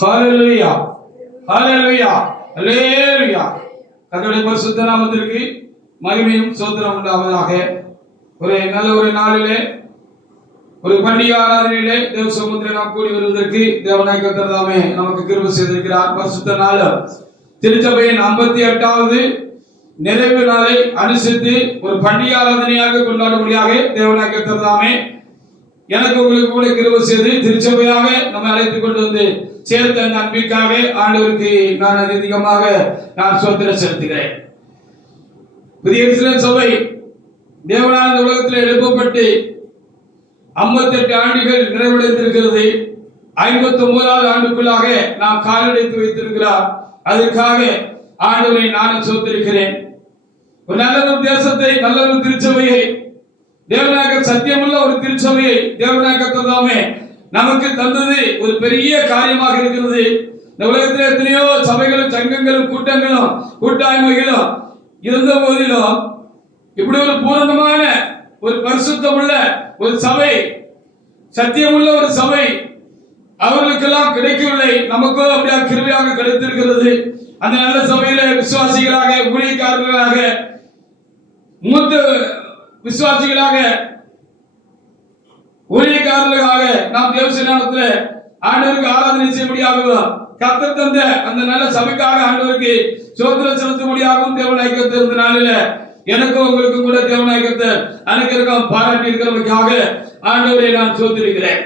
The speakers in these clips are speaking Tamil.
ஹalleluya ஹalleluya ஹalleluya. கர்த்தருடைய பரிசுத்த நாமத்திற்கு மகிமையும் ஸ்தோத்திரம் உண்டாவதாக. நல்ல ஒரு நாளிலே ஒரு பண்டிகை ஆராதனையிலே தேவ சமூகத்தில் நாம் கூடி வருவதற்கு தேவனாய் கர்த்தர் தாமே நமக்கு கிருபை செய்திருக்கிறார். பரிசுத்த நாள் திருச்சபையின் 58வது நிறைவு நாளை அனுசரித்து ஒரு பண்டிகை ஆராதனையாக கொண்டாடும்படியாக தேவனாய் கர்த்தர் தாமே எனக்கு உங்களுக்கு கூட கிருபை செய்து திருச்சபையாக நம்ம அழைத்துக் கொண்டு வந்து சேர்த்த அந்த அன்பிற்காக ஆண்டவருக்கு நான் அதிகமாக ஸ்தோத்திரம் செலுத்துகிறேன். புதிய எருசலேம் சபை தேவனால் இந்த உலகத்தில் எழுப்பப்பட்டு 58 ஆண்டுகள் நிறைவடைந்திருக்கிறது. 59வது ஆண்டுக்குள்ளாக நாம் காலெடுத்து வைத்திருக்கிறார். அதற்காக ஆண்டவரை நான் ஸ்தோத்திரிக்கிறேன். ஒரு நல்ல ஒரு தேசத்தை, நல்ல ஒரு திருச்சபையை, தேவனாக சத்தியமுள்ள ஒரு திருச்சபையை தேவனாக கர்த்தர் நமக்கு தந்தது ஒரு பெரிய காரியமாக இருக்கிறது. இந்த உலகத்தில் எத்தனையோ சபைகளும் சங்கங்களும் கூட்டங்களும் கூட்டாய்மைகளும் இருந்த போதிலும் இப்படி ஒரு பூரணமான ஒரு பரிசுத்தமுள்ள ஒரு சபை, சத்தியமுள்ள ஒரு சபை அவர்களுக்கெல்லாம் கிடைக்கவில்லை. நமக்கோ அப்படியா கிருபையாக கிடைத்திருக்கிறது. அந்த நல்ல சபையில விசுவாசிகளாக, ஊழியக்காரர்களாக, மூத்த விசுவாசிகளாக, ஊழியக்காரர்களாக நாம் தேவசேனாலத்தில் ஆண்டவருக்கு ஆராதனை செய்யும்படியாக கர்த்தர் தந்த அந்த நல்ல சபைக்காக ஆண்டவருக்கு ஸ்தோத்திரம் செலுத்தும்படியாகவும் தேவனாய் கர்த்தர் இந்த நாளில் எனக்கும் உங்களுக்கும் கூட தேவனாய் கர்த்தர் அனைவருக்கும் பாராட்டி இருக்கிறவர்களுக்காக ஆண்டவரை நான் ஸ்தோத்திரிக்கிறேன்.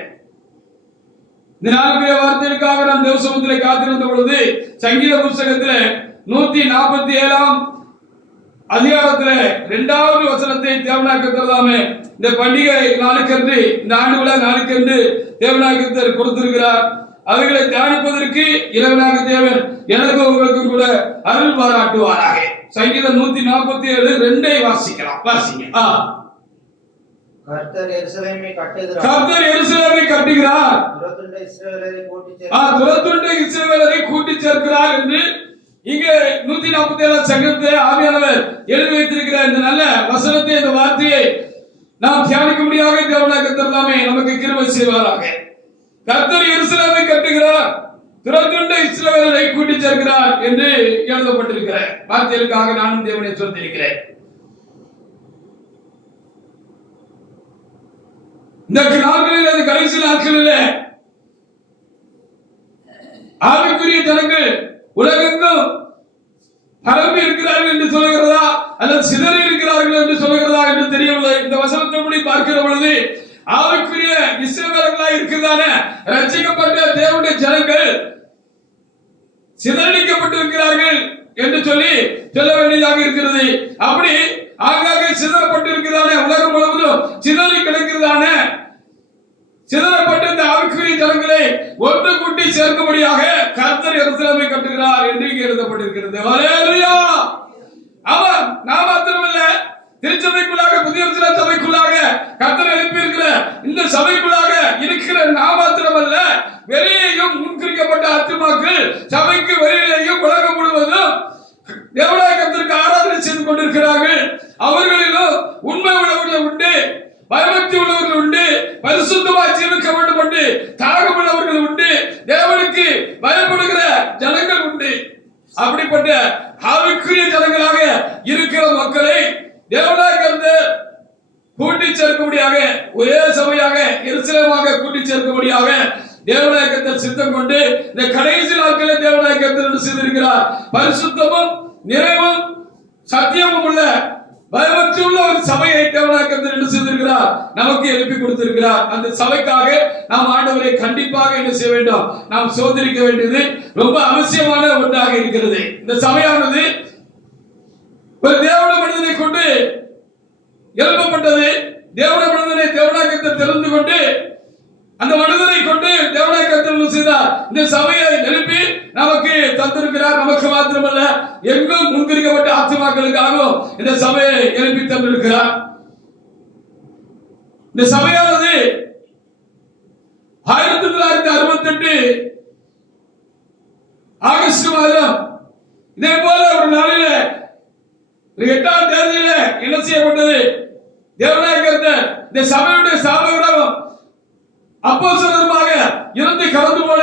இந்த நாளுடைய வார்த்தைகளுக்காக நாம் தேவசமூகத்தில் காத்திருந்த பொழுது சங்கீத புஸ்தகத்தில் 147ஆம் அதிகாரத்துல 2வது வசனத்தை தேவனாய் கர்த்தர் தாமே இந்த பண்டிகை நாளுக்கென்று, இந்த ஆண்டு விழா நாளுக்கென்று தேவனாய் கர்த்தர் கொடுத்திருக்கிறார். அவைகளை தியானிப்பதற்கு இறைவனாக தேவன் எனக்கு உங்களுக்கும் கூட அருள் பாராட்டுவாராக. சங்கீதம் 147:2 வாசிக்கலாம். வாசிங்க. கர்த்தர் எருசலேமை கட்டுகிறார். கர்த்தர் எருசலேமை கட்டுகிறார். துரத்துண்ட இஸ்ரவேலரை கூட்டி சேர்க்கிறார் என்று இங்கே 147 சங்கத்தை ஆவியானவர் எழுதி வைத்திருக்கிற இந்த நல்ல வசனத்தை, இந்த வார்த்தையை நாம் தியானிக்கும்படியாக தேவனாய் கர்த்தர் தாமே நமக்கு கிருபை செய்வாராக. கர்த்தர் எருசலேமை கட்டுகிறார், துரத்துண்ட இஸ்ரவேலரை கூட்டி சேர்க்கிறார் என்று எழுதப்பட்டிருக்கிற வார்த்தைகளுக்காக நானும் தேவனை சொல்லியிருக்கிறேன். இந்த நாட்களில், இந்த கடைசி நாட்களில் ஆவிக்குரிய ஜனங்கள் உலகெங்கும் பரம்பி இருக்கிறார்கள் என்று சொல்லுகிறதா அல்லது சிதறி இருக்கிறார்கள் என்று சொல்லுகிறதா என்று தெரியவில்லை. இந்த வசனத்தின்படி பார்க்கிற பொழுது ஆவிக்குரிய இஸ்ரவேலர்களாய் இருக்கிறதான ரட்சிக்கப்பட்ட தேவனுடைய ஜனங்கள் சிதறடிக்கப்பட்டிருக்கிறார்கள் என்று சொல்லி சொல்ல வேண்டியதாக இருக்கிறது. அப்படி ஆங்காங்கே சிதறப்பட்டிருக்கிறதான, உலகம் முழுவதும் சிதறி கிடக்கிறதான சிதறப்பட்ட இந்த ஆவிக்குரிய ஜனங்களை ஒன்று கூட்டி சேர்க்கும்படியாக கர்த்தர் எருசலேமை கட்டுகிறார் என்று இங்கே எழுதப்பட்டிருக்கிறது. ஹல்லேலூயா. அவர் நான் மாத்திரமல்ல, திருச்சபைக்குள்ளாக, புதிய எருசலேம் சபைக்குள்ளாக கர்த்தர் எழுப்பி இருக்கிற இந்த சபைக்குள்ளாக இருக்கிற நான் மாத்திரமல்ல, வெளியேயும் முன்குறிக்கப்பட்ட ஆத்துமாக்கள் சபைக்கு வெளியிலேயும் உலகம் முழுவதும் தேவனாய் கர்த்தருக்கு ஆராதனை செய்து கொண்டிருக்கிறார்கள். அவர்களிலும் உண்மை உள்ளவர்கள் உண்டு, பயபக்தி உள்ளவர்கள் உண்டு, பரிசுத்தமாய் ஜீவிக்க வேண்டும் என்று தாகம் உள்ளவர்கள் உண்டு, தேவனுக்கு பயப்படுகிற ஜனங்கள் உண்டு. அப்படிப்பட்ட ஆவிக்குரிய ஜனங்களாக இருக்கிற மக்களை தேவனாய் கர்த்தர் கூட்டி சேர்க்கும்படியாக, ஒரே சபையாக எருசலேமாக கூட்டி சேர்க்கும்படியாக தேவனாய் கர்த்தர் சித்தம் கொண்டு இந்த கடைசி நாட்களில் தேவனாய் கர்த்தர் செய்திருக்கிறார். பரிசுத்தமும் நிறைவும் சத்தியமும் உள்ள பயபக்தி உள்ள ஒரு சபையை தேவனாய் கர்த்தர் என்ன செய்திருக்கிறார், நமக்கு எழுப்பி கொடுத்திருக்கிறார். அந்த சபைக்காக நாம் ஆண்டவரை கண்டிப்பாக என்ன செய்ய வேண்டும், நாம் சோதரிக்க வேண்டியது ரொம்ப அவசியமான ஒன்றாக இருக்கிறது. இந்த சபையானது ஒரு தேவன மனிதனை கொண்டு எழுப்பப்பட்டது. தேவன மனிதனை தேவனாய் கர்த்தர் தெரிந்து கொண்டு அந்த மனிதனை கொண்டு தேவனாய் கர்த்தர் செய்தார். இந்த சபையை எழுப்பி நமக்கு தந்திருக்கிறார். நமக்கு மாத்திரமல்ல, எங்கும் முன்குறிக்கப்பட்ட ஆத்துமாக்களுக்காகவும் இந்த சபையை எழுப்பி தந்திருக்கிறார். இந்த சபையானது 1968 ஆகஸ்ட் மாதம் இதே போல ஒரு நாளில 8ஆம் தேதியில என்ன செய்யப்பட்டது, தேவனாய் கர்த்தர் இந்த சபையுடைய ஸ்தாபகரும் அப்போஸ்தலருமாக இருந்து கடந்து போன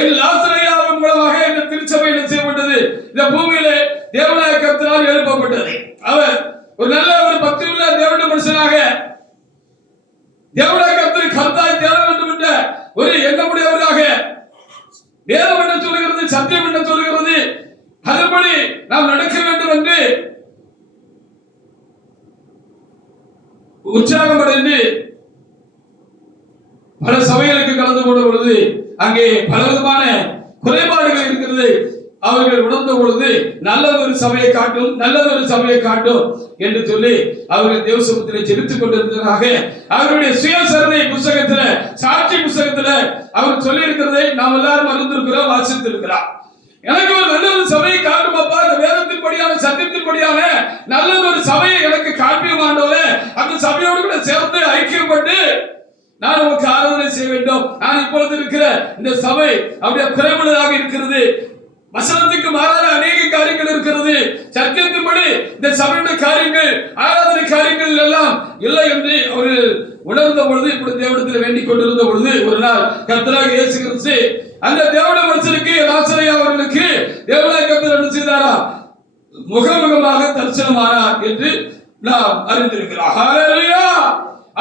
என் லாசரை இந்த பூமியிலே தேவனாய கர்த்தரால் எழுப்பப்பட்டது. அவர் ஒரு நல்ல ஒரு பக்தியுள்ள தேவனுடைய மனுஷனாக தேவனாய கர்த்தரை கர்த்தாய் தேட வேண்டும் என்ற ஒரு எண்ணமுடையவராக வேதம் என்ன சொல்லுகிறது, சத்தியம் என்ன சொல்லுகிறது, அதன்படி நாம் நடக்க வேண்டும் என்று உற்சாகம் அடைந்து பல சபைகளுக்கு கலந்து கொண்ட பொழுது அங்கே பலவிதமான குறைபாடுகள் இருக்கிறது. அவர்கள் உணர்ந்த பொழுது நல்லதொரு சபையை காட்டும், நல்லதொரு சபையை காட்டும் என்று சொல்லி அவர்கள் தேவசபத்திலே ஜெபித்துக் கொண்டிருந்ததாக அவருடைய சுயசரணை புத்தகத்துல, சாட்சி புத்தகத்துல அவர் சொல்லி இருக்கிறதை நாம் எல்லாரும் அறிந்திருக்கிறோம், வாசித்திருக்கிறோம். எனக்கு ஒரு நல்ல ஒரு சபையை காட்டும் அப்பா, இந்த வேதத்தின் படியான சத்தியத்தின் படியான நல்ல ஒரு சபையை எனக்கு காண்பியும் ஆண்டவரே, அந்த சபையோடு கூட சேர்ந்து ஐக்கியப்பட்டு நான் உனக்கு ஆராதனை செய்ய வேண்டும். நான் இப்பொழுது இருக்கிற இந்த சபை அப்படியே குறைவுள்ளதாக இருக்கிறது, வசனத்துக்கு மாறான அநேக காரியங்கள் இருக்கிறது, சத்தியத்தின்படி இந்த சபையுடைய காரியங்கள், ஆராதனை காரியங்கள் எல்லாம் இல்லை என்று அவர்கள் உணர்ந்த பொழுது, இப்படி தேவனிடத்தில் வேண்டிக் கொண்டிருந்த பொழுது ஒரு நாள் கர்த்தராகிய இயேசு கிறிஸ்து அந்த தேவனுடைய மனுஷனுக்கு லாசரு அவர்களுக்கு தேவனாய கர்த்தர் என்ன செய்தாரா, முகமுகமாக தரிசனமானார் என்று நாம் அறிந்திருக்கிறோம். ஹல்லேலூயா.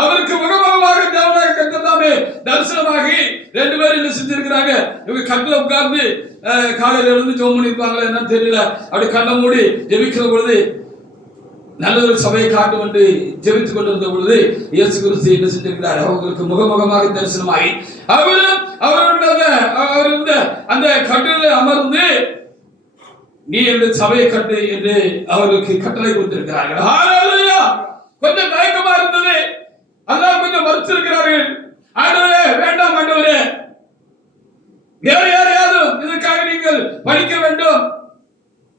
அவருக்கு முகமுகமாக தேவனாய கர்த்தர் தாமே தரிசனமாகி ரெண்டு பேரும் என்ன செஞ்சிருக்கிறாங்க, இவங்க கட்டில உட்கார்ந்து காலையில இருந்து ஜெபம் பண்ணிருப்பாங்களா என்னன்னு தெரியல, அப்படி கண்ணை மூடி ஜெபிக்கிற பொழுது நல்லதொரு சபையை காட்டும் என்று ஜெபித்துக் கொண்டிருந்த பொழுது இயேசு கிறிஸ்து என்ன செஞ்சிருக்கிறார், அவர்களுக்கு முகமுகமாக தரிசனமாகி அவரும் அவருடைய அந்த கட்டில அமர்ந்து நீ என்னுடைய சபையை கட்டு என்று அவருக்கு கட்டளை கொடுத்திருக்கிறார்கள். ஹல்லேலூயா. கொஞ்சம் தயக்கமா இருந்தது, அதெல்லாம் கொஞ்சம் மறுத்திருக்கிறார்கள். ஆண்டவரே வேண்டாம், ஆண்டவரே வேறு யாரையாவது இதற்காக நீங்கள் படிக்க வேண்டும்,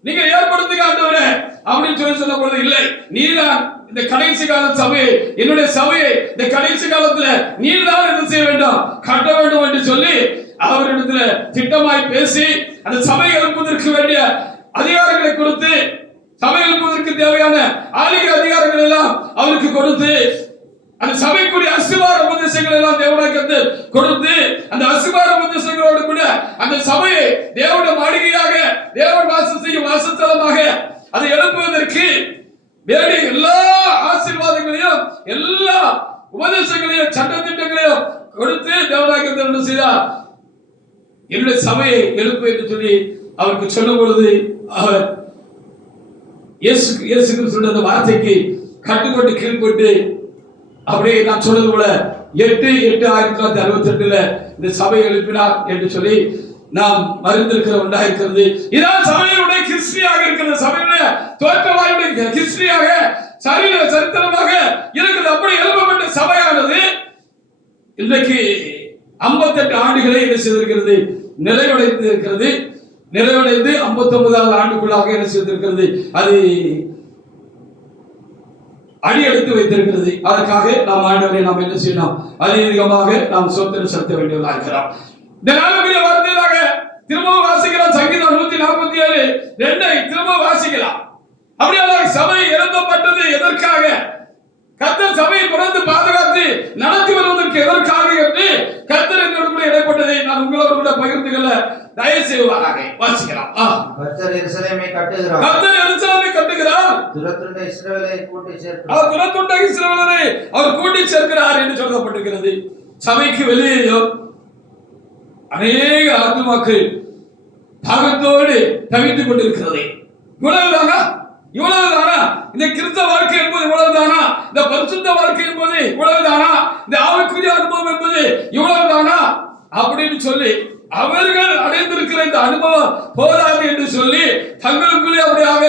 நீங்க ஏற்படுத்துங்க ஆண்டவரே அப்படின்னு சொல்லி சொன்ன பொழுது இல்லை, நீதான் இந்த கடைசி கால சபையை, என்னுடைய சபையை இந்த கடைசி காலத்துல நீதான் என்ன செய்ய வேண்டும், கட்ட வேண்டும் என்று சொல்லி அவரிடத்துல திட்டமாய் பேசி அந்த சபை எழுப்புவதற்கு வேண்டிய அதிகாரங்களை கொடுத்து, சபை எழுப்புவதற்கு தேவையான ஆளுகை அதிகாரங்கள் எல்லாம் அவருக்கு கொடுத்து, அந்த சபைக்குரிய அஸ்திவார உபதேசங்கள் எல்லாம் தேவனாய கர்த்தர் கொடுத்து, அந்த அஸ்திவார உபதேசங்களோடு கூட அந்த சபையை தேவனுடைய மாளிகையாக, தேவன் வாசம் செய்யும் வாசஸ்தலமாக அதை எழுப்புவதற்கு வேண்டிய எல்லா ஆசீர்வாதங்களையும் எல்லா உபதேசங்களையும் சட்டத்திட்டங்களையும் கொடுத்து தேவனாய கர்த்தர் என்ன செய்தார், என்னுடைய சபையை எழுப்பு என்று சொல்லி அவருக்கு சொல்லும் பொழுது அவர் இயேசு கிறிஸ்துவின் அந்த வார்த்தைக்கு கட்டுப்பட்டு கீழ்பட்டு அப்படியே நான் சொன்னது போல 8/8/1962 இந்த சபையை எழுப்பினார் என்று சொல்லி நாம் மறிந்திருக்கிற உண்டாயிருக்கிறது. இதான் சபையுடைய ஹிஸ்டரியாக இருக்கிறது, சபையுடைய தோற்றமாயுடைய ஹிஸ்டரியாக சரித்திரமாக இருக்கிறது. அப்படி எழுப்பப்பட்ட சபையானது இன்றைக்கு 58 ஆண்டுகளை என்ன செய்திருக்கிறது, நிறைவடைந்து இருக்கிறது. நிறைவடைந்து 59வது ஆண்டுக்குள்ளாக என்ன செய்திருக்கிறது, அது அடி எடுத்து வைத்திருக்கிறது. அதற்காக நாம் ஆண்டவரை நாம் என்ன செய்யணும், அதிகமாக நாம் சொந்தம் செலுத்த வேண்டியதாக இருக்கிறோம். இந்த நாளுக்குரிய வார்த்தையாக திரும்ப வாசிக்கலாம். சங்கீதம் 147:2 திரும்ப வாசிக்கலாம். அப்படியே சபை இறந்தப்பட்டது எதற்காக, கர்த்தர் சபையை தொடர்ந்து பாதுகாத்து நடத்தி வருவதற்கு எதற்காக என்று கர்த்தர் என்னோடு கூட இடைப்பட்டதை நான் உங்களோடு கூட பகிர்ந்து கொள்ள தயவு செய்வாராக. வாசிக்கலாம். கர்த்தர் எருசலேமை கட்டுகிறார், கர்த்தர் எருசலேமை கட்டுகிறார், துரத்துண்ட இஸ்ரவேலை கூட்டி சேர்க்கிறார், அவர் துரத்துண்ட இஸ்ரவேலை அவர் கூட்டி சேர்க்கிறார் என்று சொல்லப்பட்டிருக்கிறது. சபைக்கு வெளியேயோ அநேக ஆத்துமாக்கள் தாகத்தோடு தவித்துக் கொண்டிருக்கிறது. இவ்வளவுதானா, இவ்வளவுதானா இந்த கிறிஸ்தவ வாழ்க்கை என்பது, இவ்வளவுதானா இந்த பரிசுத்த வாழ்க்கை என்பது, இவ்வளவுதானா இந்த ஆவிக்குரிய அனுபவம் என்பது, இவ்வளவுதானா அப்படின்னு சொல்லி அவர்கள் அடைந்திருக்கிற இந்த அனுபவம் போதாது என்று சொல்லி தங்களுக்குள்ளே அப்படியாக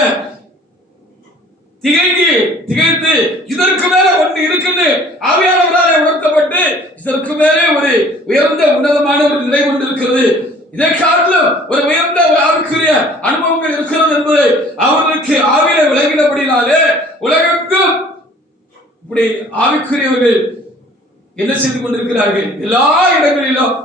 திகைத்து இதற்கு மேல ஒன்று இருக்குது ஆவியானவராலே உணர்த்தப்பட்டு இதற்கு மேலே ஒரு உயர்ந்த உன்னதமான ஒரு நிலை கொண்டு இருக்கிறது, இதை காட்டிலும் ஒரு உயர்ந்த ஒரு ஆவிக்குரிய அனுபவங்கள் இருக்கிறது என்பதை அவர்களுக்கு ஆவியில விளங்கினபடினாலே உலகெங்கும் இப்படி ஆவிக்குரியவர்கள் என்ன செய்து கொண்டிருக்கிறார்கள், எல்லா இடங்களிலும்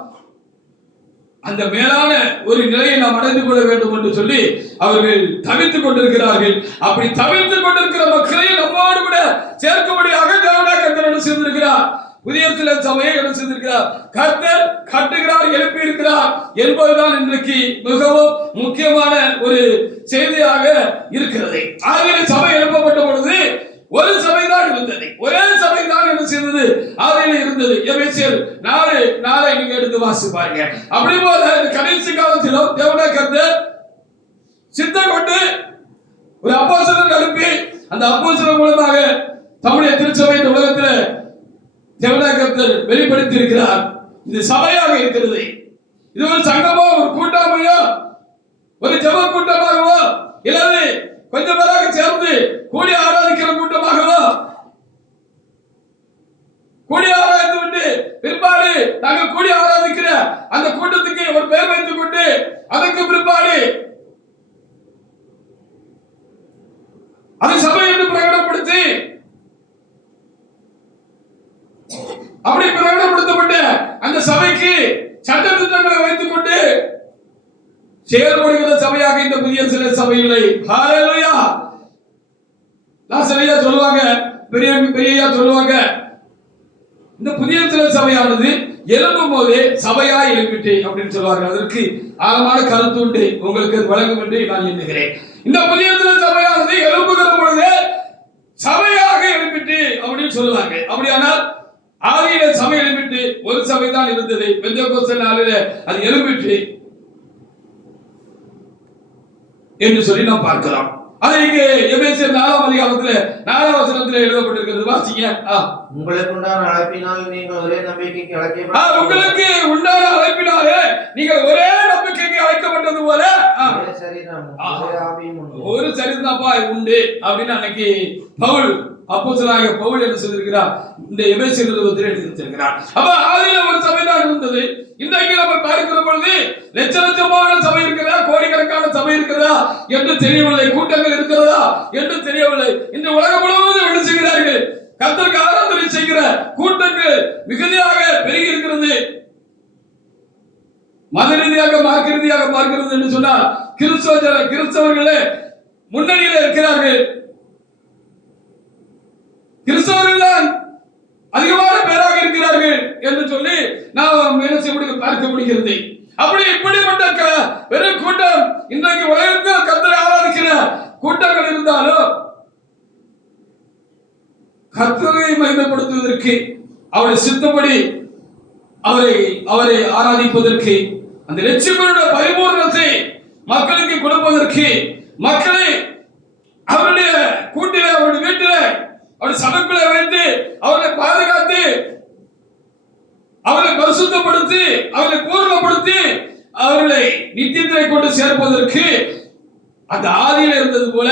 அந்த மேலான ஒரு நிலையை நாம் அடைந்து கொள்ள வேண்டும் என்று சொல்லி அவர்கள் தவித்துக் கொண்டிருக்கிறார்கள். அப்படி தவித்துக் கொண்டிருக்கிற மக்களை நம்மோடு கூட சேர்க்கும்படியாக தேவனாய கர்த்தர் செய்திருக்கிறார். புதிய சபையை என்ன செய்திருக்கிறார்? கர்த்தர் கட்டுகிறார், எழுப்பி இருக்கிறார் என்பதுதான் இன்றைக்கு மிகவும் முக்கியமான ஒரு செய்தியாக இருக்கிறது. ஆகவே சபை எழுப்பப்பட்ட பொழுது ஒரு சபைதான் இருந்தது, ஒரே சபைதான் என்ன செய்தது? ஆதியில இருந்தது. எபேசியர் 4:4 நீங்க எடுத்து வாசிப்பாருங்க. அப்படி போல கடைசி காலத்திலும் தேவனாகிய கர்த்தர் சித்தம் கொண்டு ஒரு அப்போஸ்தலரை எழுப்பி அந்த அப்போஸ்தலர் மூலமாக தம்முடைய திருச்சபை இந்த உலகத்தில் தேவனாகிய கர்த்தர் வெளிப்படுத்தி இருக்கிறார். இது சபையாக இருக்கிறது. இது ஒரு சங்கமோ, ஒரு கூட்டமையோ, ஒரு ஜெப கூட்டமாகவோ, இல்லது கொஞ்சம் பேராக சேர்ந்து கூடி ஆராதிக்கிற கூட்டமாகவோ, கூடி ஆராய்ந்து விட்டு பிற்பாடு நாங்கள் கூடி ஆராதிக்கிற அந்த கூட்டத்துக்கு ஒரு பெயர் வைத்துக் கொண்டு அதுக்கு பிற்பாடு அது சபை என்று பிரகடனப்படுத்தி அப்படி பிரகடனப்படுத்தப்பட்ட அந்த சபைக்கு சட்ட திட்டங்களை வைத்துக் கொண்டு செயல்படுகிற சபையாக இந்த புதிய சில சபை இல்லை. ஹalleluya. நான் சரியா சொல்லுவாங்க, பெரியயா சொல்லுவாங்க, இந்த புதிய சில சபையானது எழும்பும் போதே சபையா எழுப்பிட்டு அப்படின்னு சொல்லுவார்கள். அதற்கு ஆழமான கருத்து உண்டு, உங்களுக்கு வழங்கும் என்று நான் எண்ணுகிறேன். இந்த புதிய சில சபையானது எழுப்புகிற பொழுது சபையாக எழுப்பிட்டு அப்படின்னு சொல்லுவாங்க. அப்படியானால் ஆதியில சபை எழுப்பிட்டு ஒரு சபை தான் இருந்தது. பெந்தெகோஸ்தே நாளில அது எழுப்பிட்டு என்று சொல்லி நாம் பார்க்கிறோம். அது இங்கே எபேசியர் 4ஆம் அதிகாரத்தில் 4ஆம் வசனத்தில் எழுதப்பட்டிருக்கிறது. வாசிங்க. உங்களுக்கு உண்டான அழைப்பினால் நீங்கள் ஒரே நம்பிக்கைக்கு அழைக்கப்பட்டது. உங்களுக்கு உண்டான அழைப்பினாலே நீங்கள் ஒரே நம்பிக்கைக்கு அழைக்கப்பட்டது போல ஒரே சரீரம், ஒரே ஆவியும் உண்டு. ஒரு சரீரம்தான்ப்பா உண்டு அப்படின்னு அன்னைக்கு பவுல் அப்போஸ்தலனாகிய பவுல் என்ன சொல்லியிருக்கிறார்? இந்த எபேசியர் நிருபத்தில் எழுதியிருக்கிறார். அப்ப ஆதியில ஒரு சபை தான் இருந்தது. இன்றைக்கு நம்ம பார்க்கிற பொழுது லட்ச லட்சமான சபை இருக்கிறதா, கோடிக்கணக்கான சபை இருக்கிறதா என்று தெரியவில்லை, கூட்டங்கள் இருக்கிறதா என்று தெரியவில்லை. இந்த உலகம் முழுவதும் என்ன செய்கிறார்கள்? கர்த்தருக்கு ஆராதனை செய்கிற கூட்டங்கள் மிகுதியாக பெருகி இருக்கிறது. மத ரீதியாக மார்க்க ரீதியாக பார்க்கிறது என்று சொன்னால் கிறிஸ்தவர்களே முன்னணியில் இருக்கிறார்கள். கிறிஸ்தவர்கள் தான் அதிகமான பேராக இருக்கிறார்கள் என்று சொல்லி நாம் என்ன செய்ய பார்க்க முடிகிறது. அப்படி இப்படிப்பட்ட பெரும் கூட்டம் இன்றைக்கு உலகத்தில் கர்த்தரை ஆராதிக்கிற கூட்டங்கள் இருந்தாலும் கர்த்தரை மகிமைப்படுத்துவதற்கு, அவருடைய சித்தப்படி அவரை ஆராதிப்பதற்கு, அந்த ரட்சிப்பினுடைய பரிபூர்ணத்தை மக்களுக்கு கொடுப்பதற்கு, மக்களை அவருடைய கூட்டிலே, அவருடைய வீட்டிலே, அவருடைய சபைக்குள்ளே வைத்து அவர்களை பாதுகாத்து, அவர்களை பரிசுத்தப்படுத்தி, அவர்களை பூர்ணப்படுத்தி, அவர்களை நித்தியத்தை கொண்டு சேர்ப்பதற்கு அந்த ஆதியில் இருந்தது போல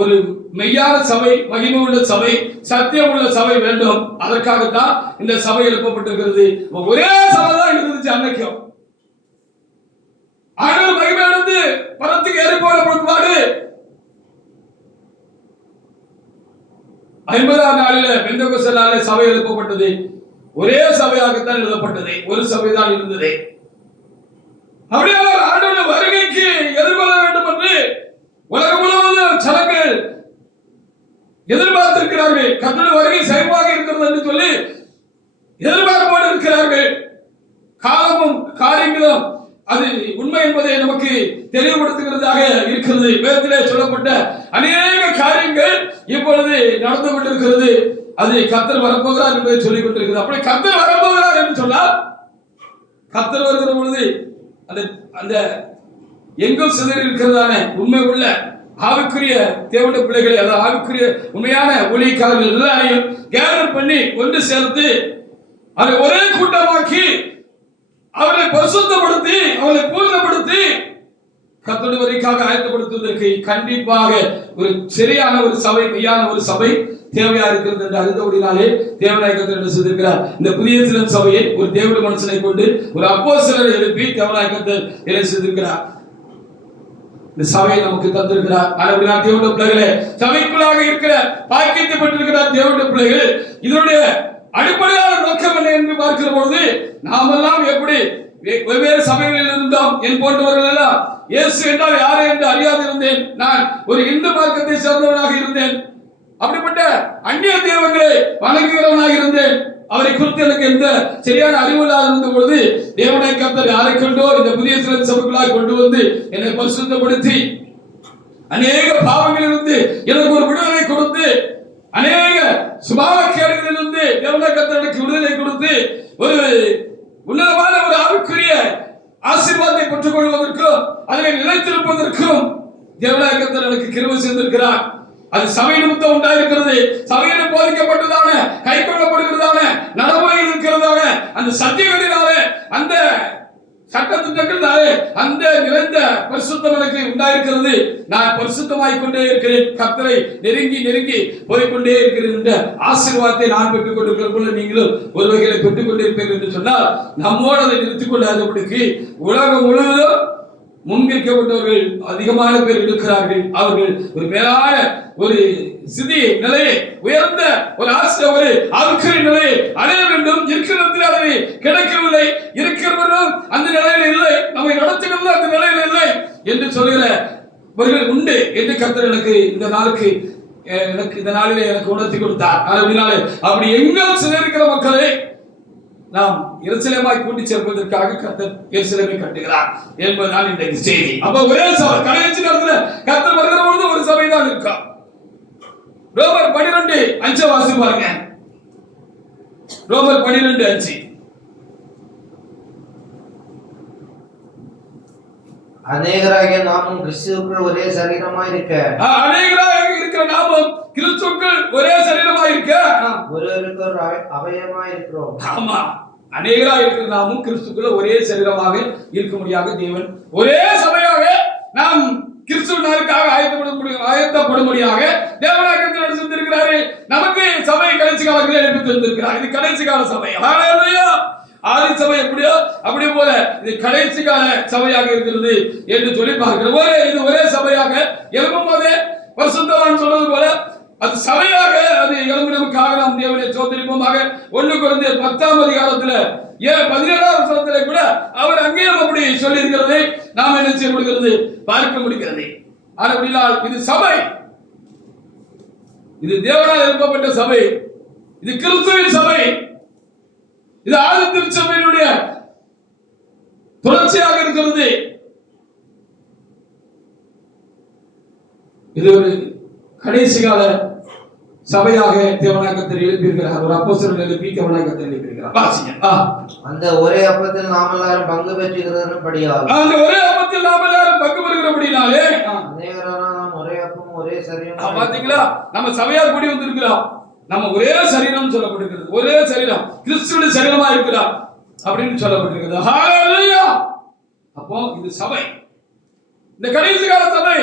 ஒரு மெய்யான சபை, மகிமை உள்ள சபை, சத்தியம் உள்ள சபை வேண்டும். அதற்காகத்தான் இந்த சபை எழுப்பப்பட்டிருக்கிறது. ஒரே சபை தான் இருந்துச்சு அன்னைக்கும். ஆண்டவர் மகிமை அடைந்து பரத்துக்கு ஏறி போன பிற்பாடு 50ஆம் நாளில பெந்தெகோஸ்தே நாளில சபை எழுப்பப்பட்டது. ஒரே சபையாகத்தான் எழுதப்பட்டது, ஒரு சபைதான் இருந்தது. அப்படியே ஆண்டவருடைய வருகைக்கு எதிர்கொள்ள வேண்டும் என்று உலகம் முழுவதும் ஜனங்கள் எதிர்பார்த்திருக்கிறார்கள். கர்த்தருடைய வருகை சமீபமாக இருக்கிறது என்று சொல்லி எதிர்பார்ப்போடு இருக்கிறார்கள். காலமும் காரியங்களும் அது உண்மை என்பதை நமக்கு தெளிவுபடுத்துகிறதாக இருக்கிறது. வேதத்திலே சொல்லப்பட்ட அநேக காரியங்கள் இப்பொழுது நடந்து கொண்டிருக்கிறது. அது கர்த்தர் வரப்போகிறார் என்பதை சொல்லிக் கொண்டிருக்கிறது. அப்படி கர்த்தர் வரப்போகிறார் என்று சொன்னால், கர்த்தர் வருகிற பொழுது அந்த எங்கும் சிதறி இருக்கிறதான உண்மை உள்ள ஆவிக்குரிய தேவனுடைய பிள்ளைகளை, அதாவது ஆவிக்குரிய உண்மையான ஊழியக்காரர்கள் எல்லாரையும் கேதர் பண்ணி ஒன்று சேர்த்து அதை ஒரே கூட்டமாக்கி அவர்களை பரிசுத்தப்படுத்தி, அவர்களை பூர்ணப்படுத்தி கர்த்தருடைய வருகைக்காக ஆயத்தப்படுத்துவதற்கு கண்டிப்பாக ஒரு சரியான ஒரு சபை, மெய்யான ஒரு சபை தேவையா இருக்கிறது என்று அறிந்தபடினாலே தேவனாகிய கர்த்தர் என்ன செய்திருக்கிறார்? இந்த புதிய சிலம் சபையை ஒரு தேவனுடைய மனுஷனை கொண்டு ஒரு அப்போஸ்தலரை எழுப்பி தேவனாகிய கர்த்தர் என்ன செய்திருக்கிறார்? இந்த சபையை நமக்கு தந்திருக்கிறார். ஆனபடினா தேவனுடைய பிள்ளைகளே, சபைக்குள்ளாக இருக்கிற பாக்கியத்தை பெற்றிருக்கிறார் தேவனுடைய பிள்ளைகள். இதனுடைய அடிப்படையான நோக்கம் என்ன என்று பார்க்கிற பொழுது, நாமெல்லாம் எப்படி வெவ்வேறு சபைகளில் இருந்தோம். என் போன்றவர்கள் எல்லாம் இயேசு என்றால் யாரை என்று அறியாது இருந்தேன். நான் ஒரு இந்து மார்க்கத்தை சேர்ந்தவனாக இருந்தேன். அப்படிப்பட்ட அந்நிய தெய்வங்களை வணங்குகிறவனாக இருந்தேன். அவரை குறித்து எனக்கு எந்த சரியான அறிவு இல்லாத இருந்த பொழுது தேவனை கர்த்தர் யாரை கொண்டோ இந்த புதிய சிலர் சபைகளாய் கொண்டு வந்து என்னை பரிசுத்தப்படுத்தி அநேக பாவங்களிலிருந்து எனக்கு ஒரு விடுதலை கொடுத்து அநேக சுபாவக்கேடுகளிலிருந்து தேவனை கர்த்தர் எனக்கு விடுதலை கொடுத்து ஒரு உன்னதமான ஒரு ஆவிக்குரிய ஆசீர்வாதத்தை பெற்றுக் கொள்வதற்கும் அதில் நிலைத்திருப்பதற்கும் தேவனாய கர்த்தர் எனக்கு கிருபை செய்திருக்கிறார். அது சபை நிமித்தம் உண்டாயிருக்கிறது. சபையில் போதிக்கப்பட்டதான கை கொள்ளப்படுகிறதான நடைமுறையில் இருக்கிறதான அந்த சத்தியங்களினாலே அந்த சட்டத்திட்டங்களாலே அந்த நிறைந்த பரிசுத்தம் எனக்கு உண்டாயிருக்கிறது. நான் பரிசுத்தமாய் கொண்டே இருக்கிறேன். கர்த்தரை நெருங்கி நெருங்கி போய்கொண்டே இருக்கிறேன் என்ற ஆசீர்வாதத்தை நான் பெற்றுக் கொண்டிருக்கிற போல நீங்களும் ஒரு வகையில பெற்றுக் கொண்டிருப்பீர்கள் என்று சொன்னால் நம்மோடு அதை நிறுத்திக் கொள்ளாதபடிக்கு உலகம் முழுவதும் முன்வைக்கப்பட்டவர்கள் அதிகமான பேர் இருக்கிறார்கள். அவர்கள் ஒரு மேலான ஒரு சிதி நிலையை உயர்ந்த ஒரு ஆசை ஒரு ஆவிக்குரிய நிலையை அடைய வேண்டும். இருக்கிற அதை கிடைக்கவில்லை, இருக்கிறவர்களும் அந்த நிலையில் இல்லை, நம்மை நடத்துகிறது அந்த நிலையில் இல்லை என்று சொல்கிறவர்கள் உண்டு என்று கர்த்தர் எனக்கு இந்த நாளுக்கு எனக்கு இந்த நாளிலே எனக்கு உணர்த்தி கொடுத்தார். அப்படினாலே அப்படி எங்கும் சிலரிக்கிற மக்களை நாம் எருசலேமாய் கூட்டி சேர்ப்பதற்காக கர்த்தர் எருசலேமை கட்டுகிறார் என்பதுதான் இன்றைக்கு செய்தி. அப்ப ஒரே சபை கடைசி நேரத்துல கர்த்தர் வருகிற பொழுது ஒரு சபை தான் இருக்கா. ரோமர் 12:5 வாசி பாருங்க. ரோமர் 12:5. அநேகராகிய நாமும் கிறிஸ்துவுக்குள் ஒரே சரீரமாய் இருக்க, அநேகராக இருக்கிற நாமும் கிறிஸ்துவுக்குள் ஒரே சரீரமாய் இருக்க, ஒருவருக்கு ஒரு அவயவமாய் இருக்கிறோம். ஆமா, அநேகராக இருக்கிற நாமும் கிறிஸ்துக்குள்ள ஒரே சரீரமாக இருக்க முடியாத தேவன் ஒரே சபையாக நாம் கிறிஸ்துவினருக்காக ஆயத்தப்படும்படியாக தேவனாக செஞ்சிருக்கிறாரு. நமக்கு சபை கடைசி காலத்தில் எழுப்பி தந்திருக்கிறார். இது கடைசி கால சபை. ஹல்லேலூயா. ஆதி சபை எப்படியோ அப்படி போல இது கடைசி கால சபையாக இருக்கிறது என்று சொல்லி பார்க்கிறோம். இது ஒரே சபையாக எழுப்பும் போதே பரிசுத்தவான் சொல்வது போல அது சபையாக அது எழும்பினமுக்காக நாம் தேவனை சோதரிப்போமாக. 1 கொரிந்தியர் 10ஆம் அதிகாரத்துல 17ஆம் வசனத்திலே கூட அவர் அங்கேயும் அப்படி சொல்லி இருக்கிறதை நாம் என்ன செய்ய முடிகிறது பார்க்க முடிகிறது. ஆனால் இது சபை, இது தேவனால் எழுப்பப்பட்ட சபை, இது கிறிஸ்துவின் சபை, இது ஆதி திருச்சபையினுடைய தொடர்ச்சியாக இருக்கிறது. இது ஒரு கடைசி கால சபையாக தேவனாக கர்த்தர் எழுப்பியிருக்கிறார். ஒரு அப்போஸ்தலன் எழுப்பி தேவனாக கர்த்தர் எழுப்பியிருக்கிறார். வாசிங்க. அந்த ஒரே அப்பத்தில் நாம் எல்லாரும் பங்கு பெற்றுகிறபடியால், அந்த ஒரே அப்பத்தில் நாம் எல்லாரும் பங்கு பெறுகிறபடியாலே அநேகரான நாம் ஒரே அப்பம் ஒரே சரீரம். பாத்தீங்களா, நம்ம சபையார் கூடி வந்திருக்கிறோம். நம்ம ஒரே சரீரம் சொல்லப்பட்டிருக்கிறது. ஒரே சரீரம் கிறிஸ்துவின் சரீரமா இருக்கிறார் அப்படின்னு சொல்லப்பட்டிருக்கிறது. ஹல்லேலூயா. அப்போ இது சபை, இந்த கடைசி கால சபை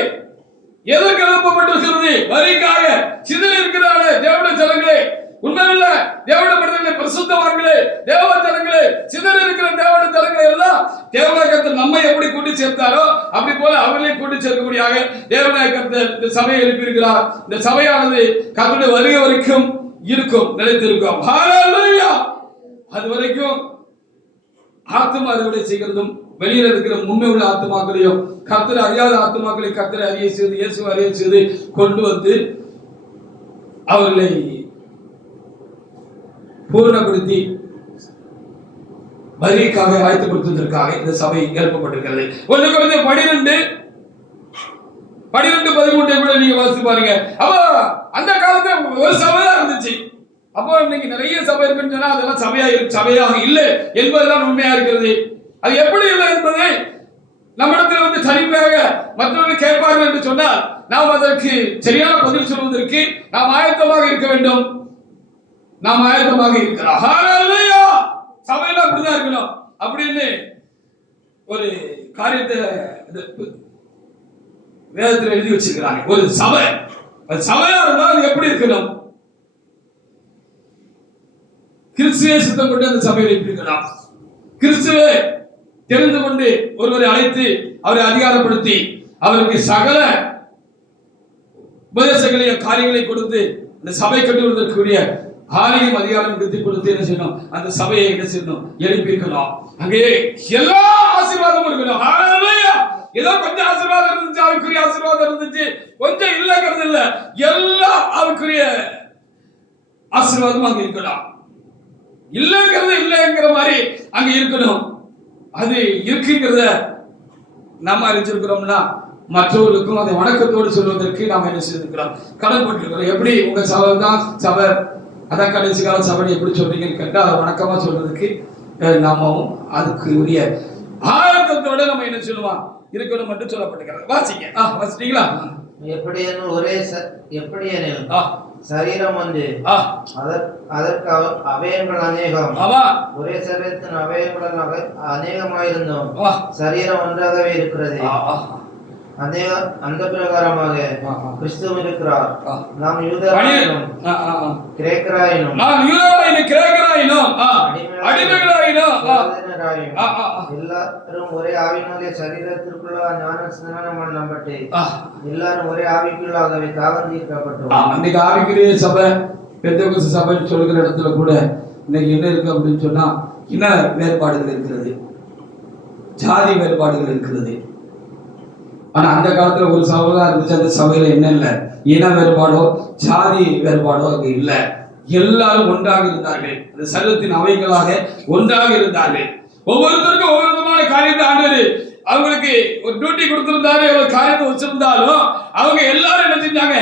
எதற்கு எழுப்பப்பட்டிருக்கிறது? வரிக்காக சிதறி இருக்கிறான தேவனுடைய ஜனங்களே, உண்மையுள்ள தேவனுடைய மனிதர்களே, பரிசுத்தவான்களே, தேவ ஜனங்களே, சிதறி இருக்கிற தேவனுடைய ஜனங்களே எல்லாம் தேவனாய கர்த்தர் நம்மை எப்படி கூட்டி சேர்த்தாரோ அப்படி போல அவர்களை கூட்டி சேர்க்கக்கூடியாக தேவனாய கர்த்தர் இந்த சபையை எழுப்பியிருக்கிறார். இந்த சபையானது கர்த்தருடைய வருகை வரைக்கும் இருக்கும், நிலைத்திருக்கும். ஹல்லேலூயா. அது வரைக்கும் ஆத்துமா அறுவடை செய்கிறதும் வெளியில இருக்கிற உண்மை உள்ள ஆத்துமாக்களையும் கர்த்தரை அறியாத ஆத்துமாக்களை கர்த்தரை அறிய செய்து இயேசு அறிய செய்து கொண்டு வந்து அவர்களை பூரணப்படுத்தி வருகைக்காக ஆயத்தப்படுத்துவதற்காக இந்த சபை எழுப்பப்பட்டிருக்கிறது. 1 கொரிந்தியர் 12:13 கூட நீங்க வாசித்து பாருங்க. அப்ப அந்த காலத்துல ஒரு சபை தான் இருந்துச்சு. அப்போ இன்னைக்கு நிறைய சபை இருக்குன்னு சொன்னா அதெல்லாம் சபையாக இல்லை என்பதுதான் உண்மையா இருக்கிறது. அது எப்படி இல்லை என்பதை நம்மிடத்தில் வந்து தனிமையாக மற்றவர்கள் கேட்பார்கள் என்று சொன்னால் நாம் அதற்கு சரியான பதில் சொல்வதற்கு நாம் ஆயத்தமாக இருக்க வேண்டும். நாம் ஆயத்தமாக இருக்கிறோம். ஹல்லேலூயா. சபையில அப்படிதான் இருக்கணும் அப்படின்னு ஒரு காரியத்தை வேதத்தில் எழுதி வச்சிருக்கிறாங்க. ஒரு சபை, அது சபையா இருந்தால் எப்படி இருக்கணும்? கிறிஸ்துவே சித்தம் கொண்டு அந்த சபையில் இருக்கலாம். கிறிஸ்துவே தெரிந்து கொண்டு ஒருவரை அழைத்து அவரை அதிகாரப்படுத்தி அவருக்கு சகல உபதேசங்களையும் காரியங்களை கொடுத்து அந்த சபை கட்டுவதற்குரிய ஆலயம் அதிகாரம் எடுத்து கொடுத்து என்ன செய்யணும்? அந்த சபையை என்ன செய்யணும்? எழுப்பியிருக்கணும். அங்கே எல்லா ஆசீர்வாதமும் இருக்கணும். ஹல்லேலூயா. ஏதோ கொஞ்சம் ஆசீர்வாதம் இருந்துச்சு, அவருக்குரிய ஆசீர்வாதம் இருந்துச்சு, கொஞ்சம் இல்லைங்கிறது இல்ல, எல்லா அவருக்குரிய ஆசீர்வாதமும் அங்கே இருக்கணும். இல்லைங்கிறது இல்லைங்கிற மாதிரி அங்க இருக்கணும். அது இருக்குங்கிறத நாம் அறிஞ்சிருக்கிறோம்னா மற்றவர்களுக்கும் அதை வணக்கத்தோடு சொல்வதற்கு நாம் என்ன செய்திருக்கிறோம், கடன்பட்டிருக்கிறோம். எப்படி உங்க சபை தான் சபை, அதான் கடைசி கால சபை எப்படி சொல்றீங்கன்னு கேட்டா அதை வணக்கமா சொல்றதுக்கு நாமும் அதுக்கு உரிய ஆயத்தத்தோட நம்ம என்ன சொல்லுவோம் இருக்கணும் என்று சொல்லப்பட்டிருக்கிறது. வாசிங்க. வாசிட்டீங்களா? எப்படியெனில் சரீரம் ஒன்று, அதற்கு அவயங்கள் அநேகம், ஒரே சரீரத்தின் அவயங்கள் அநேகமாயிருந்தோம் சரீரம் ஒன்றாகவே இருக்கிறது. அந்த பிரகாரமாக கிறிஸ்துவும் இருக்கிறார். நாம் யூதராயினும் கிரேக்கராயினும் எல்லாரும் ஒரே ஆவினாலே சரீரத்திற்குள்ள ஞான ஸ்நானம் பண்ணப்பட்டு எல்லாரும் ஒரே ஆவிக்குள்ளாகவே தாகம் தீர்க்கப்பட்டோம். அன்னைக்கு ஆவிக்குரிய சபை பெந்தேகோஸ்து சபைன்னு சொல்கிற இடத்துல கூட இன்னைக்கு என்ன இருக்கு அப்படின்னு சொன்னா இன வேறுபாடுகள் இருக்கிறது, ஜாதி வேறுபாடுகள் இருக்கிறது. ஆனா அந்த காலத்துல ஒரு சபை தான் இருந்துச்சு. அந்த சபையில என்ன இல்லை, இன வேறுபாடோ ஜாதி வேறுபாடோ அங்கு இல்லை. எல்லாரும் ஒன்றாக இருந்தார்கள். அந்த சரீரத்தின் அவைகளாக ஒன்றாக இருந்தார்கள். ஒவ்வொருத்தருக்கும் ஒவ்வொரு விதமான காரியத்தை ஆண்டவர் அவங்களுக்கு ஒரு டியூட்டி கொடுத்திருந்தாரு, ஒரு காரியத்தை வச்சிருந்தாலும் அவங்க எல்லாரும் என்ன செஞ்சாங்க,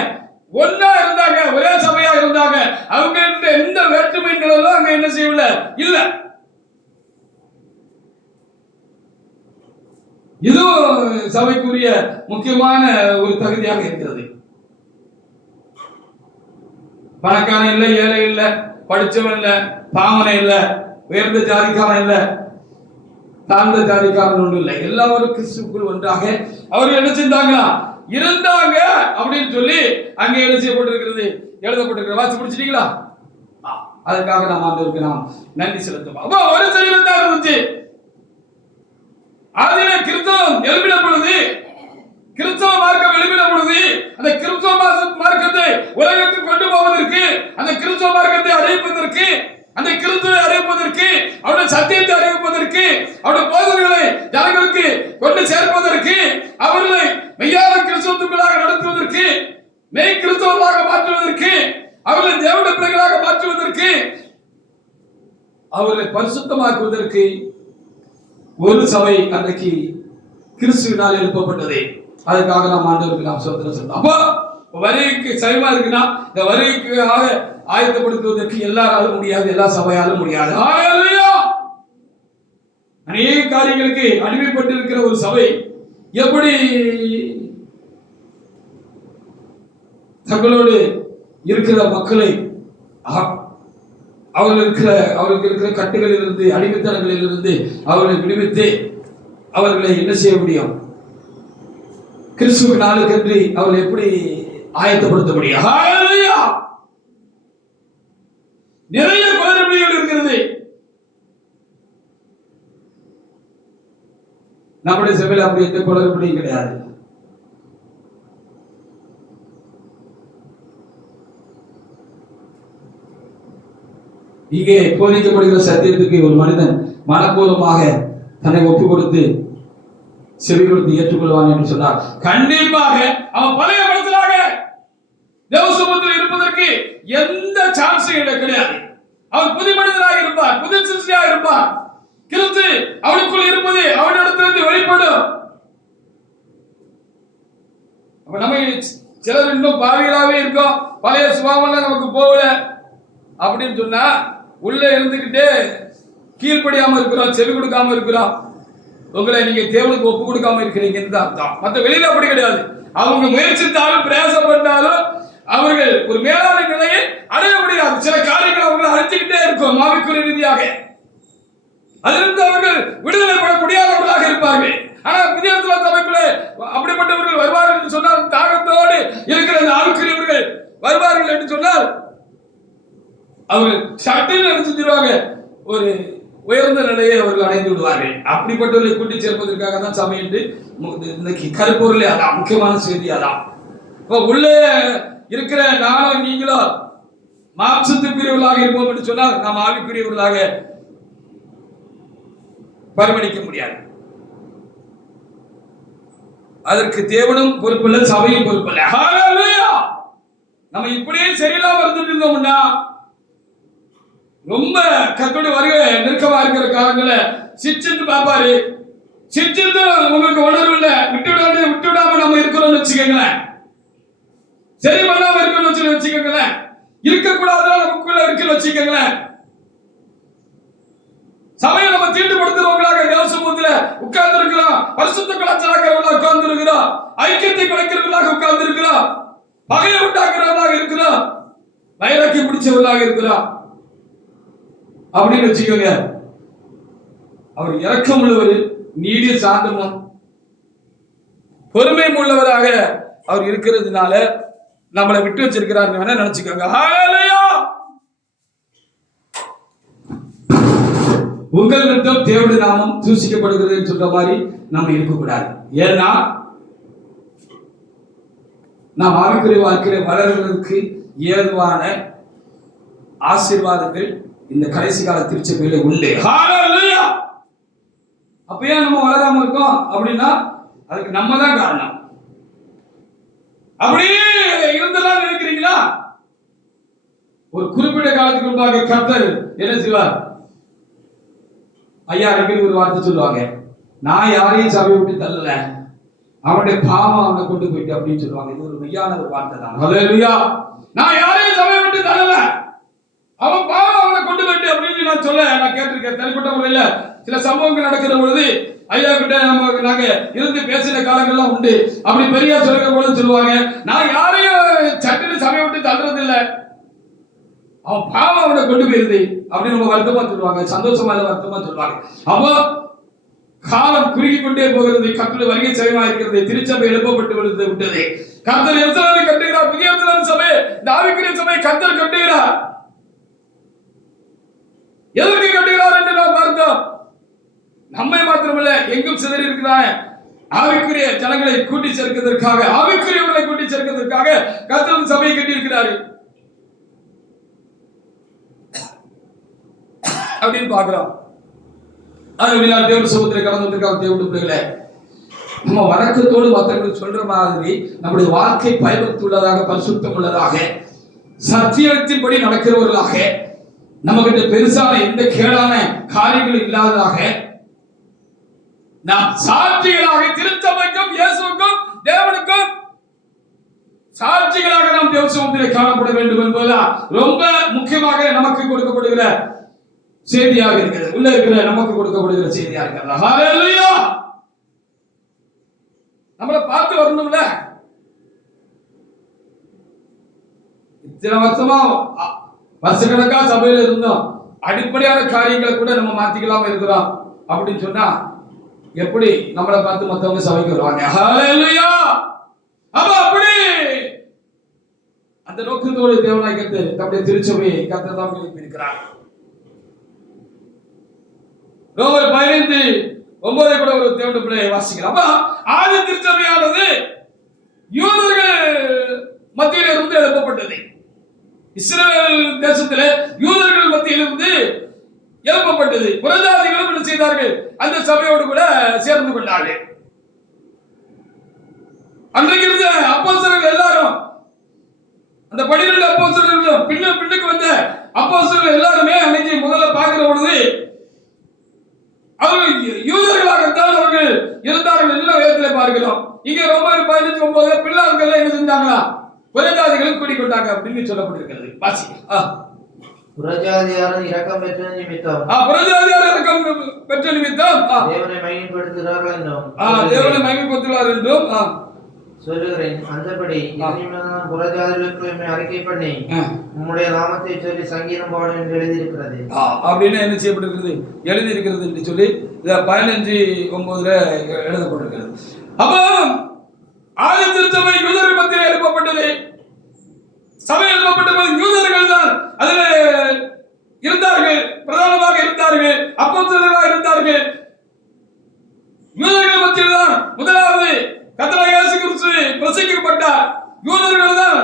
ஒன்னா இருந்தாங்க, ஒரே சபையா இருந்தாங்க. அவங்க எந்த வேற்றுமைகளும் அங்க என்ன செய்யல இல்ல. இதுவும் சபைக்குரிய முக்கியமான ஒரு தகுதியாக இருக்கிறது. பணக்காரன் இல்லை, ஏழை இல்லை, படிச்சவன் இல்லை, பாமனை இல்லை, உயர்ந்த ஜாதிக்காரன் இல்லை, தாழ்ந்த ஜாதிக்காரன் ஒன்றும் இல்லை. எல்லாரும் கிறிஸ்துவுக்குள் ஒன்றாக அவர்கள் என்ன செஞ்சாங்களா இருந்தாங்க அப்படின்னு சொல்லி அங்கே என்ன செய்யப்பட்டிருக்கிறது, எழுதப்பட்டிருக்கிற. வாசி பிடிச்சிட்டீங்களா? அதுக்காக நாம் ஆண்டவருக்கு நாம் நன்றி செலுத்துவோம். அப்ப ஒரு சரீரம் தான் இருந்துச்சு. அதிலே கிறிஸ்தவம் எழுப்பின பொழுது, கிறிஸ்தவ மார்க்கம் எழுப்பின பொழுது, அந்த கிறிஸ்தவ மார்க்கத்தை உலகத்துக்கு கொண்டு போவதற்கு, அந்த கிறிஸ்தவ மார்க்கத்தை அறிவிப்பதற்கு, அந்த கிறிஸ்துவை அறிவிப்பதற்கு, அவருடைய சத்தியத்தை அறிவிப்பதற்கு, அவருடைய போதனைகளை ஜனங்களுக்கு கொண்டு சேர்ப்பதற்கு, அவர்களை மெய்யான கிறிஸ்தவத்துக்குள்ளாக நடத்துவதற்கு, மெய் கிறிஸ்தவர்களாக மாற்றுவதற்கு, அவர்களை தேவனுடைய பிள்ளைகளாக மாற்றுவதற்கு, அவர்களை பரிசுத்தமாக்குவதற்கு ஒரு சபை அன்றைக்கு கிறிஸ்துவினால் எழுப்பப்பட்டது. அதுக்காக நாம் ஆண்டவருக்கு நாம் சோதனை சொல்லலாம். அப்போ வருகைக்கு சைவமா இருக்குன்னா இந்த வருகைக்காக ஆயத்தப்படுத்துவதற்கு எல்லாராலும் முடியாது, எல்லா சபையாலும் முடியாது. அநேக காரியங்களுக்கு அடிமைப்பட்டிருக்கிற ஒரு சபை எப்படி தங்களோடு இருக்கிற மக்களை அவர்களுக்கு இருக்கிற கட்டுகளில் இருந்து, அடிமைத்தனங்களில் இருந்து அவர்களை விடுவித்து அவர்களை என்ன செய்ய முடியும், கிறிஸ்துவ நாளுக்கென்று அவர்கள் எப்படி ஆயத்தப்படுத்த முடியும்? நிறைய குளறுபடிகள் இருக்கிறது. நம்முடைய சபையில் அப்படி எந்த குளறுபடியும் கிடையாது. இங்கே போதிக்கப்படுகிற சத்தியத்துக்கு ஒரு மனிதன் மனப்பூர்வமாக தன்னை ஒப்பு கொடுத்து செவி கொடுத்து ஏற்றுக்கொள்வான் என்று சொன்னார். கண்டிப்பாக அவன் பழைய மனசலாக தேவசமூகத்தில் இருப்பதற்கு எந்த சான்ஸும் கிடையாது. அவன் புது மனிதனாக இருப்பான், புது சிருஷ்டியாக இருப்பான். கிறிஸ்து அவனுக்குள் இருப்பது அவனிடத்திலிருந்து வெளிப்படும். அப்ப நம்ம சிலர் இன்னும் பாவிகளாவே இருக்கோம், பழைய சுபாவம் நமக்கு போகல அப்படின்னு சொன்னா உள்ள இருந்துகிட்டு கீழ்ப்படியாம இருக்கிறோம், செவி கொடுக்காம இருக்கிறோம். உங்களை நீங்க தேவனுக்கு ஒப்பு கொடுக்காம இருக்கிறீங்கன்னு அர்த்தம். மற்ற வெளியில அப்படி கிடையாது. அவங்க முயற்சித்தாலும் பிரயாசப்பட்டாலும் அவர்கள் ஒரு மேலான நிலையை அடைய முடியாது. சில காரியங்கள் அவங்களை அழைச்சுக்கிட்டே இருக்கும் ஆவிக்குரிய ரீதியாக. அதிலிருந்து அவர்கள் விடுதலை பெற முடியாதவர்களாக இருப்பார்கள். ஆனா புதிய சபைக்குள்ளே அப்படிப்பட்டவர்கள் வருவார்கள் என்று சொன்னால், தாகத்தோடு இருக்கிற அந்த ஆவிக்குரியவர்கள் வருவார்கள் என்று சொன்னால் அவர்கள் சட்டில் அனுப்பிச்சிருவாங்க, ஒரு உயர்ந்த நிலையை அவர்கள் அடைந்து விடுவார்கள். அப்படிப்பட்டவர்களை கூட்டி சேர்ப்பதற்காக தான் சபை என்று இன்னைக்கு கருப்பொருளே அதான், முக்கியமான செய்தி அதான். இப்போ உள்ளே இருக்கிற நானும் நீங்களோ மாம்சத்துக்குரியவர்களாக இருப்போம் என்று சொன்னால் நாம் ஆவிக்குரியவர்களாக பரிமணிக்க முடியாது. அதற்கு தேவனும் பொறுப்பில்லை, சபையும் பொறுப்பில்லை. நம்ம இப்படியே சரியில்லாம இருந்துட்டு இருந்தோம்னா ரொம்ப கர்த்தருடைய வருகை நெருக்கமா இருக்கிற காலங்கள சிரிச்சிட்டு பார்ப்பாரு. சிரிச்சிட்டு உங்களுக்கு உணர்வு இல்ல, விட்டு விடாம நம்ம இருக்கிறோம்னு வச்சுக்கோங்களேன், சரி பண்ணாம இருக்கணும்னு வச்சுக்கோங்களேன், இருக்கக்கூடாதுதான் நமக்குள்ள இருக்குன்னு வச்சுக்கோங்களேன். சபையை நம்ம தீட்டுப்படுத்துறவங்களாக தேவசமூகத்துல உட்கார்ந்து இருக்கிறோம், பரிசுத்த கலாச்சாரங்கள உட்கார்ந்து இருக்கிறோம், ஐக்கியத்தை குலைக்கிறவர்களாக உட்கார்ந்து இருக்கிறோம், பகையை உண்டாக்குறவர்களாக இருக்கிறோம், வைராக்கியம் பிடிச்சவர்களாக இருக்கிறோம் அப்படின்னு வச்சுக்கோங்க. அவர் இரக்கம் உள்ளவர், நீடிய சாந்தமும் பொறுமை உள்ளவராக அவர் இருக்கிறதுனால நம்மளை விட்டு வச்சிருக்கிறார் நினைச்சுக்கோங்க. ஹல்லேலூயா. உங்கள் நிமித்தம் தேவனுடைய நாமம் தூசிக்கப்படுகிறது சொல்ற மாதிரி நம்ம இருக்கக்கூடாது. ஏன்னா நாம் ஆவிக்குரிய வாழ்க்கையில வளர்கிறதுக்கு ஏதுவான ஆசீர்வாதங்கள் இந்த கடைசி கால திருச்சபையில உண்டு. ஹல்லேலூயா. அப்ப ஏன் நம்ம வளராம இருக்கோம் அப்படின்னா அதுக்கு நம்ம தான் காரணம். அப்படியே இருந்தெல்லாம் நினைக்கிறீங்களா? ஒரு குறிப்பிட்ட காலத்துக்கு முன்பாக கர்த்தர் என்ன செய்வார்? ஐயா அடிக்கடி ஒரு வார்த்தை சொல்லுவாங்க, நான் யாரையும் சபையை விட்டு தள்ளல, அவனுடைய பாவம் அவனை கொண்டு போயிட்டு அப்படின்னு சொல்லுவாங்க. இது ஒரு மெய்யான ஒரு வார்த்தை தான். ஹல்லேலூயா. நான் யாரையும் சபையை விட்டு தள்ளல, அவன் பாவம் அவனை கொண்டு போயிட்டு அப்படின்னு நான் கேட்டிருக்கேன். தனிப்பட்ட முறையில சில சம்பவங்கள் நடக்கிற பொழுது ஐயா கிட்ட நாங்க இருந்து பேசின காலங்கள்லாம் உண்டு. அப்படி பெரியா சொல்லுகிற பொழுது சொல்லுவாங்க, நான் யாரையும் சட்டுன்னு சபையை விட்டு தள்ளுறது இல்லை, அவன் பாவம் அவனை கொண்டு போயிருது அப்படின்னு நம்ம வருத்தமா சொல்லுவாங்க, சந்தோஷமா இல்ல வருத்தமா சொல்லுவாங்க. அப்போ காலம் குறுகி கொண்டே போகிறது, கர்த்தருடைய வருகை சமயமா இருக்கிறது, திருச்சபை எழுப்பப்பட்டு விட்டது. கர்த்தர் எருசலேமை கட்டுகிறார், புதிய எருசலேம் சபை, இந்த ஆவிக்குரிய சபை கர்த்தர் கட்டுகிறார். எதற்கு கட்டுகிறார் என்று நாம் பார்த்தோம். நம்மை மாத்திரமல்ல, எங்கும் சிதறி இருக்கிறார் ஆவிக்குரிய ஜனங்களை கூட்டி சேர்க்கிறதற்காக, ஆவிக்குரியவர்களை கூட்டி சேர்க்கிறதற்காக கர்த்தர் சபையை கட்டி இருக்கிறாரு அப்படின்னு பார்க்கிறோம். தேவ சமூகத்தில் கடந்து வந்திருக்காங்க தேவனுடைய பிள்ளைகளே. நம்ம வணக்கத்தோடு மற்றவங்களுக்கு சொல்ற மாதிரி நம்முடைய வாழ்க்கை பயபக்தி உள்ளதாக, பரிசுத்தம் உள்ளதாக, சத்தியத்தின்படி நடக்கிறவர்களாக, நம்ம கிட்ட பெருசான எந்த கேடான காரியங்களும் இல்லாததாக, நாம் சாட்சிகளாக திருச்சபைக்கும் இயேசுவுக்கும் தேவனுக்கும் சாட்சிகளாக நாம் தேவ சமூகத்தில் காணப்பட வேண்டும் என்பதுதான் ரொம்ப முக்கியமாக நமக்கு கொடுக்கப்படுகிற செய்தியாக இருக்கிறது. உள்ள இருக்கிற நமக்கு கொடுக்கப்படுகிற செய்தியா இருக்கிறது. ஹல்லேலூயா. நம்மளை பார்த்து வரணும்ல. இத்தனை வருஷமா வருஷக்கணக்கா சபையில இருந்தோம், அடிப்படையான காரியங்களை கூட நம்ம மாத்திக்கலாம இருக்கிறோம் அப்படின்னு சொன்னா எப்படி நம்மளை பார்த்து மத்தவங்க சபைக்கு வருவாங்க? ஹல்லேலூயா. அப்ப அப்படி அந்த நோக்கத்தோடு தேவனாய் கர்த்தர் தம்முடைய திருச்சபையை கர்த்தர் தான் எழுப்பியிருக்கிறார். ரோமர் 15:9 கூட ஒரு தேவனுடைய பிள்ளையை வாசிக்கிறோம். அப்ப ஆதி திருச்சபையானது யூதர்கள் மத்தியில் இருந்து எழுப்பப்பட்டது. இஸ்ரவேல் தேசத்திலே யூதர்கள் மத்தியில் இருந்து எழுப்பப்பட்டது. புறஜாதிகளும் என்ன செய்தார்கள்? அந்த சபையோடு கூட சேர்ந்து கொண்டார்கள். அன்றைக்கு இருந்த அப்போஸ்தலர்கள் எல்லாரும், அந்த 12 அப்போஸ்தலர்களும் பின்னுக்கு வந்த அப்போஸ்தலர்கள் எல்லாருமே அன்னைக்கு முதல்ல பார்க்கிற பொழுது அவர்கள் யூதர்களாகத்தான் அவர்கள் இருந்தார்கள் என்று வேதத்திலே பார்க்கிறோம். இங்க ரோமர் 15:9 பிள்ளைகள் என்ன செஞ்சாங்களா? புறஜாதிகளும் கூடிக்கொண்டாங்க அப்படின்னு சொல்லப்பட்டிருக்கிறது. வாசி. புறஜாதியார் இரக்கம் பெற்ற நிமித்தம், புறஜாதியார் இரக்கம் பெற்ற நிமித்தம் தேவனை மகிமைப்படுத்துகிறார்கள் என்றும், தேவனை மகிமைப்படுத்துகிறார் என்றும் சொல்லுகிறேன். அந்தபடி புறஜாதிகளுக்கு அறிக்கை பண்ணி உம்முடைய நாமத்தை சொல்லி சங்கீதம் பாடு என்று எழுதியிருக்கிறது. அப்படின்னு என்ன செய்யப்பட்டிருக்கிறது? எழுதியிருக்கிறது என்று சொல்லி 15:9 எழுதப்பட்டிருக்கிறது. அப்போ ஆதி திருச்சபை யூதர்கள் மத்தியில் எழுப்பப்பட்டது. சபை எழுப்பப்பட்டது யூதர்கள் தான் அதில் இருந்தார்கள், பிரதானமாக இருந்தார்கள், அப்போஸ்தலர்களாக இருந்தார்கள். யூதர்கள் மத்தியில் தான் முதலாவது கர்த்தராகிய இயேசு கிறிஸ்து பிரசங்கிக்கப்பட்டார். யூதர்கள் தான்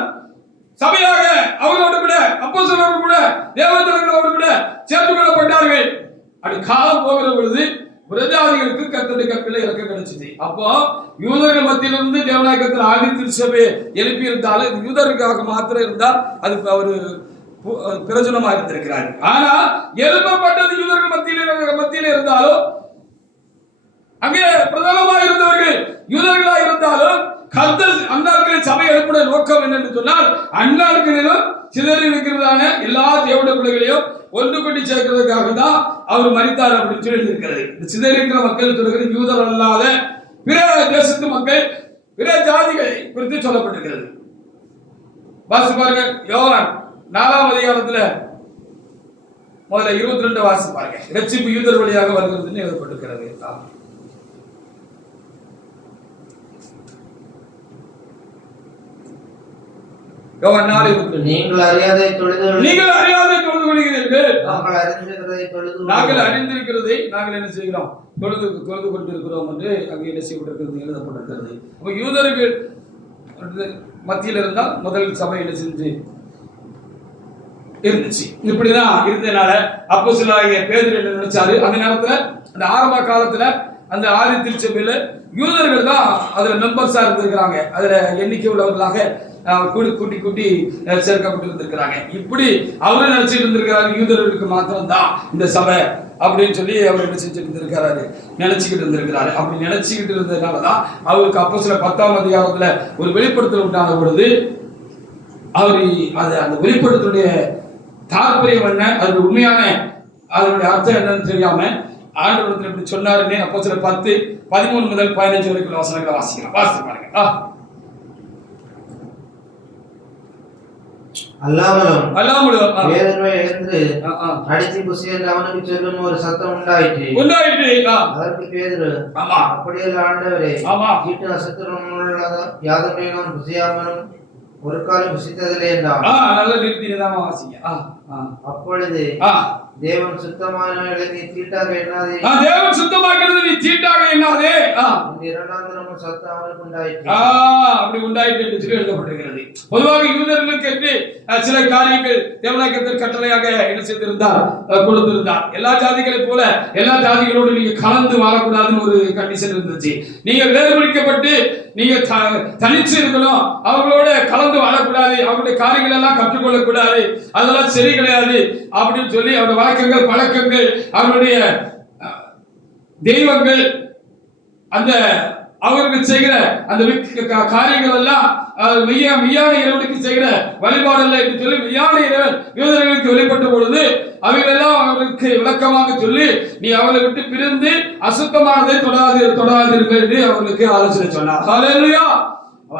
சபையாக அவர்களோடு கூட, அப்போஸ்தலர்களோடு கூட, தேவதூதர்களோடு கூட சேர்த்துக் கொள்ளப்பட்டார்கள். அப்படி காலம் போகிற பொழுது புறஜாதிகளுக்கு கர்த்தருடைய கற்களை இறக்க கிடைச்சது. அப்போ யூதர்கள் மத்தியிலிருந்து தேவனாய் கர்த்தர் ஆதி திருச்சபையை எழுப்பி இருந்தாலும் யூதர்களுக்காக மாத்திரம் இருந்தால் அது ஒரு பிரயோஜனமா இருந்திருக்கிறார். ஆனா எழுப்பப்பட்டது யூதர்கள் மத்தியிலே இருந்தாலும், அங்கே பிரதானமா இருந்தவர்கள் யூதர்களா இருந்தாலும், கர்த்தர் அந்நாட்களில் சபை எழுப்புடைய நோக்கம் என்னென்று சொன்னால், அந்நாட்களிலும் சிதறி இருக்கிறதான எல்லா தேவனுடைய பிள்ளைகளையும் ஒன்று கூட்டி சேர்க்கிறதுக்காக தான் அவர் மரித்தார் அப்படின்னு சொல்லி இருக்கிறது. இந்த சிதறி இருக்கிற மக்கள் சொல்கிறது யூதர் அல்லாத பிற தேசத்து மக்கள், பிற ஜாதிகளை குறித்து சொல்லப்பட்டிருக்கிறது. வாசி பாருங்க, யோவான் 4ஆம் அதிகாரத்துல முதல்ல 22 வாசி பாருங்க. இரட்சிப்பு யூதர் வழியாக வருகிறதுன்னு எழுதப்பட்டிருக்கிறது. யோவான் 4:22 நீங்கள் அறியாதை தொழுது கொள்கிறீர்கள், நாங்கள் அறிந்திருக்கிறதை நாங்கள் என்ன செய்கிறோம், தொழுது கொண்டிருக்கிறோம் என்று அங்கே என்ன செய்யப்பட்டிருக்கிறது, எழுதப்பட்டிருக்கிறது. அப்ப யூதர்கள் மத்தியில் இருந்தால் முதல் சபை என்ன செஞ்சு இருந்துச்சு. இப்படிதான் இருந்ததுனால அப்போஸ்தலனாகிய பேதுரு என்ன நினைச்சாரு, அந்த நேரத்துல அந்த ஆரம்ப காலத்துல அந்த ஆதி திருச்சபையில யூதர்கள் தான் அதுல மெம்பர்ஸா இருந்திருக்கிறாங்க. அதுல எண்ணிக்கை உள்ளவர்களாக கூட்டி சேர்க்கப்பட்டிருந்திருக்கிறாங்க. இப்படி அவரு நினைச்சிட்டு இருந்திருக்கிறாரு, யூதர்களுக்கு மாத்திரம் தான் இந்த சபை அப்படின்னு சொல்லி அவர் என்ன செஞ்சுட்டு இருந்திருக்கிறாரு, நினைச்சுக்கிட்டு இருந்திருக்கிறாரு. அப்படி நினைச்சுக்கிட்டு இருந்ததுனாலதான் அவருக்கு அப்போஸ்தலர் 10ஆம் அதிகாரத்துல ஒரு வெளிப்படுத்தல் உண்டான பொழுது அவர் அந்த வெளிப்படுத்தலுடைய தாற்பயம் என்ன, அது உண்மையான அதனுடைய அர்த்தம் என்னன்னு தெரியாம ஆண்டவரிடத்தில் இப்படி சொன்னாருன்னு அப்போஸ்தலர் 10:13 முதல் 15 வரைக்கும் வசனங்களை வாசிக்கலாம். வாசித்து பாருங்க. அல்லாமலும் பேதுருவை எழுந்து அடித்து புசியல் அவனுக்கு சொல்லும் ஒரு சத்தம் உண்டாயிற்று. அதற்கு பேதுரு, அப்படியல்ல ஆண்டவரே, வீட்டு அசுத்தமுள்ள யாதமே நான் புசியாமலும் ஒரு காலம் புசித்ததில்லை என்றான். நல்ல நிறுத்திதான் வாசிங்க. அப்பொழுது தேவன் சுத்தமானவர்களை நீ தீட்டாக எண்ணாதே, தேவன் சுத்தமாக்கிறது நீ தீட்டாக எண்ணாதே, இரண்டாம் தினமும் சத்தம் அவனுக்கு உண்டாயிற்று. அப்படி உண்டாயிற்று என்று சொல்லி எழுதப்பட்டிருக்கிறது. பொதுவாக யூதர்களுக்கு என்று சில காரியங்கள் தேவனாக்கத்தில் கட்டளையாக என்ன செய்திருந்தார், கொடுத்திருந்தார். எல்லா ஜாதிகளைப் போல எல்லா ஜாதிகளோடு நீங்க கலந்து வாழக்கூடாதுன்னு ஒரு கண்டிஷன் இருந்துச்சு. நீங்க வேறுபடுத்தப்பட்டு நீங்க தனிச்சு இருக்கணும், அவங்களோட கலந்து வாழக்கூடாது, அவங்களுடைய காரியங்கள் எல்லாம் கற்றுக்கொள்ளக்கூடாது, அதெல்லாம் சரி கிடையாது அப்படின்னு சொல்லி அவருடைய வழக்கங்கள் பழக்கங்கள் அவருடைய தெய்வங்கள் அந்த அவர்கள் செய்கிற அந்த காரியங்கள் எல்லாம் மெய்யான இறைவனுக்கு செய்கிற வழிபாடு இல்லை என்று சொல்லி மெய்யான இறைவன் யூதர்களுக்கு வெளிப்பட்ட பொழுது அவைகளெல்லாம் அவர்களுக்கு விளக்கமாக சொல்லி நீ அவளை விட்டு பிரிந்து அசுத்தமானதை தொடாதீர்கள் என்று அவர்களுக்கு ஆலோசனை சொன்னார். ஹல்லேலூயா.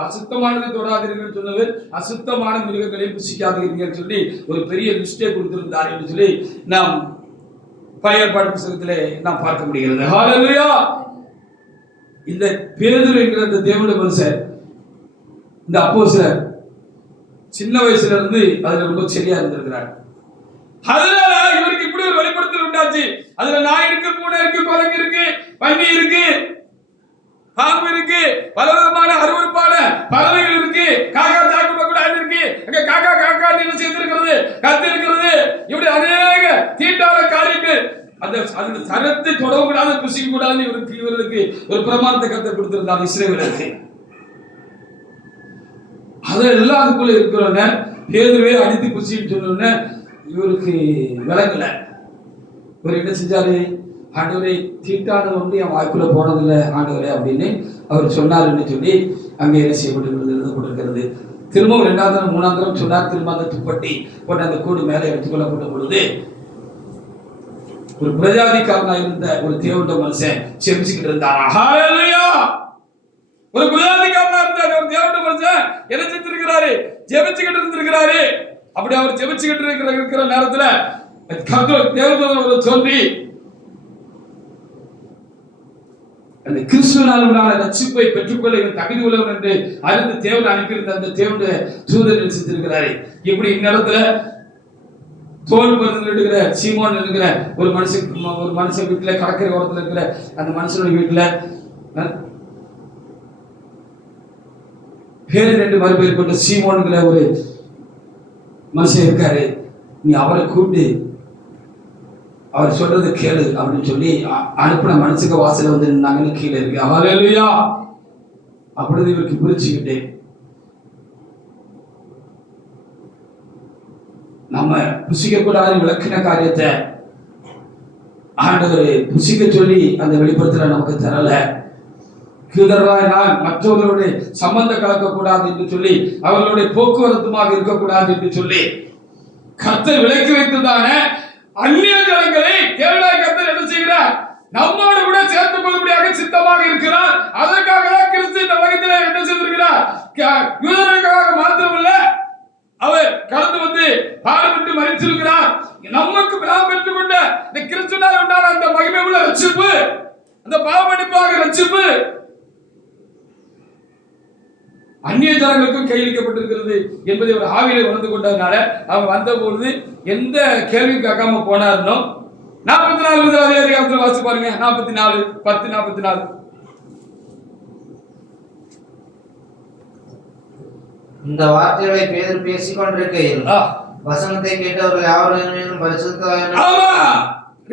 அசுத்தமானதை தொடாதீர்கள் சொன்னவர் அசுத்தமான மிருகங்களை புசிக்காதீர்கள் சொல்லி ஒரு பெரிய லிஸ்டே கொடுத்திருந்தார் என்று சொல்லி நாம் பழைய ஏற்பாடு புத்தகத்திலே நாம் பார்க்க முடிகிறது. ஹல்லேலூயா. இந்த பேதுரு என்கிற இந்த தேவனுடைய மனுஷன், இந்த அப்போஸ்தலர் சின்ன வயசுல இருந்து அதுல ரொம்ப சரியா இருந்திருக்கிறார். அதனால இவருக்கு இப்படி ஒரு வெளிப்படுத்தல் உண்டாச்சு. அதுல நாய் இருக்கு, பூனை இருக்கு, குரங்கு இருக்கு, பன்னி இருக்கு, பாம்பு இருக்கு, பலவிதமான அருவருப்பான பறவைகள் இருக்கு, காக்கா சாக்கு கூட இருக்கு, அங்க காக்கா என்ன செய்திருக்கிறது, கத்து இருக்கிறது, இப்படி அநேக தீட்டான காரியங்கள் அந்த சரத்தை தொடக்கூடாது, புசிக்க கூடாது. இவர்களுக்கு ஒரு பிரமாணத்தை கத்த கொடுத்திருந்தார் இஸ்ரவேலருக்கு. அதெல்லாம் அதுக்குள்ள இருக்கிறோன்னு பேதுருவே அடித்து புசின்னு சொன்னோன்னு இவருக்கு விளங்கல. இவர் என்ன செஞ்சாரு, ஆண்டவரே தீட்டானது வந்து என் வாய்க்குள்ள போனதில்லை ஆண்டவரே அப்படின்னு அவர் சொன்னாருன்னு சொல்லி அங்கே என்ன செய்யப்பட்டிருக்கிறது, எழுதப்பட்டிருக்கிறது. திரும்பவும் 2ஆம் தரம் 3ஆம் தரம் சொன்னார். திரும்ப அந்த துப்பட்டி போட்டு அந்த கூடு மேலே எடுத்துக்கொள்ளப்பட்ட பொழுது ஒரு பிரஜாதிக்காரனா இருந்த ஒரு தேவனுடைய மனுஷன் செபிச்சுக்கிட்டு இருந்தாரா. ஹல்லேலூயா. ஒரு பிரஜாதிக்காரனா இருந்த ஒரு தேவனுடைய மனுஷன் என்ன செஞ்சிருக்கிறாரு, ஜெபிச்சுக்கிட்டு இருந்திருக்கிறாரு. அப்படி அவர் ஜெபிச்சுக்கிட்டு இருக்கிற நேரத்துல கர்த்தர் தேவதூதன் சொல்லி அந்த கிறிஸ்துவினால் உண்டான ரட்சிப்பை பெற்றுக்கொள்ள இவன் தகுதி உள்ளவன் என்று அறிந்து தேவன் அனுப்பியிருந்த அந்த தேவனுடைய தூதன் செஞ்சிருக்கிறாரு. இப்படி இந்நேரத்துல தோல் பருந்து இருக்கிற சீமோன் இருக்கிற ஒரு மனுஷன் வீட்டுல கடற்கரை ஓரத்துல இருக்கிற அந்த மனுஷனுடைய வீட்டுல பேர் 2 மறுபேர் கொண்ட சீமோன்கிற ஒரு மனுஷன் இருக்காரு. நீ அவரை கூப்பிட்டு அவர் சொல்றது கேளு அப்படின்னு சொல்லி அனுப்பின மனுஷங்க வாசல வந்து நின்னாங்கன்னு கீழே இருக்கு. ஹல்லேலூயா. அப்படி இவருக்கு புரிச்சுக்கிட்டேன். நம்ம புசிக்க கூடாது விளக்கின காரியத்தை ஆண்டவர் புசிக்க சொல்லி அந்த வெளிப்படுத்தல நமக்கு தரல. யூதர்களாய் நான் மற்றவர்களுடைய சம்பந்தம் கலக்கக்கூடாது என்று சொல்லி, அவர்களுடைய போக்குவரத்துமாக இருக்கக்கூடாது என்று சொல்லி கர்த்தர் விலக்கி வைத்ததான அந்நிய ஜனங்களை தேவனாய் கர்த்தர் என்ன செய்கிறார்? நம்மோடு கூட சேர்த்துக் கொள்ளும்படியாக சித்தமாக இருக்கிறார். அதற்காக தான் கிறிஸ்து இந்த உலகத்திலே என்ன செய்திருக்கிறார்? யூதர்களுக்காக மாத்திரமல்ல, அவர் கடந்து வந்து பாடுபட்டு மரித்திருக்கிறார். நமக்கு நாம் பெற்றுக் கொண்ட இந்த கிறிஸ்துவினால் உண்டான அந்த மகிமை உள்ள ரட்சிப்பு, அந்த பாவமன்னிப்பாக ரட்சிப்பு அந்நிய ஜனங்களுக்கும் கையளிக்கப்பட்டிருக்கிறது என்பதை ஒரு ஆவியிலே உணர்ந்து கொண்டதுனால அவர் வந்த பொழுது எந்த கேள்வி கேட்காம போனாருனோ 44 அதிகாரத்தில் வாசி பாருங்க. 44:10-44. இந்த வார்த்தைகளை பேதுரு பேசிக் கொண்டிருக்கையில் வசனத்தை கேட்டவர்கள் யாவரும் பரிசுத்த ஆவியானவர். ஆமா,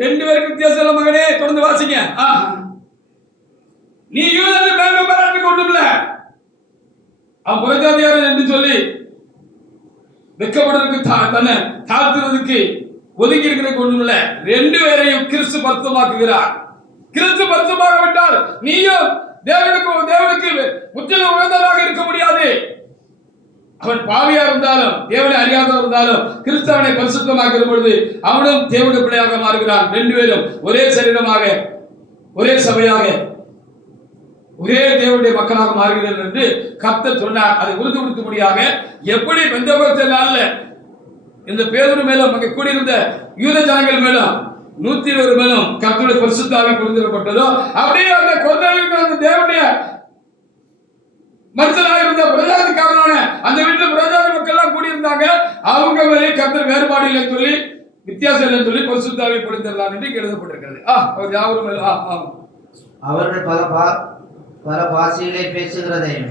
ரெண்டு பேருக்கு வித்தியாசம் இல்ல மகனே. தொடர்ந்து வாசிங்க. நீ யூதனை மேன்மை பாராட்டி கொண்டுல அவன் புறஜாதியாரன் என்று சொல்லி வெட்கப்படுறதுக்கு தன்னை தாழ்த்துறதுக்கு ஒதுக்கி இருக்கிற கொண்டுள்ள ரெண்டு பேரையும் கிறிஸ்து பரிசுத்தமாக்குகிறார். கிறிஸ்து பரிசுத்தமாக விட்டால் நீயும் தேவனுக்கு முற்றிலும் உகந்தவராக இருக்க முடியாது. அவன் பாவியா இருந்தாலும் தேவனை அறியாத இருந்தாலும் கிறிஸ்தவனை பரிசுத்தமாக்கிற பொழுது அவனும் தேவனுடைய பிள்ளையாக மாறுகிறான். ரெண்டு பேரும் ஒரே சரீரமாக, ஒரே சபையாக, ஒரே தேவனுடைய மக்களாக மாறுகிறார்கள் என்று கர்த்தர் சொன்னார். அதை உறுதிப்படுத்தும்படியாக எப்படி பெந்தெகோஸ்தே நாள்ல இந்த பேதுரு மேலும் அங்கே கூடியிருந்த யூத ஜனங்கள் மேலும் 120 மேலும் கர்த்தருடைய பரிசுத்த ஆவி பொழிந்திடப்பட்டதோ, அப்படியே அந்த கொர்நேலியுவின் அந்த தேவனுடைய மனுஷனாக இருந்த பிரஜாதிக்காரனான அந்த வீட்டில் பிரஜாதி மக்கள் எல்லாம் கூடியிருந்தாங்க. அவங்க மேலே கர்த்தர் வேறுபாடு இல்லைன்னு சொல்லி, வித்தியாசம் இல்லைன்னு சொல்லி பரிசுத்த ஆவி பொழிந்திடலாம் என்று எழுதப்பட்டிருக்கிறது. அவர் யாவரும் மேலும் அவர்கள் பல பாஷைகளை பேசுகிறதையும்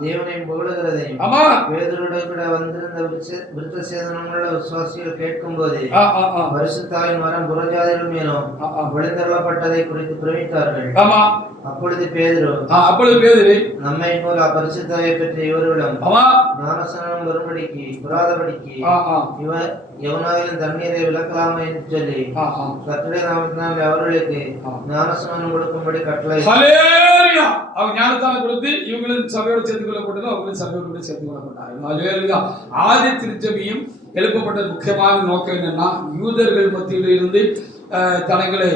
தேவனையும் புகழுகிறதையும் பேதுருவோடு கூட வந்திருந்த விருத்த சேதனமுள்ள விசுவாசிகள் கேட்கும் போது பரிசுத்தாவின் வரம் புறஜாதிகள் மேலும் ஒளிந்தள்ளப்பட்டதை குறித்து பிரமித்தார்கள். அப்பொழுது பேதுரு நம்மை போல பரிசுத்தாவை பற்றி இவர்களிடம் ஞானஸ்நானம் வரும்படிக்கு புராதபடிக்கு இவர் எவனாலும் தண்ணீரை விளக்கலாமா என்று சொல்லி கர்த்தருடைய நாமத்தினால் அவர்களுக்கு ஞானஸ்நானம் கொடுக்கும்படி கட்டளை. அவங்க ஞானஸ்நானம் கொடுத்து இவங்களும் சபையோடு சேர்த்துக் கொள்ளப்பட்டது, அவங்களும் சபையோடு சேர்த்துக் கொள்ளப்பட்டார்கள். ஆதி திருச்சபையும் எழுப்பப்பட்ட முக்கியமான நோக்கம் என்னன்னா, யூதர்கள் மத்தியில் இருந்து தனங்களை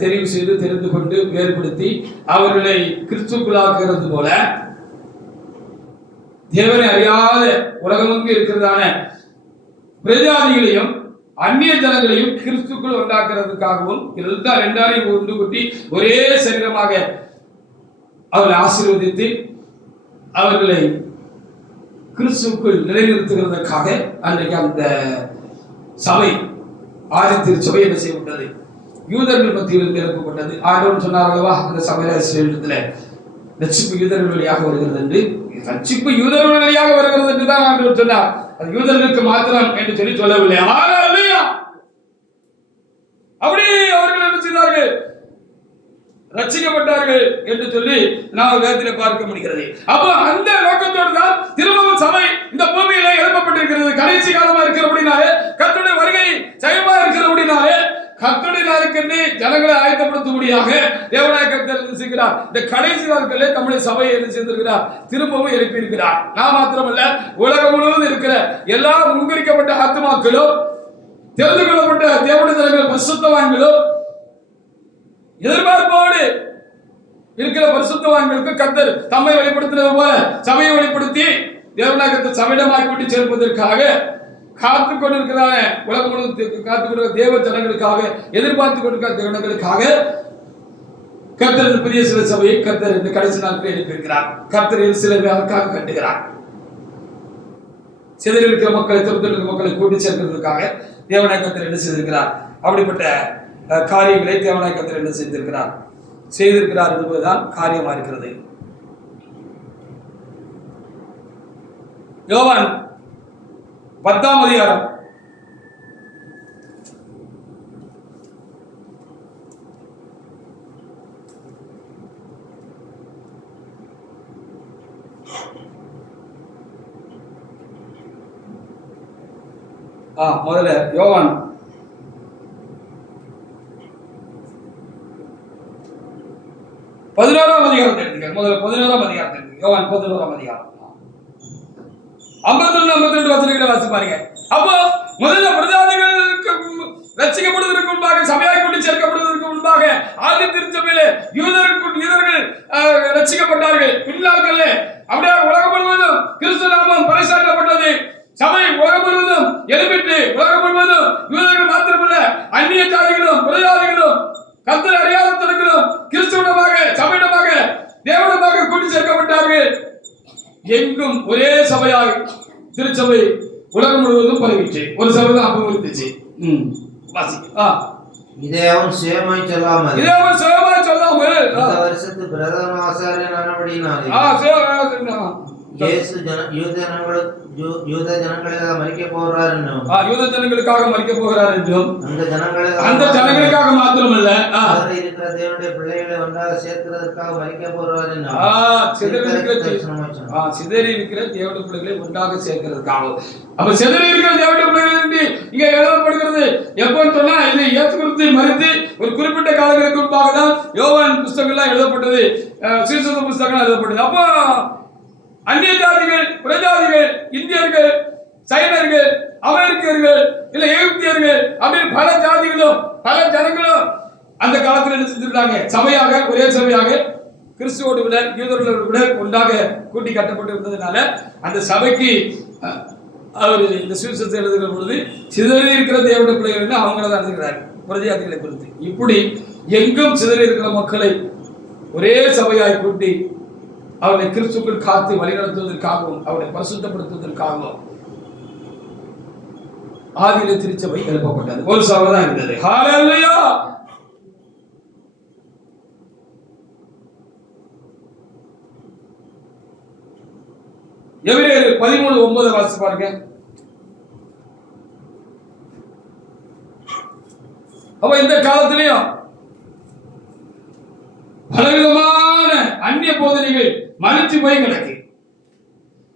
தெரிவு செய்து தெரிந்து கொண்டு வேறுபடுத்தி அவர்களை கிறிஸ்துக்குள்ளாக்குகிறது போல தேவனை அறியாத உலகமுக்கு இருக்கிறதான பிரஜாதிகளையும் அந்நிய ஜனங்களையும் கிறிஸ்துக்குள் உண்டாக்குறதுக்காகவும் ரெண்டாரையும் ஒன்று கூட்டி ஒரே சரீரமாக அவர்களை ஆசீர்வதித்து அவர்களை கிறிஸ்துக்குள் நிலைநிறுத்துகிறதுக்காக அன்றைக்கு அந்த சபை ஆதி திருச்சபை என்ன செய்யப்பட்டது? யூதர்கள் மத்தியில் எழுப்பப்பட்டது. ஆண்டவர் சொன்னார் அல்லவா, அந்த சபையில ரட்சிப்பு யூதர்கள் வழியாக வருகிறது என்று. ரட்சிப்பு யூதர்கள் வழியாக வருகிறது என்று தான் ஆண்டவர் சொன்னார். அது யூதர்களுக்கு மாத்திரம் என்று சொல்லி சொல்லவில்லை. அப்படி அவர்கள் என்ன செய்தார்கள்? ரட்சிக்கப்பட்டார்கள் என்று சொல்லி நாம் வேதத்திலே பார்க்க முடிகிறது. அப்போ அந்த நோக்கத்தோடு தான் திரும்பவும் சபை இந்த பூமியிலே எழுப்பப்பட்டிருக்கிறது. கடைசி காலமா இருக்கிறபடினாலே, கர்த்தருடைய வருகை சமீபமா இருக்கிறபடினாலே, கர்த்தருடைய நாளுக்கென்று ஜனங்களை ஆயத்தப்படுத்தும்படியாக தேவனாய கர்த்தர் என்ன செய்கிறார்? இந்த கடைசி நாட்களிலே நம்முடைய சபையை என்ன செய்திருக்கிறார்? திரும்பவும் எழுப்பி இருக்கிறார். நான் மாத்திரமல்ல, உலகம் முழுவதும் இருக்கிற எல்லா முன்குறிக்கப்பட்ட ஆத்துமாக்களும், தெரிந்து கொள்ளப்பட்ட தேவனுடைய ஜனங்கள், பரிசுத்தவான்களும், எதிர்பார்ப்போடு இருக்கிற பரிசுத்தவான்களுக்கு கர்த்தர் தம்மை வெளிப்படுத்துறது போல சபையை வெளிப்படுத்தி தேவனாக சபையிடமாக்கி சேர்ப்பதற்காக காத்து கொண்டிருக்கிறான உலகம் முழுவதும் காத்து கொண்டிருக்கிற தேவ ஜனங்களுக்காக, எதிர்பார்த்து கொண்டிருக்கிற ஜனங்களுக்காக கர்த்தர் புதிய சில சபையை கர்த்தர் இந்த கடைசி நாட்களில் எழுப்பியிருக்கிறார். கர்த்தர் சில அதற்காக கட்டுகிறார். சிதறில் இருக்கிற மக்களை, திருத்தல் மக்களை கூட்டி சேர்க்கிறதுக்காக தேவனாய் கர்த்தர் என்ன செய்திருக்கிறார்? அப்படிப்பட்ட காரியங்களை தேவனாய் கர்த்தர் என்ன செய்திருக்கிறார் என்பதுதான் காரியமா இருக்கிறது. யோவான் 10ஆம் அதிகாரம் முதல்ல யோவான் 11ஆம் அதிகாரத்தை எடுத்துக்க. முதல்ல 11ஆம் அதிகாரத்தை எடுத்துக்க. யோவான் 11ஆம் அதிகாரம் 51 52 வசனங்களை வாசி பாருங்க. அப்போ முதல்ல பிரஜாதிகளுக்கு ரட்சிக்கப்படுவதற்கு முன்பாக, சபையாய் கொண்டு சேர்க்கப்படுவதற்கு முன்பாக ஆதி திருச்சபையிலே யூதர்கள் ரட்சிக்கப்பட்டார்கள். பின்னாட்களே அப்படியே உலகம் முழுவதும் கிறிஸ்து நாமம் பறைசாற்றப்பட்டது. சபை உலகம் முழுவதும் எழுப்பிட்டு உலகம் முழுவதும் யூதர்கள் மாத்திரமல்ல, அந்நிய ஜாதிகளும் பிரஜாதிகளும் கர்த்தரை அறியாத தனங்களும் கிறிஸ்துவனமாக, சபையிடமாக, தேவனமாக கூட்டி சேர்க்கப்பட்டார்கள். எங்கும் ஒரே சபையாக திருச்சபை உலகம் முழுவதும் பரவிச்சு. ஒரு சபை தான் அப்போ இருந்துச்சு. இதை அவன் சுயமாய் சொல்லாமல் இந்த வருஷத்து பிரதான ஆசாரியனானபடியினாலே இயேசு யூத ஜனங்களுக்காக மரிக்க போகிறார் என்றும், யூத ஜனங்களுக்காக மரிக்க போகிறார் என்றும், அந்த ஜனங்களுக்காக மாத்திரமல்ல இருக்கிற தேவனுடைய பிள்ளைகளை ஒன்றாக சேர்க்கிறதற்காக மரிக்க போகிறார் என்றும், சிதறி இருக்கிற தேவனுடைய பிள்ளைகளை ஒன்றாக சேர்க்கிறதுக்காக. அப்ப சிதறி இருக்கிற தேவனுடைய பிள்ளைகள் என்று இங்க எழுதப்படுகிறது. எப்பன்னு சொன்னா, இது இயேசு கிறிஸ்து மரித்து ஒரு குறிப்பிட்ட காலங்களுக்கு முன்பாக தான் யோவான் புஸ்தகங்கள்லாம் எழுதப்பட்டது, சீசன புஸ்தகம் எழுதப்பட்டது. அப்போ அந்நிய ஜாதிகள், பிரஜாதிகள், இந்தியர்கள், சைனர்கள், அமெரிக்கர்கள், இல்ல எகிப்தியர்கள் அப்படின்னு பல ஜாதிகளும் பல ஜனங்களும் அந்த காலத்தில் என்ன செஞ்சிருந்தாங்க? சபையாக, ஒரே சபையாக கிறிஸ்துவோடு விட யூதர்களோடு விட ஒன்றாக கூட்டி கட்டப்பட்டு இருந்ததுனால அந்த சபைக்கு அவர் இந்த சுவிசேஷத்தை எழுதுகிற பொழுது சிதறி இருக்கிற தேவனுடைய பிள்ளைகள் அவங்கள தான் எழுதுகிறார், பிரஜாதிகளை குறித்து. இப்படி எங்கும் சிதறி இருக்கிற மக்களை ஒரே சபையாய் கூட்டி அவரை கிறிஸ்துக்குள் காத்து வழிநடத்துவதற்காகவும் அவரை பரிசுத்தப்படுத்துவதற்காகவும் ஆதியிலே திருச்சபை எழுப்பப்பட்டது. ஒரு சபை தான் இருந்தது. ஹல்லேலூயா. எபிரேயர் 13:9 வாசிச்சு பாருங்க. அப்ப இந்த காலத்திலையும் பலவிதமான அந்நிய போதனைகள் மலிச்சு போய் கிடக்கு.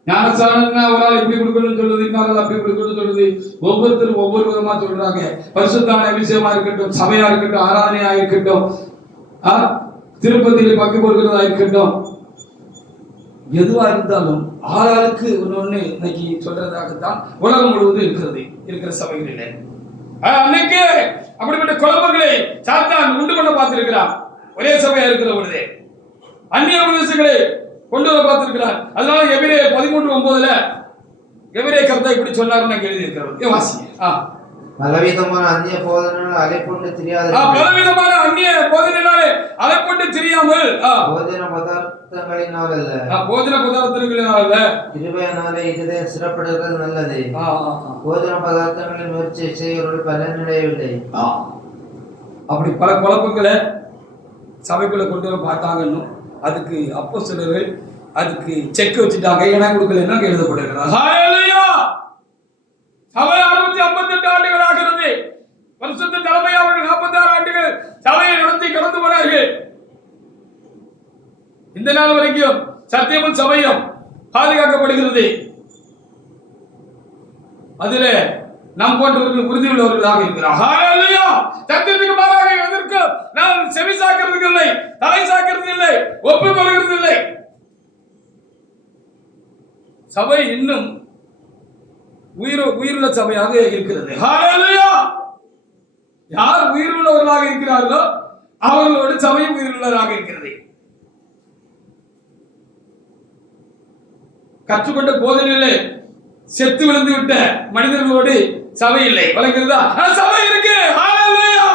ஞானசாரம்னா ஒரு ஆள் இப்படி கொடுக்கணும்னு சொல்லுது, இன்னொரு அப்படி கொடுக்கணும்னு சொல்லுது. ஒவ்வொருத்தரும் ஒவ்வொரு விதமா சொல்றாங்க. பரிசுத்தான அபிஷேகமா இருக்கட்டும், சபையா இருக்கட்டும், ஆராதனையா இருக்கட்டும், திருப்பதியில பங்கு கொடுக்கிறதா இருக்கட்டும், எதுவா இருந்தாலும் ஆளாளுக்கு ஒண்ணு இன்னைக்கு சொல்றதாகத்தான் உலகம் முழுவதும் இருக்கிற சபைகளில். அன்னைக்கு அப்படிப்பட்ட குழப்பங்களை சாத்தான் உண்டு பண்ண பார்த்திருக்கிறான். ஒரே சபையா இருக்கிற பொழுது அந்நிய உபதேசங்களை கொண்டு வர பார்த்திருக்கிறார். அதனால எபிரேயர் 13:9 எபிரேய கர்த்தர் இப்படி சொன்னாருன்னு எழுதி இருக்கிறார். வாசிங்க. பலவிதமான அந்நிய போதனைகளை அலைப்பொண்டு தெரியாத, பலவிதமான அந்நிய போதனைகளை அலைப்பொண்டு தெரியாமல், போஜன பதார்த்தங்களினால் அல்ல, போஜன பதார்த்தங்களினால் அல்ல, கிருபையினாலே இதயம் சிறப்படுகிறது நல்லது. போஜன பதார்த்தங்களின் முயற்சி செய்வர்கள் பலனடையவில்லை. அப்படி பல குழப்பங்களை சபைக்குள்ள கொண்டு வர பார்த்தாங்கன்னு அதுக்கு அப்போஸ்தலர்கள் அதுக்கு செக் வச்சுட்டாங்க. இடம் கொடுக்கலன்னா எழுதப்படுகிறார். ஹல்லேலூயா. சபை ஆரம்பித்து 58 ஆண்டுகள் ஆகிறது. பரிசுத்த தலைமை அவர்கள் 46 ஆண்டுகள் சபையை நடத்தி கடந்து போனார்கள். இந்த நாள் வரைக்கும் சத்தியமும் சபையும் பாதுகாக்கப்படுகிறது. அதில் நாம் போன்றவர்கள் உறுதியுள்ளவர்களாக இருக்கிறார். ஹல்லேலூயா. சத்தியத்துக்கு மாறாக எதற்கு நாம் செவி சாய்க்கிறது இல்லை, தலை சாய்க்கிறது இல்லை, ஒப்புக்கொள்கிறது இல்லை. சபை இன்னும் உயிருள்ள சபையாக இருக்கிறது. ஹல்லேலூயா. யார் உயிருள்ளவர்களாக இருக்கிறார்களோ அவர்களோடு சபையும் உயிருள்ளதாக இருக்கிறது. கற்றுக்கொண்ட போதனையிலே செத்து விழுந்து விட்ட மனிதர்களோடு சபை இல்லை. வழங்குறதா? சபை இருக்கு. ஹல்லேலூயா.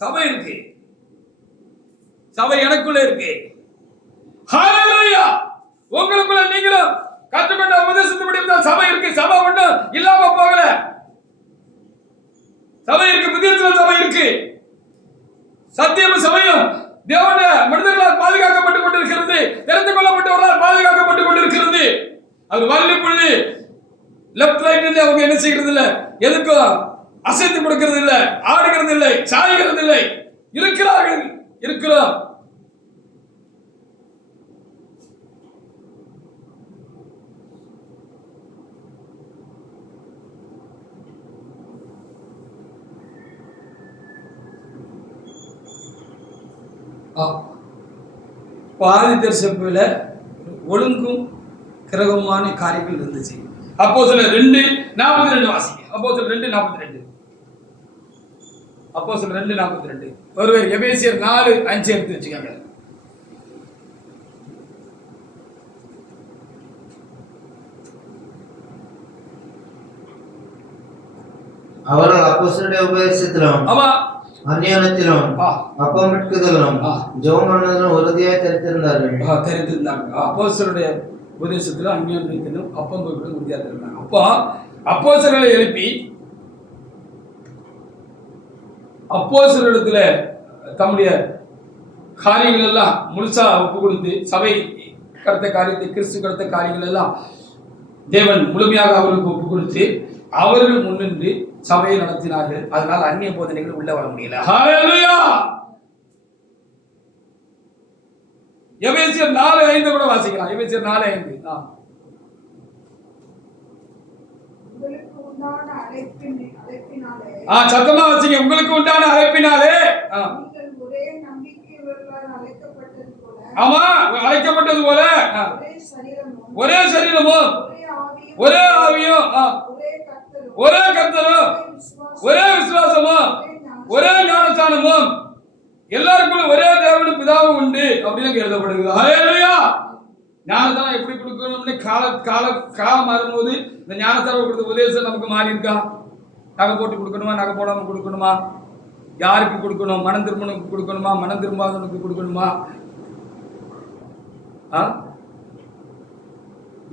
சபை இருக்கு. சபை எனக்குள்ள இருக்கு. ஹல்லேலூயா. உங்களுக்குள்ள நீங்களும் கற்றுக்கொண்ட உபதேசத்தின்படி தான் சபை இருக்கு. சபை ஒன்றும் இல்லாம போகல. சபை இருக்கு. புதிய சபை இருக்கு. சத்தியமும் சபையும் தேவனுடைய மனிதர்களால் பாதுகாக்கப்பட்டுக் கொண்டிருக்கிறது. தெரிந்து கொள்ளப்பட்டவர்களால் பாதுகாக்கப்பட்டுக் கொண்டிருக்கிறது. அது வள்ளி புள்ளி லெப்ட் ரைட் அவங்க என்ன செய்யறது இல்ல, எதுக்கும் அசைத்து கொடுக்கிறது இல்ல, ஆடுகிறது இல்லை, சாய்கிறது இல்லை. இருக்கிறோம். ஆதி திருச்சபையில ஒழுங்கும் கிரகமான காரியங்கள் இருந்துச்சு. அப்போஸ்தலர் 2:42 வாசிங்க. அப்போஸ்தலர் 2:42. அப்போஸ்தலர் 2:42. ஒருவர் எபேசியர் 4:5 எடுத்து வச்சுக்கோங்க. அவர்கள் அப்போஸ்தலருடைய உபதேசத்திலும் அந்நியனத்திலும் அப்பம் விற்குதலும் ஜெபம் பண்ணுதலும் உறுதியாய் தெரிந்திருந்தார்கள். அப்போஸ்தலருடைய உபதேசத்துல அந்நியனத்திலும் அப்பம் விற்குதலும் உறுதியாக தெரிந்தாங்க. அப்போ அப்போஸ்தலர்களை எழுப்பி அப்போஸ்தலரிடத்துல தம்முடைய காரியங்கள் எல்லாம் முழுசா ஒப்பு கொடுத்து சபை கடத்த காரியத்தை கிறிஸ்து கடத்த காரியங்கள் எல்லாம் தேவன் முழுமையாக அவர்களுக்கு ஒப்பு கொடுத்து அவர்கள் முன்னின்று சபையை நடத்தினார்கள். அதனால அந்நிய போதனைகள் உள்ள வர முடியல. ஹல்லேலூயா. எபேசியர் 4:5 கூட வாசிக்கலாம். எபேசியர் 4:5. சத்தமா வாசிங்க. உங்களுக்கு உண்டான அழைப்பினாலே ஆமா அழைக்கப்பட்டது போல ஒரே சரீரமும் ஒரே ஆவியும் ஒரே கர்த்தரும் ஒரே விசுவாசமும் ஒரே ஞானஸ்நானமும் எல்லாருக்கும் ஒரே தேவனும் பிதாவும் உண்டு அப்படின்னு எழுதப்படுகிறது. ஹல்லேலூயா. ஞானஸ்நானம் எப்படி கொடுக்கணும்னு காலம் மாறும்போது இந்த ஞானஸ்நானம் கொடுத்த உபதேசம் நமக்கு மாறி இருக்கா? நகை போட்டு கொடுக்கணுமா, நகை போடாம கொடுக்கணுமா, யாருக்கு கொடுக்கணும், மனம் திரும்பனுக்கு கொடுக்கணுமா, மனம் திரும்பாதவனுக்கு கொடுக்கணுமா,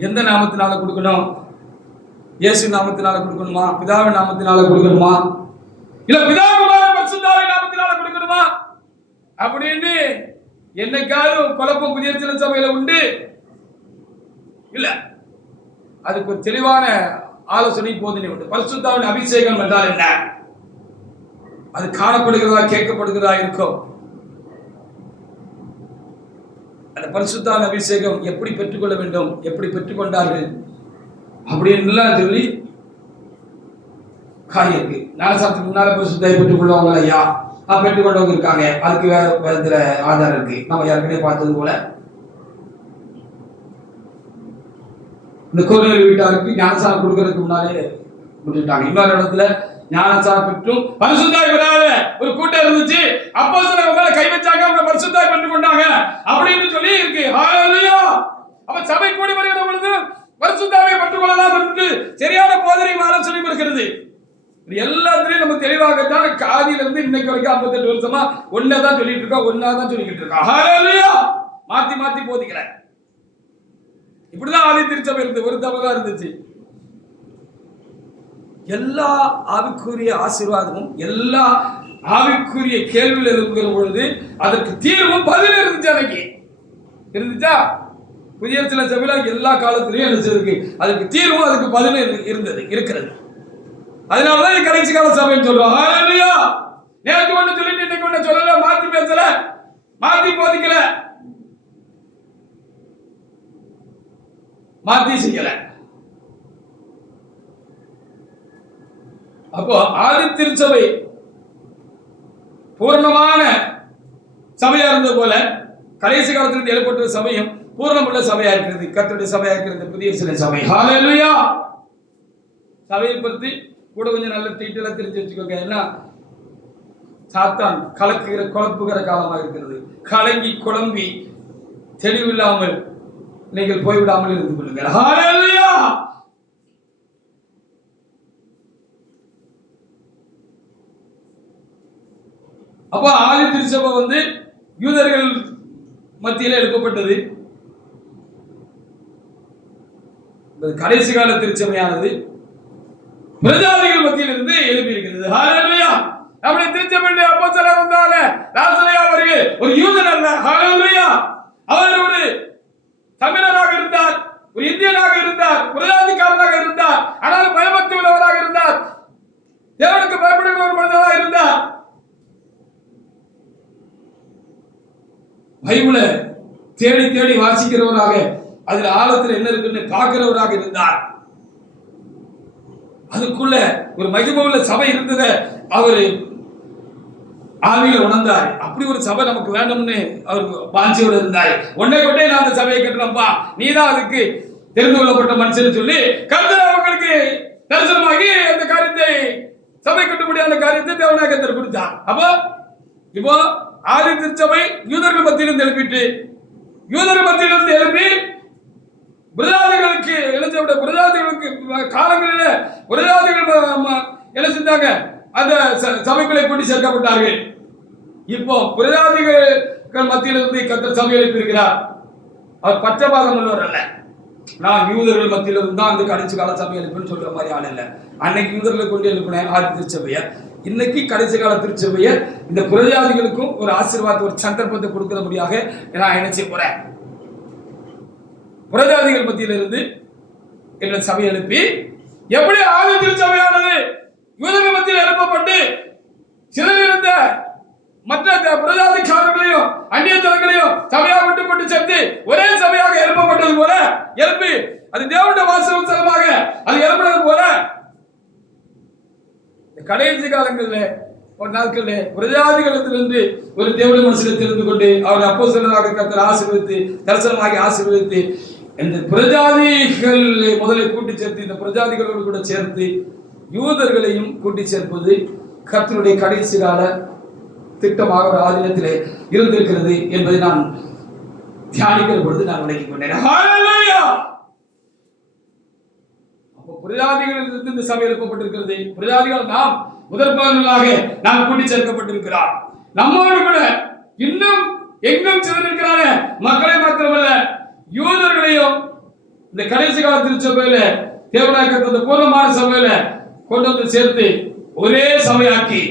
எந்த நாமத்தினால கொடுக்கணும், இயேசு நாமத்தினால கொடுக்கணுமா, பிதாவின் நாமத்தினால கொடுக்கணுமா, இல்ல பிதாகுமாரன் பரிசுத்தாவின் நாமத்தினால கொடுக்கணுமா அப்படின்னு என்னைக்காவது குழப்பம் புதிய சபையில உண்டு இல்ல. அதுக்கு ஒரு தெளிவான ஆலோசனை போதனை உண்டு. பரிசுத்தாவின் அபிஷேகம் என்றால் என்ன? அது காணப்படுகிறதா கேட்கப்படுகிறதா இருக்கும். அந்த பரிசுத்தாவின் அபிஷேகம் எப்படி பெற்றுக்கொள்ள வேண்டும், எப்படி பெற்றுக்கொண்டார்கள் அப்படின்னு சொல்லி காரியம் இருக்கு. ஞானசாரத்துக்கு முன்னால பரிசுத்தாவை பெற்றுக்கொள்வாங்க ஐயா, பெற்றுக்கொண்டவங்க இருக்காங்க. அதுக்கு வேற ஆதாரம் இருக்கு. நம்ம ஏற்கனவே பார்த்தது போல இந்த கோவில் வீட்டாருக்கு ஞானசாரம் கொடுக்கறதுக்கு முன்னாலே விட்டுட்டாங்க. இன்னொரு இடத்துல ஞானசாரம் பெற்றும் பரிசுத்தாய் பெறாத ஒரு கூட்டம் இருந்துச்சு. அப்போஸ்தலர்கள் மேல கை வச்சாங்க, அவங்க பரிசுத்தாய் பெற்றுக் கொண்டாங்க அப்படின்னு சொல்லி இருக்கு. ஹல்லேலூயா. அப்ப சபை கூடி வருகிற பொழுது பரிசுத்தாவை பெற்றுக்கொள்ளலாம் என்று சரியான போதனை ஆலோசனை இருக்கிறது. எல்லாத்திலையும் நம்ம தெளிவாகத்தான் காதியில இருந்து இன்னைக்கு வரைக்கும் 58 வருஷமா ஒன்னதான் சொல்லிட்டு இருக்கோம், ஒன்னாதான் சொல்லிக்கிட்டு இருக்கோம். ஹல்லேலூயா. மாத்தி மாத்தி போதிக்கல. இப்படிதான் ஆதி திருச்சபை இருந்து ஒரு தபை தான் இருந்துச்சு. எல்லா ஆவிக்குரிய ஆசீர்வாதமும் எல்லா ஆவிக்குரிய கேள்வியில் இருக்கிற பொழுது அதற்கு தீர்வும் பதில் இருந்துச்சு. அன்னைக்கு இருந்துச்சா? புதிய சில சபையில எல்லா காலத்திலையும் இருந்துச்சு. அதுக்கு தீர்வும் அதுக்கு பதில் இருந்தது இருக்கிறது. அதனாலதான் கடைசி கால சபைன்னு சொல்றோம். ஹல்லேலூயா. நேற்று ஒண்ணு சொல்லிட்டு இன்னைக்கு ஒண்ணு சொல்லல, மாத்தி பேசல, மாத்தி போதிக்கல, மாத்தி செய்யல. அப்போ ஆதி திருச்சபை பூர்ணமான சபையா இருந்தது போல கடைசி காலத்திலிருந்து எழுப்பட்ட சபையும் பூர்ணமுள்ள சபையா இருக்கிறது, கர்த்தருடைய சபையா இருக்கிறது புதிய சிலை சபை. ஹல்லேலூயா. சபையை பற்றி கூட கொஞ்சம் நல்ல டீட்டெயிலா தெரிஞ்சு வச்சுக்கோங்க. என்ன சாத்தான் குழப்புகிற காலமா இருக்கிறது. கலங்கி குழம்பி தெளிவில்லாமல் நீங்கள் போய்விடாமல் இருந்து கொள்ளுங்கள். ஹல்லேலூயா. அப்ப ஆதி திருச்சபை யூதர்கள் மத்தியில எழுப்பப்பட்டது. கடைசி கால திருச்சபையானது பிரஜாதிகள் மத்தியில் இருந்து எழுப்பி இருக்கிறது. ஹல்லேலூயா. நம்முடைய திருச்சபையுடைய அப்போஸ்தலர் இருந்தால ராசனையா அவர்கள் ஒரு யூதன் அல்ல. ஹல்லேலூயா. அவர் ஒரு தமிழராக இருந்தார், ஒரு இந்தியனாக இருந்தார், பிரஜாதிகாரனாக இருந்தார், ஆனால் பயபக்தி உள்ளவராக இருந்தார், தேவனுக்கு பயப்படுகிற ஒரு மனிதனாக இருந்தார். பைபிளை தேடி தேடி வாசிக்கிறவராக அதில் ஆழத்தில் என்ன இருக்குன்னு பார்க்கிறவராக இருந்தார். அதுக்குள்ள ஒரு மகிமை உள்ள சபை இருந்ததை அவர் ஆவியில உணர்ந்தாரு. அப்படி ஒரு சபை நமக்கு வேண்டும்னு அவர் வாஞ்சியோடு இருந்தாரு. உன்னை கொண்டே நான் அந்த சபையை கட்டுறப்பா, நீதான் அதுக்கு தெரிந்து கொள்ளப்பட்ட மனுஷன் சொல்லி கர்த்தர் அவங்களுக்கு தரிசனமாகி அந்த காரியத்தை, சபை கட்டும்படியான காரியத்தை தேவனாக கர்த்தர் கொடுத்தார். அப்போ இப்போ ஆதி திருச்சபை யூதர்கள் மத்தியிலிருந்து எழுப்பிட்டு, யூதர்கள் மத்தியிலிருந்து எழுப்பி பிரஜாதிகளுக்கு எழுந்த பிரஜாதிகளுக்கு காலங்களில் பிரஜாதிகள் என்ன செஞ்சாங்க, அந்த சபைகளை கூட்டி சேர்க்கப்பட்டார்கள். இப்போ பிரஜாதிகள் மத்தியிலிருந்து கர்த்தர் சபை எழுப்பியிருக்கிறார். அவர் பச்சபாதம் உள்ளவர் அல்ல. நான் யூதர்கள் மத்தியிலிருந்து தான் அந்த கடைசி கால சபை எழுப்புன்னு சொல்ற மாதிரி ஆள் இல்லை. அன்னைக்கு யூதர்களை கொண்டு எழுப்பினேன் ஆதி திருச்சபையை. இன்னைக்கு கடைசி கால திருச்சபையை இந்த பிரஜாதிகளுக்கும் ஒரு ஆசீர்வாதத்தை, ஒரு சந்தர்ப்பத்தை கொடுக்கிறபடியாக நான் என்ன செய்ய போறேன். பிரஜாதிகள் மத்தியிலிருந்து என்ற சபை எழுப்பி, எப்படி ஆதி திருச்சபையானது யூதர்கள் மத்தியில் எழுப்பப்பட்டு சிலரிருந்த மற்ற பிரஜாதிக்காரர்களையும் அந்நிய ஜனங்களையும் சபையாக விட்டு கொண்டு சேர்த்து ஒரே சபையாக எழுப்பப்பட்டது போல எழுப்பி, அது தேவனுடைய வாசகம் செலவாக அது எழுப்பினது போல கடைசி காலங்களில் ஒரு நாட்களில் பிரஜாதிகளிலிருந்து ஒரு தேவனுடைய மனுஷனை தெரிந்து கொண்டு அவர் அப்போஸ்தலராக கர்த்தர் ஆசீர்வதித்து, தரிசனமாகி ஆசீர்வதித்து, இந்த பிரஜாதிகள் முதலை கூட்டி சேர்த்து இந்த பிரஜாதிகளோடு கூட சேர்த்து யூதர்களையும் கூட்டி சேர்ப்பது கர்த்தருடைய கடைசி கால திட்டமாக ஒரு ஆதீனத்திலே இருந்திருக்கிறது என்பதை நான் தியானிக்கிற பொழுது நான் விளங்கிக் கொண்டேன். அப்போ பிரஜாதிகளிலிருந்து இந்த சபை எழுப்பப்பட்டிருக்கிறது. பிரஜாதிகள் நாம் முதற்பலனாக நாம் கூட்டி சேர்க்கப்பட்டிருக்கிறார். நம்மோடு கூட இன்னும் எங்கும் சிதறிருக்கிறான மக்களை மாத்திரமல்ல, யூதர்களையும் இந்த கடைசி கால திருச்சபையில தேவனாக அந்த பூர்வமான சபையில கொண்டு வந்து சேர்த்து ஒரே சபையாக்கி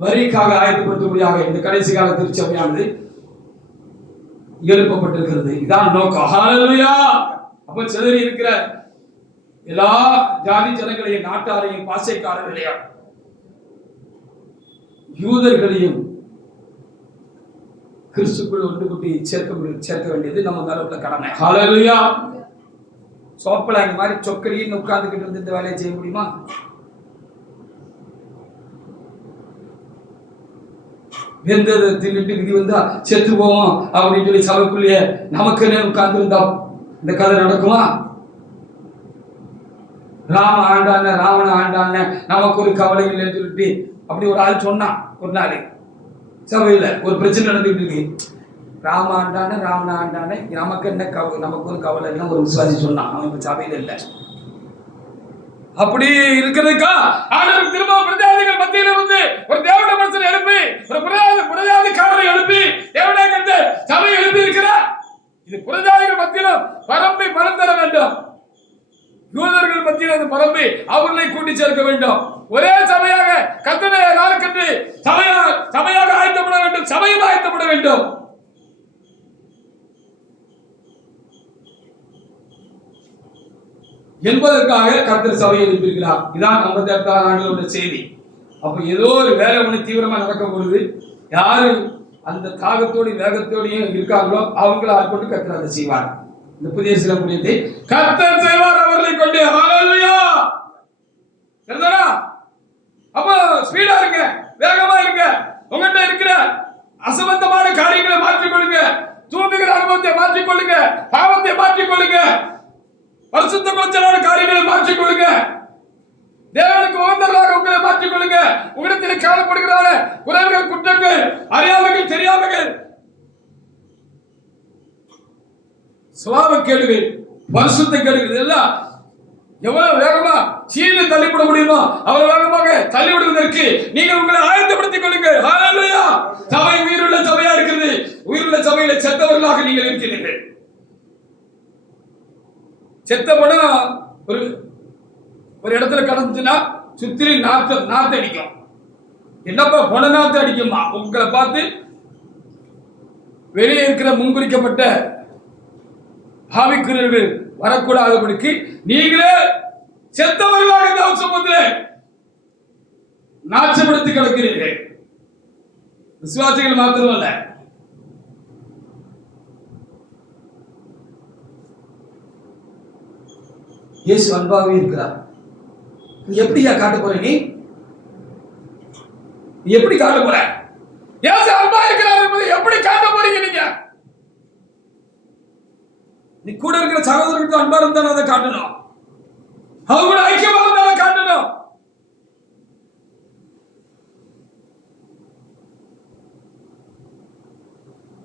வரிக்காக ஆயத்தப்படுத்தும்படியாக இந்த கடைசி கால திருச்சபையானது எழுப்பப்பட்டிருக்கிறது. இதான் நோக்கம். ஹல்லேலூயா. அப்ப சிதறி இருக்கிற எல்லா ஜாதி ஜனங்களையும், நாட்டாரையும், பாசைக்காரர்களையும், யூதர்களையும் கிறிஸ்துக்குள் ஒன்று கூட்டி சேர்க்க வேண்டியது நம்ம மேல உள்ள கடமை. ஹல்லேலூயா. சோப்பலாங்க மாதிரி சொக்கடின்னு உட்கார்ந்துக்கிட்டு இருந்து இந்த வேலையை செய்ய முடியுமா? வெந்ததை தின்னுட்டு விதி வந்தா செத்து போவோம் அப்படின்னு சொல்லி சபைக்குள்ளேயே நமக்கு உட்கார்ந்து இருந்தா இந்த கதை நடக்குமா? ராம ஆண்டான ராவண ஆண்டான நமக்கு ஒரு கவலை இல்லைன்னு சொல்லிட்டு அப்படி ஒரு ஆள் சொன்னான். ஒரு நாள் சபையில ஒரு பிரச்சனை நடந்துகிட்டு இருக்கு. ராம ஆண்டான ராவண ஆண்டான நமக்கு என்ன கவலை, நமக்கு ஒரு கவலை இல்லை ஒரு விசுவாசி சொன்னான். அவன் இப்ப சபையில இல்லை. அப்படி இருக்கிறதுக்கா ஆண்டவர் திரும்ப பிரஜாதிகள் மத்தியில இருந்து ஒரு தேவனுடைய மனுஷனை எழுப்பி, ஒரு பிரஜாதிக்காரரை எழுப்பி தேவனுடைய கருத்து சபை எழுப்பி இருக்கிறார். இது பிரஜாதிகள் மத்தியிலும் பரம்பி பலம் தர வேண்டும். யூதர்கள் மத்தியில் அது பரம்பி அவர்களை கூட்டி சேர்க்க வேண்டும். ஒரே சபையாக கர்த்தருடைய நாளுக்கென்று சபையாக ஆயத்தப்பட வேண்டும். சபையும் ஆயத்தப்பட வேண்டும். என்பதற்காக கர்த்தர் சபையை எழுப்பியிருக்கிறார். இதான் 58 ஆண்டுகளுடைய செய்தி. அப்ப ஏதோ ஒரு வேலை ஒண்ணு தீவிரமா நடக்கும் பொழுது யாரு அந்த தாகத்தோடு வேகத்தோடையும் இருக்காங்களோ அவங்களை கொண்டு கர்த்தர் அதை செய்வார். இந்த புதிய சில புரியத்தை கர்த்தர் செய்வார் அவர்களை கொண்டு. ஹல்லேலூயா. சரிதானா? அப்ப ஸ்பீடா இருங்க, வேகமா இருங்க. உங்ககிட்ட இருக்கிற அசம்பந்தமான காரியங்களை மாற்றிக்கொள்ளுங்க. தூங்குகிற அனுபவத்தை மாற்றிக்கொள்ளுங்க. பாவத்தை மாற்றிக்கொள்ளுங்க. பரிசுத்த குணச்சலான காரியங்களை மாற்றிக்கொள்ளுங்க. தேவனுக்கு உகந்தவர்களாக உங்களை மாற்றிக்கொள்ளுங்க. உங்களிடத்தில் காணப்படுகிறான குறைவுகள், குற்றங்கள், அறியாமைகள், தெரியாமைகள், சுபாவ கேடுகள், பரிசுத்த கேடுகள் எல்லாம் எவ்வளவு வேகமா சீனை தள்ளிவிட முடியுமோ அவ்வளவு வேகமாக தள்ளிவிடுவதற்கு நீங்கள் உங்களை ஆயத்தப்படுத்திக் கொள்ளுங்கள். ஹல்லேலூயா. சபை உயிருள்ள சபையா இருக்கிறது. உயிருள்ள சபையில செத்தவர்களாக நீங்கள் இருக்கிறீர்கள். செத்த படம் ஒரு இடத்துல கடந்துச்சுன்னா சுத்திரி நாத்து அடிக்கும். என்னப்பா பொன நாத்து அடிக்குமா? உங்களை பார்த்து வெளியே இருக்கிற முன்குறிக்கப்பட்ட ஆவிக்குரியர்கள் வரக்கூடாதபடிக்கு நீங்களே செத்தவர்களாக இந்த சமூகத்தில் நாச்சப்படுத்தி கிடக்கிறீர்கள். விசுவாசிகள் மாத்திரமல்ல, இயேசு அன்பாகவே இருக்கிறார். எப்படியா காட்ட போற? நீ நீ எப்படி காட்ட போற? இயேசு அன்பா இருக்கிறார் என்பதை எப்படி காட்ட போறீங்க நீங்க? நீ கூட இருக்கிற சகோதரருக்கு அன்பா இருந்தாலும் அதை காட்டணும், அவங்க கூட ஐக்கியமா இருந்தாலும் காட்டணும்.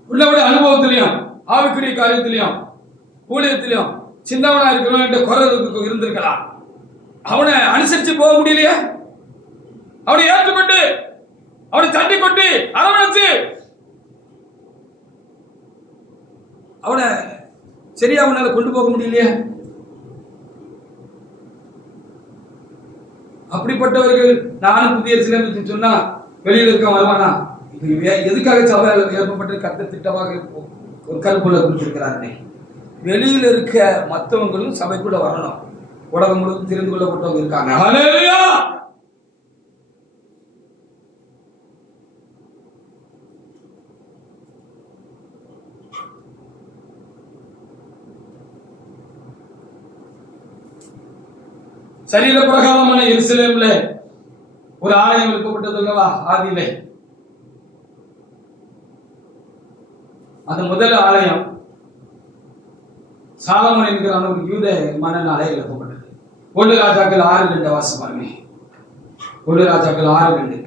உள்ளபடி அனுபவத்திலையும் ஆவிக்குரிய காரியத்திலையும் ஊழியத்திலையும் சின்னவனா இருக்கிறவன் என்ற குறை இருந்திருக்கலாம். அவனை அனுசரிச்சு போக முடியலையே, அவனை ஏற்றுக்கொண்டு அவனை தட்டி கொண்டு அரவணைச்சு அவனை சரியா அவனால கொண்டு போக முடியலையே. அப்படிப்பட்டவர்கள் நானும் புதிய சிலர் சொன்னா வெளியில இருக்க வருவானா? எதுக்காக சபை ஏற்பப்பட்டு கட்ட திட்டமாக ஒரு கருப்புள்ள குறிப்பிட்டிருக்கிறார். வெளியில இருக்க மற்றவங்களும் சபைக்குள்ள வரணும். உலகம் முழுவதும் தெரிந்து கொள்ளப்பட்டவங்க இருக்காங்க. ஹல்லேலூயா. சரீர பிரகாரமான எருசலேம்ல ஒரு ஆலயம் எழுப்பப்பட்டது அல்லவா? ஆதியிலே அந்த முதல் ஆலயம் சாலமோன் என்கிற ஒரு யூத மன்னனாலே எழுப்பப்பட்டது. 1 ராஜாக்கள் 6:2 வாசிப்பாருங்க. 1 ராஜாக்கள் 6:2.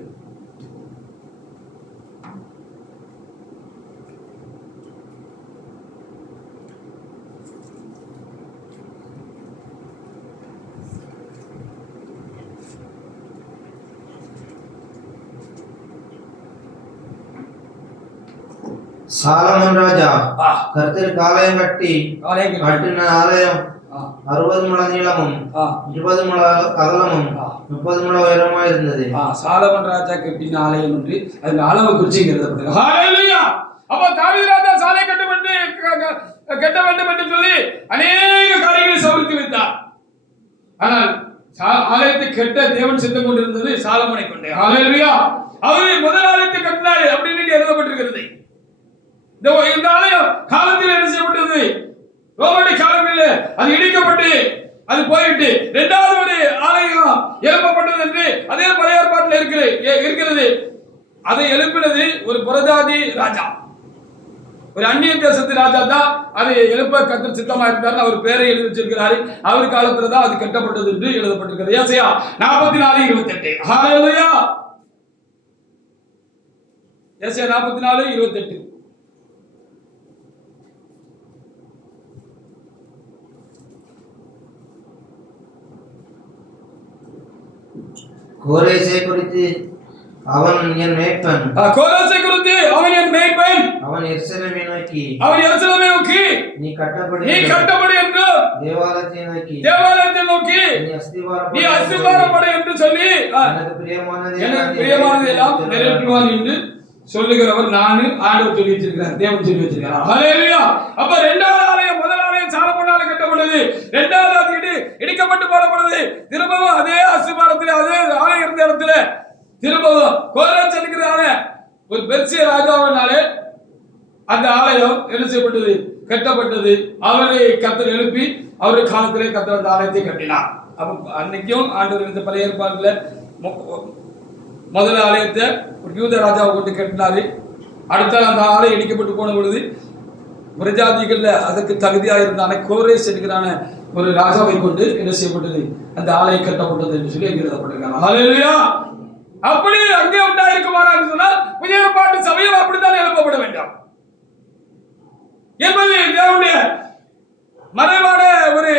சாலமோன் ராஜா கர்த்தருக்கு ஆலயம் கட்டின ஆலயம் 60 முழ நீளமும் 20 முழ அகலமும் 30 முழ உயரமா இருந்தது. சாலமோன் ராஜா கட்டின ஆலயம் என்று அது அளவு குறிச்சிங்கிறது. ஹல்லேலூயா. அப்ப தாவீது ராஜா சாலை கட்ட வேண்டும் என்று சொல்லி அநேக காரியங்களை சமர்த்தி வைத்தார். ஆனால் ஆலயத்தை கட்ட தேவன் சித்தம் கொண்டிருந்தது சாலமோனை கொண்டே. ஹல்லேலூயா. அவர் முதல் ஆலயத்தை கட்டினார் அப்படின்னு எழுதப்பட்டிருக்கிறது. இந்த ஆலயம் காலத்தில் என்ன செய்யப்பட்டது? ரோமனுடைய காலங்களில் அது இடிக்கப்பட்டு அது போயிட்டு இரண்டாவது ஒரு ஆலயம் எழுப்பப்பட்டது என்று அதே பழைய ஏற்பாட்டில் இருக்கிறது. அதை எழுப்பினது ஒரு புறஜாதி ராஜா, ஒரு அந்நிய தேசத்து ராஜா தான் அதை எழுப்ப கர்த்தர் சித்தமா இருந்தார். அவர் பேரை எழுதி வச்சிருக்கிறாரு. அவர் காலத்துல தான் அது கட்டப்பட்டது என்று எழுதப்பட்டிருக்கிறது. ஏசாயா 44:28. ஹல்லேலூயா. ஏசாயா 44:28. கோரேசை குறித்து அவன் என் மேய்ப்பன். கோரேசை குறித்து அவன் என் மேய்ப்பன். அவன் எருசலேமை நோக்கி நீ கட்டப்படு என்று தேவாலயத்தை நோக்கி நீ அஸ்திபாரப்படு என்று சொல்லி எனக்கு பிரியமானது எல்லாம் நிறைவேற்றுவான் என்று சொல்லுகிறவர் நானு. ஆண்டவர் சொல்லி வச்சிருக்கிறார், தேவன் சொல்லி வச்சிருக்கிறார். ஹல்லேலூயா. அப்ப இரண்டாவது ஆலயம் முதல் ஆலயம் சாலமோனால கட்டப்பட்டது, இரண்டாவது அது இடிக்கப்பட்டு போடப்படுது. திரும்பவும் அதே அஸ்திபாரத்தில் அதே ஆலயம் இருந்த இடத்துல திரும்பவும் கோரேஸ் என்கிறான ஒரு பெர்சிய ராஜாவினாலே அந்த ஆலயம் என்ன செய்யப்பட்டது? கட்டப்பட்டது. அவரை கர்த்தர் எழுப்பி அவருடைய காலத்திலே கர்த்தர் அந்த ஆலயத்தை கட்டினார். அப்ப அன்னைக்கும் ஆண்டவர் இந்த பழைய ஏற்பாடுல முதல் ஆலயத்தை ஒரு யூத ராஜாவை கொண்டு கட்டினாரு. அடுத்த அந்த ஆலயம் இடிக்கப்பட்டு போன பொழுது பிரஜாதிகள்ல அதற்கு தகுதியாக இருந்தான கோரேஸ் என்கிறான ஒரு ராஜாவை கொண்டு என்ன செய்யப்பட்டது? அந்த ஆலயம் கட்டப்பட்டது என்று சொல்லி எழுதப்பட்டிருக்காங்க. ஹல்லேலூயா. அப்படி அங்கே உண்டாயிருக்குமாறு சொன்னால் புதிய ஏற்பாட்டு சபையில் அப்படித்தான் எழுப்பப்பட வேண்டும் என்பது தேவனுடைய மறைவான ஒரு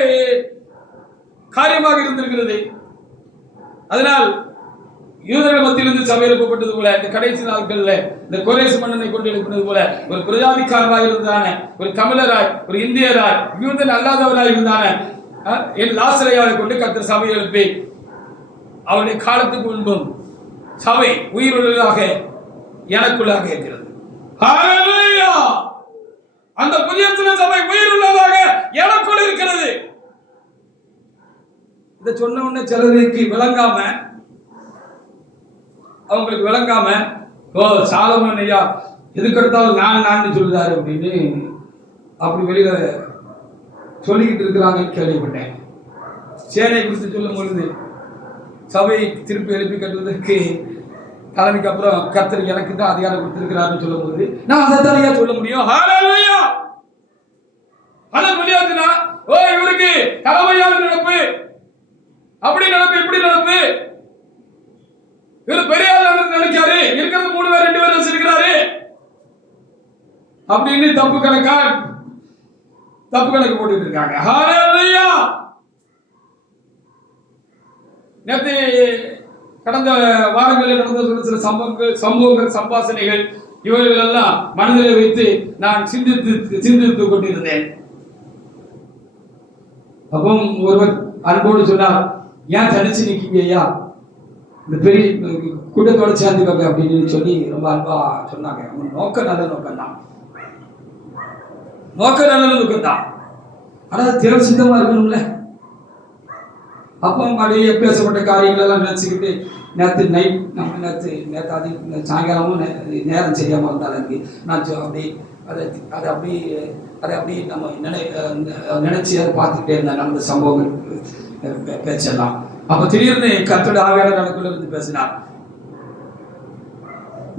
காரியமாக இருந்திருக்கிறது. அதனால் யூதர்கள் மத்தியிலிருந்து சபை எழுப்பப்பட்டது போல இந்த கடைசி நாட்கள்ல இந்த கோரேஸ் மன்னனை கொண்டு எழுப்பினது போல ஒரு பிரஜாதிக்காரராய் இருந்தான, ஒரு தமிழராய், ஒரு இந்தியராய், யூதன் அல்லாதவராய் இருந்தான என் லாசரையாவை கொண்டு கர்த்தர் சபை எழுப்பி அவருடைய காலத்துக்கு முன்பும் சபை உயிருள்ளதாக எனக்குள்ளாக இருக்கிறது. ஹல்லேலூயா. அந்த புதிய சபை உயிருள்ளதாக எனக்குள் இருக்கிறது. இதை சொன்ன உடனே சிலருக்கு விளங்காம, அவங்களுக்கு விளங்காம, ஓ சாலமோன் ஐயா எதுக்கு எடுத்தாலும் நான் சொல்லுறாரு அப்படின்னு அப்படி வெளியில சொல்லிக்கிட்டு இருக்கிறாங்கன்னு கேள்விப்பட்டேன். சேனை குறித்து சொல்லும் பொழுது சபை திருப்பி எழுப்பி கட்டுவதற்கு தலைமைக்கு அப்புறம் கர்த்தர் எனக்கு தான் அதிகாரம் கொடுத்திருக்கிறாருன்னு சொல்லும்போது நான் அதை தனியா சொல்ல முடியும். ஹalleluya. ஹalleluya. ஓ இவருக்கு தலைமையான நினைப்பு, அப்படி நினைப்பு, இப்படி நினைப்பு, இவர் பெரிய ஆள் நினைக்காரு, இருக்கிறது 3 பேர் 2 பேர் வச்சிருக்கிறாரு அப்படின்னு தப்பு கணக்கு போட்டுட்டு இருக்காங்க. ஹalleluya. நேத்து கடந்த வாரங்களில் நடந்த சில சம்பவங்கள் சம்பாஷணைகள் இவைகள் எல்லாம் மனதிலே வைத்து நான் சிந்தித்துக் கொண்டிருந்தேன். அப்போ ஒருவர் அன்போடு சொன்னார், ஏன் தனிச்சு நிற்கீங்க ஐயா, இந்த பெரிய கூட்டத்தோட சேர்ந்துக்கோங்க அப்படின்னு சொல்லி ரொம்ப அன்பா சொன்னாங்க. அவங்க நோக்கம் நல்ல நோக்கம்தான், ஆனா தேவ சித்தமா இருக்கணும்ல. அப்போ அப்படியே பேசப்பட்ட காரியங்கள் எல்லாம் நினைச்சுக்கிட்டு நேற்று சாயங்காலமும் நேரம் செய்யாமல் இருந்தாலும் இருக்கு. நான் அதை அப்படி நம்ம நினைச்சு அதை பார்த்துக்கிட்டே இருந்தேன் நடந்த சம்பவங்கள் பேச்செல்லாம். அப்ப திடீர்னு கர்த்தருடைய ஆவியானவர் எனக்குள்ள இருந்து பேசினார்,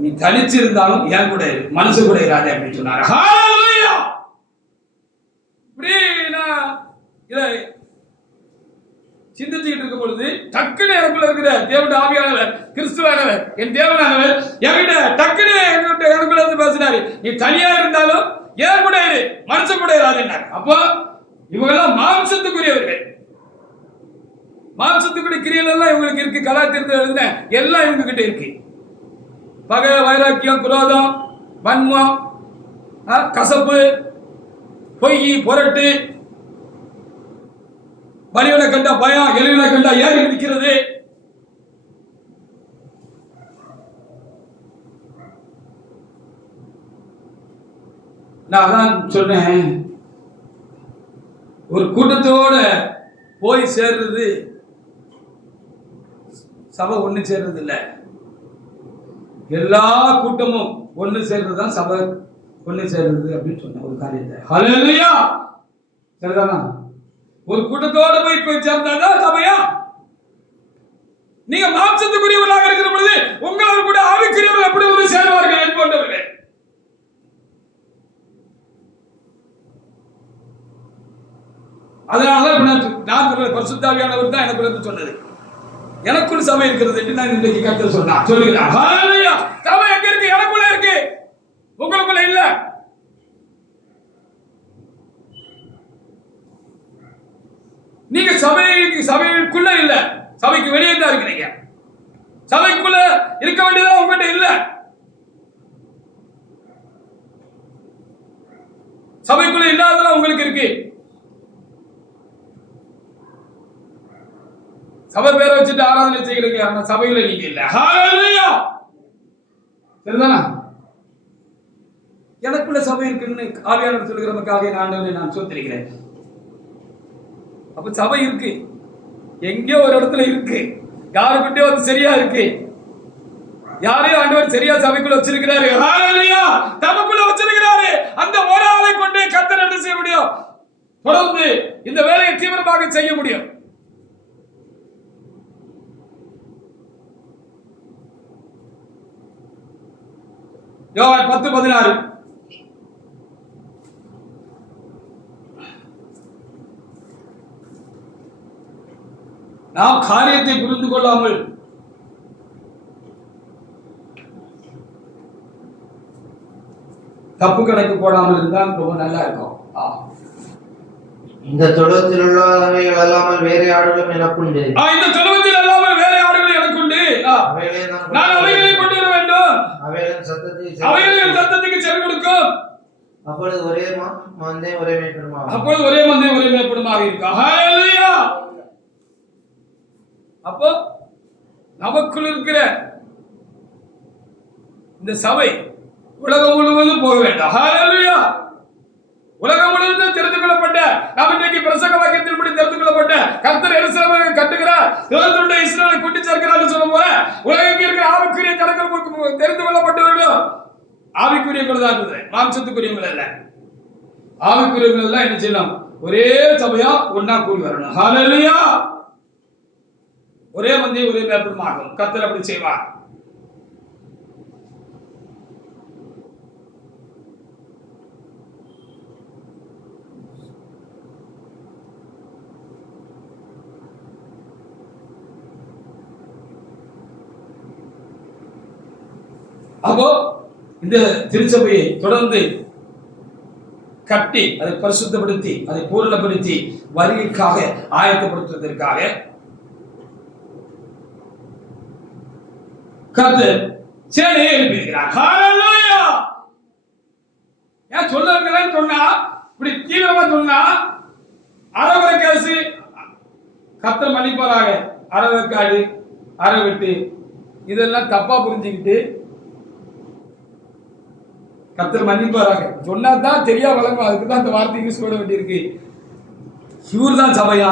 நீ தனிச்சு இருந்தாலும் என் கூட இரு, மனசு கூட இராதே அப்படின்னு சொன்னார். ஹalleluya. இப்படி நான் இதை சிந்திச்சுக்கிட்டு இருக்கும் பொழுது டக்குனு எனக்குள்ள இருக்கிற தேவனுடைய ஆவியானவர், கிறிஸ்துவானவர், என் தேவனானவர் என்கிட்ட டக்குனு எனக்குள்ள இருந்து பேசினாரு, நீ தனியா இருந்தாலும் ஏன் கூட இரு, மனுஷன் கூட இராதுன்னாரு. அப்போ இவங்கெல்லாம் மாம்சத்துக்குரியவர்கள், மாம்சத்துக்குரிய கிரியல் எல்லாம் இவங்களுக்கு இருக்கு. கலாச்சாரத்தில் எழுதின எல்லாம் இவங்க கிட்ட இருக்கு. பகை, வைராக்கியம், குரோதம், வன்மம், கசப்பு, பொய், புரட்டு, வலிவனை கண்டா பயம், எலிவனை கண்டா ஏறி நிற்கிறது. நான் தான் சொன்னேன், ஒரு கூட்டத்தோட போய் சேர்றது சபை ஒண்ணு சேர்றது இல்ல, எல்லா கூட்டமும் ஒண்ணு சேர்றது தான் சபை ஒண்ணு சேர்றது அப்படின்னு சொன்ன ஒரு காரியத்தை. ஹalleluya. சரிதானா? ஒரு கூட்டத்தோட போய் சேர்ந்தாதான் சபையா? நீங்க மாம்சத்துக்குரியவர்களாக இருக்கிற பொழுது உங்களோட கூட ஆவிக்குரியவர்கள் எப்படி வந்து சேருவார்கள் என்பவர்களே. அதனாலதான் நான் சொல்ற பரிசுத்த ஆவியானவர் தான் எனக்கு சொன்னது, எனக்குள் சபை இருக்கிறது என்று நான் இன்றைக்கு கர்த்தர் சொல்லுகிறார். ஹalleluya. சபை எங்க இருக்கு? எனக்குள்ள இருக்கு, உங்களுக்குள்ள இல்ல. நீங்க சபைக்குள்ள இல்ல, சபைக்கு வெளியே தான் இருக்கிறீங்க. சபைக்குள்ள இருக்க வேண்டியதா உங்ககிட்ட இல்ல. சபைக்குள்ள இல்லாததெல்லாம் உங்களுக்கு இருக்கு. சபை பேரை வச்சுட்டு ஆராதனை செய்கிறீங்க, ஆனா சபையில நீங்க இல்ல. ஹalleluya. சரிதானா? எனக்குள்ள சபை இருக்குன்னு ஆவியானவர் சொல்லுகிறதுக்காக நான் சோத்திருக்கிறேன். அப்ப சபை இருக்கு, எங்கேயோ ஒரு இடத்துல இருக்கு, யாருக்கிட்டயோ அது சரியா இருக்கு, யாரையும் ஆண்டவர் சரியா சபைக்குள்ள வச்சிருக்கிறாரு. ஹalleluya. தமக்குள்ள வச்சிருக்கிறாரு. அந்த ஒரு ஆளை கொண்டு கர்த்தர் என்ன செய்ய முடியும்? தொடர்ந்து இந்த வேலையை தீவிரமாக செய்ய முடியும். யோவான் 10:16. நாம் காரியத்தை புரிந்து கொள்ளாமல் தப்பு கணக்கு போடாமல் இருந்தால் ரொம்ப நல்லா இருக்கும். இந்த தொழுவத்தில் உள்ளவைகள் அல்லாமல் வேற ஆடுகளும் எனக்குண்டு. இந்த தொழுவத்தில் அல்லாமல் வேற ஆடுகள் எனக்குண்டு. நான் அவைகளை கொண்டு வர வேண்டும். அவைகளின் சத்தத்துக்கு செவி கொடுக்கும். அப்பொழுது ஒரே மந்தை ஒரே மேய்ப்பனுமாக. அப்பொழுது ஒரே மந்தை ஒரே மேய்ப்பனுமாக இருக்கும். ஹalleluya. அப்போ நமக்குள் இருக்கிற இந்த சபை உலகம் முழுவதும் போக வேண்டும். ஹalleluya. உலகம் முழுவதும் தெரிந்து கொள்ளப்பட்ட, நாம் இன்றைக்கு பிரசங்க வாக்கியத்தின்படி தெரிந்து கொள்ளப்பட்ட கர்த்தர் எருசலேமை கட்டுகிறார், தேவனுடைய இஸ்ரவேலை கூட்டி சேர்க்கிறார் சொல்லும் போல உலகத்தில் இருக்கிற ஆவிக்குரிய ஜனங்கள் தெரிந்து கொள்ளப்பட்டவர்களும் ஆவிக்குரியவர்கள் தான் இருக்குது, மாம்சத்துக்குரியவர்கள் அல்ல. ஆவிக்குரியவர்கள் எல்லாம் என்ன செய்யலாம்? ஒரே சபையா ஒன்னா கூடி வரணும். ஹalleluya. ஒரே மந்தை ஒரே மேய்ப்பனுமாகும். கர்த்தர் அப்படி செய்வார். அப்போ இந்த திருச்சபையை தொடர்ந்து கட்டி அதை பரிசுத்தப்படுத்தி அதை பூரணப்படுத்தி வருகைக்காக ஆயத்தப்படுத்துவதற்காக கர்த்தர் சேனையை எழுப்பியிருக்கிறார். ஹல்லேலூயா. ஏன் சொல்லவங்கன்னு சொன்னா இப்படி தீவிரமா சொன்னா அரவரை கேசு கர்த்தர் மன்னிப்பாராக, அரவக்காடு அரவெட்டு இதெல்லாம் தப்பா புரிஞ்சுக்கிட்டு கர்த்தர் மன்னிப்பாராக சொன்னா தான் தெரியா வழங்கும். அதுக்கு தான் அந்த வார்த்தை யூஸ் பண்ண வேண்டியிருக்கு. இவர் தான் சபையா,